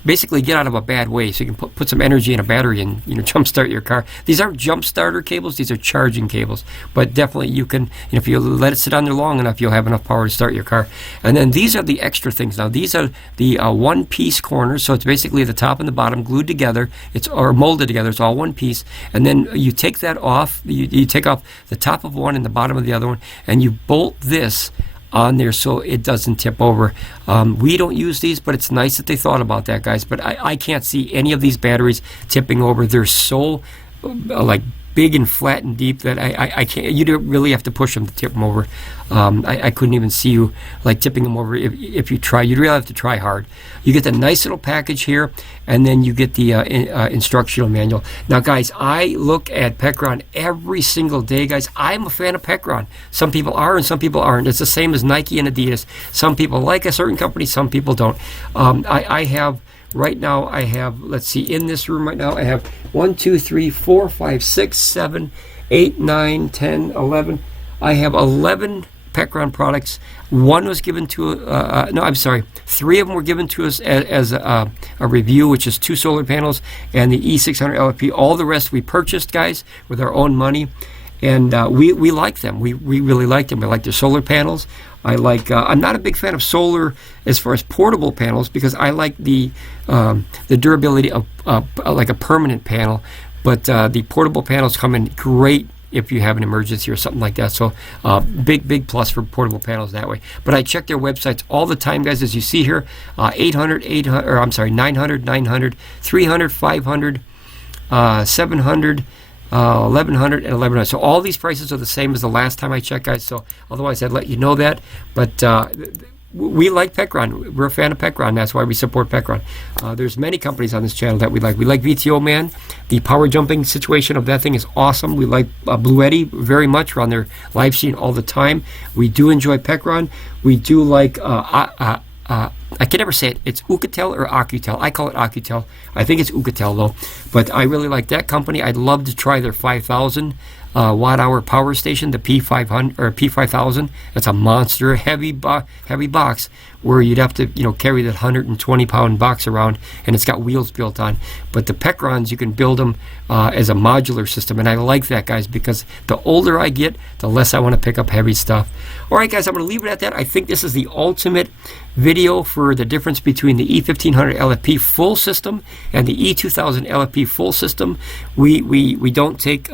basically get out of a bad way, so you can put some energy in a battery and jump start your car. These aren't jump starter cables, these are charging cables, but definitely you can, if you let it sit on there long enough, you'll have enough power to start your car. And then these are the extra things. Now these are the one-piece corners, so it's basically the top and the bottom glued together, or molded together. It's all one piece, and then you take that off. You take off the top of one and the bottom of the other one, and you bolt this on there so it doesn't tip over. We don't use these, but it's nice that they thought about that, guys. But I can't see any of these batteries tipping over. They're so like big and flat and deep that I can't. You don't really have to push them to tip them over. I couldn't even see you like tipping them over if you try. You'd really have to try hard. You get the nice little package here, and then you get the instructional manual. Now, guys, I look at Pecron every single day, guys. I'm a fan of Pecron. Some people are and some people aren't. It's the same as Nike and Adidas. Some people like a certain company, some people don't. I have right now, I have, let's see, in this room right now, I have 1, 2, 3, 4, 5, 6, 7, 8, 9, 10, 11. I have 11 Pecron products. One was given to, no, I'm sorry, 3 of them were given to us as a review, which is 2 solar panels and the E1500LFP. All the rest we purchased, guys, with our own money. And we like them. We really like them. We like their solar panels. I like. I'm not a big fan of solar as far as portable panels because I like the durability of like a permanent panel. But the portable panels come in great if you have an emergency or something like that. So big plus for portable panels that way. But I check their websites all the time, guys, as you see here. 900, 900, 300, 500, 700. 1100 and 1100. So all these prices are the same as the last time I checked, guys. So otherwise, I'd let you know that. But we like Pecron. We're a fan of Pecron. That's why we support Pecron. There's many companies on this channel that we like. We like VTOMAN. The power jumping situation of that thing is awesome. We like Bluetti very much. We're on their live stream all the time. We do enjoy Pecron. We do like I can never say it. It's Oukitel or Acoupeur. I call it Oukitel. I think it's Oukitel though. But I really like that company. I'd love to try their 5,000 watt-hour power station, the P500 or P5000. That's a monster heavy box where you'd have to carry that 120-pound box around, and it's got wheels built on. But the Pecrons, you can build them as a modular system, and I like that, guys, because the older I get, the less I want to pick up heavy stuff. All right, guys, I'm going to leave it at that. I think this is the ultimate video for the difference between the E1500LFP full system and the E2000LFP full system. We don't take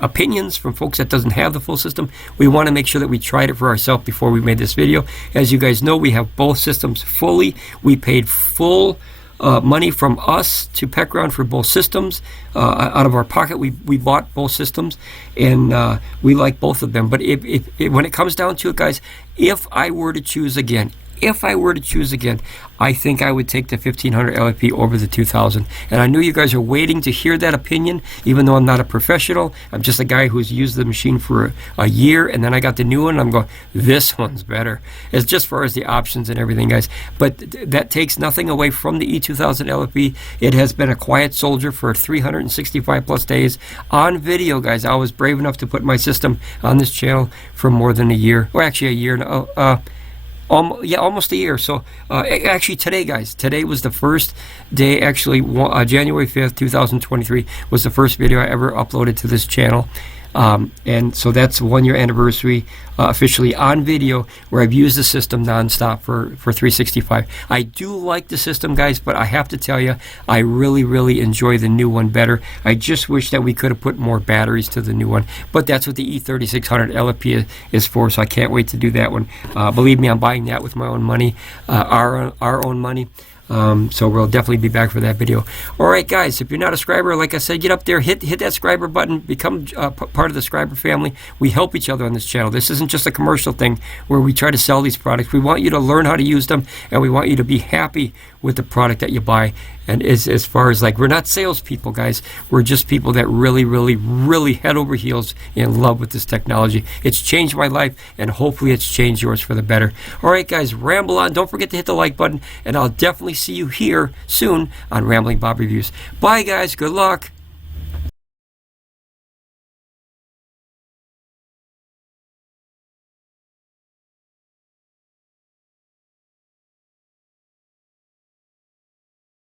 opinions from folks that doesn't have the full system. We want to make sure that we tried it for ourselves before we made this video. As you guys know, we have both systems fully. We paid full money from us to Pecron for both systems. Out of our pocket, we bought both systems, and we like both of them. But if when it comes down to it, guys, if I were to choose again if I were to choose again, I think I would take the 1500 LFP over the 2000. And I know you guys are waiting to hear that opinion, even though I'm not a professional. I'm just a guy who's used the machine for a year, and then I got the new one, and I'm going, this one's better. It's just as far as the options and everything, guys. But that takes nothing away from the E2000 LFP. It has been a quiet soldier for 365 plus days on video, guys. I was brave enough to put my system on this channel for more than a year, or actually a year now. Almost a year. So actually today, guys, today was the first day, actually January 5th, 2023 was the first video I ever uploaded to this channel. And so that's 1 year anniversary officially on video, where I've used the system nonstop for 365. I do like the system, guys, but I have to tell you, I really enjoy the new one better. I just wish that we could have put more batteries to the new one, but that's what the E3600 LFP is for, so I can't wait to do that one. Believe me, I'm buying that with my own money, our own money. So we'll definitely be back for that video. All right, guys, if you're not a subscriber, like I said, get up there, hit that subscriber button, become part of the subscriber family. We help each other on this channel. This isn't just a commercial thing where we try to sell these products. We want you to learn how to use them, and we want you to be happy with the product that you buy. And as far as, like, we're not salespeople, guys. We're just people that really head over heels in love with this technology. It's changed my life, and hopefully it's changed yours for the better. All right, guys, ramble on. Don't forget to hit the like button, and I'll definitely see you here soon on Ramblin Bob Reviews. Bye, guys. Good luck.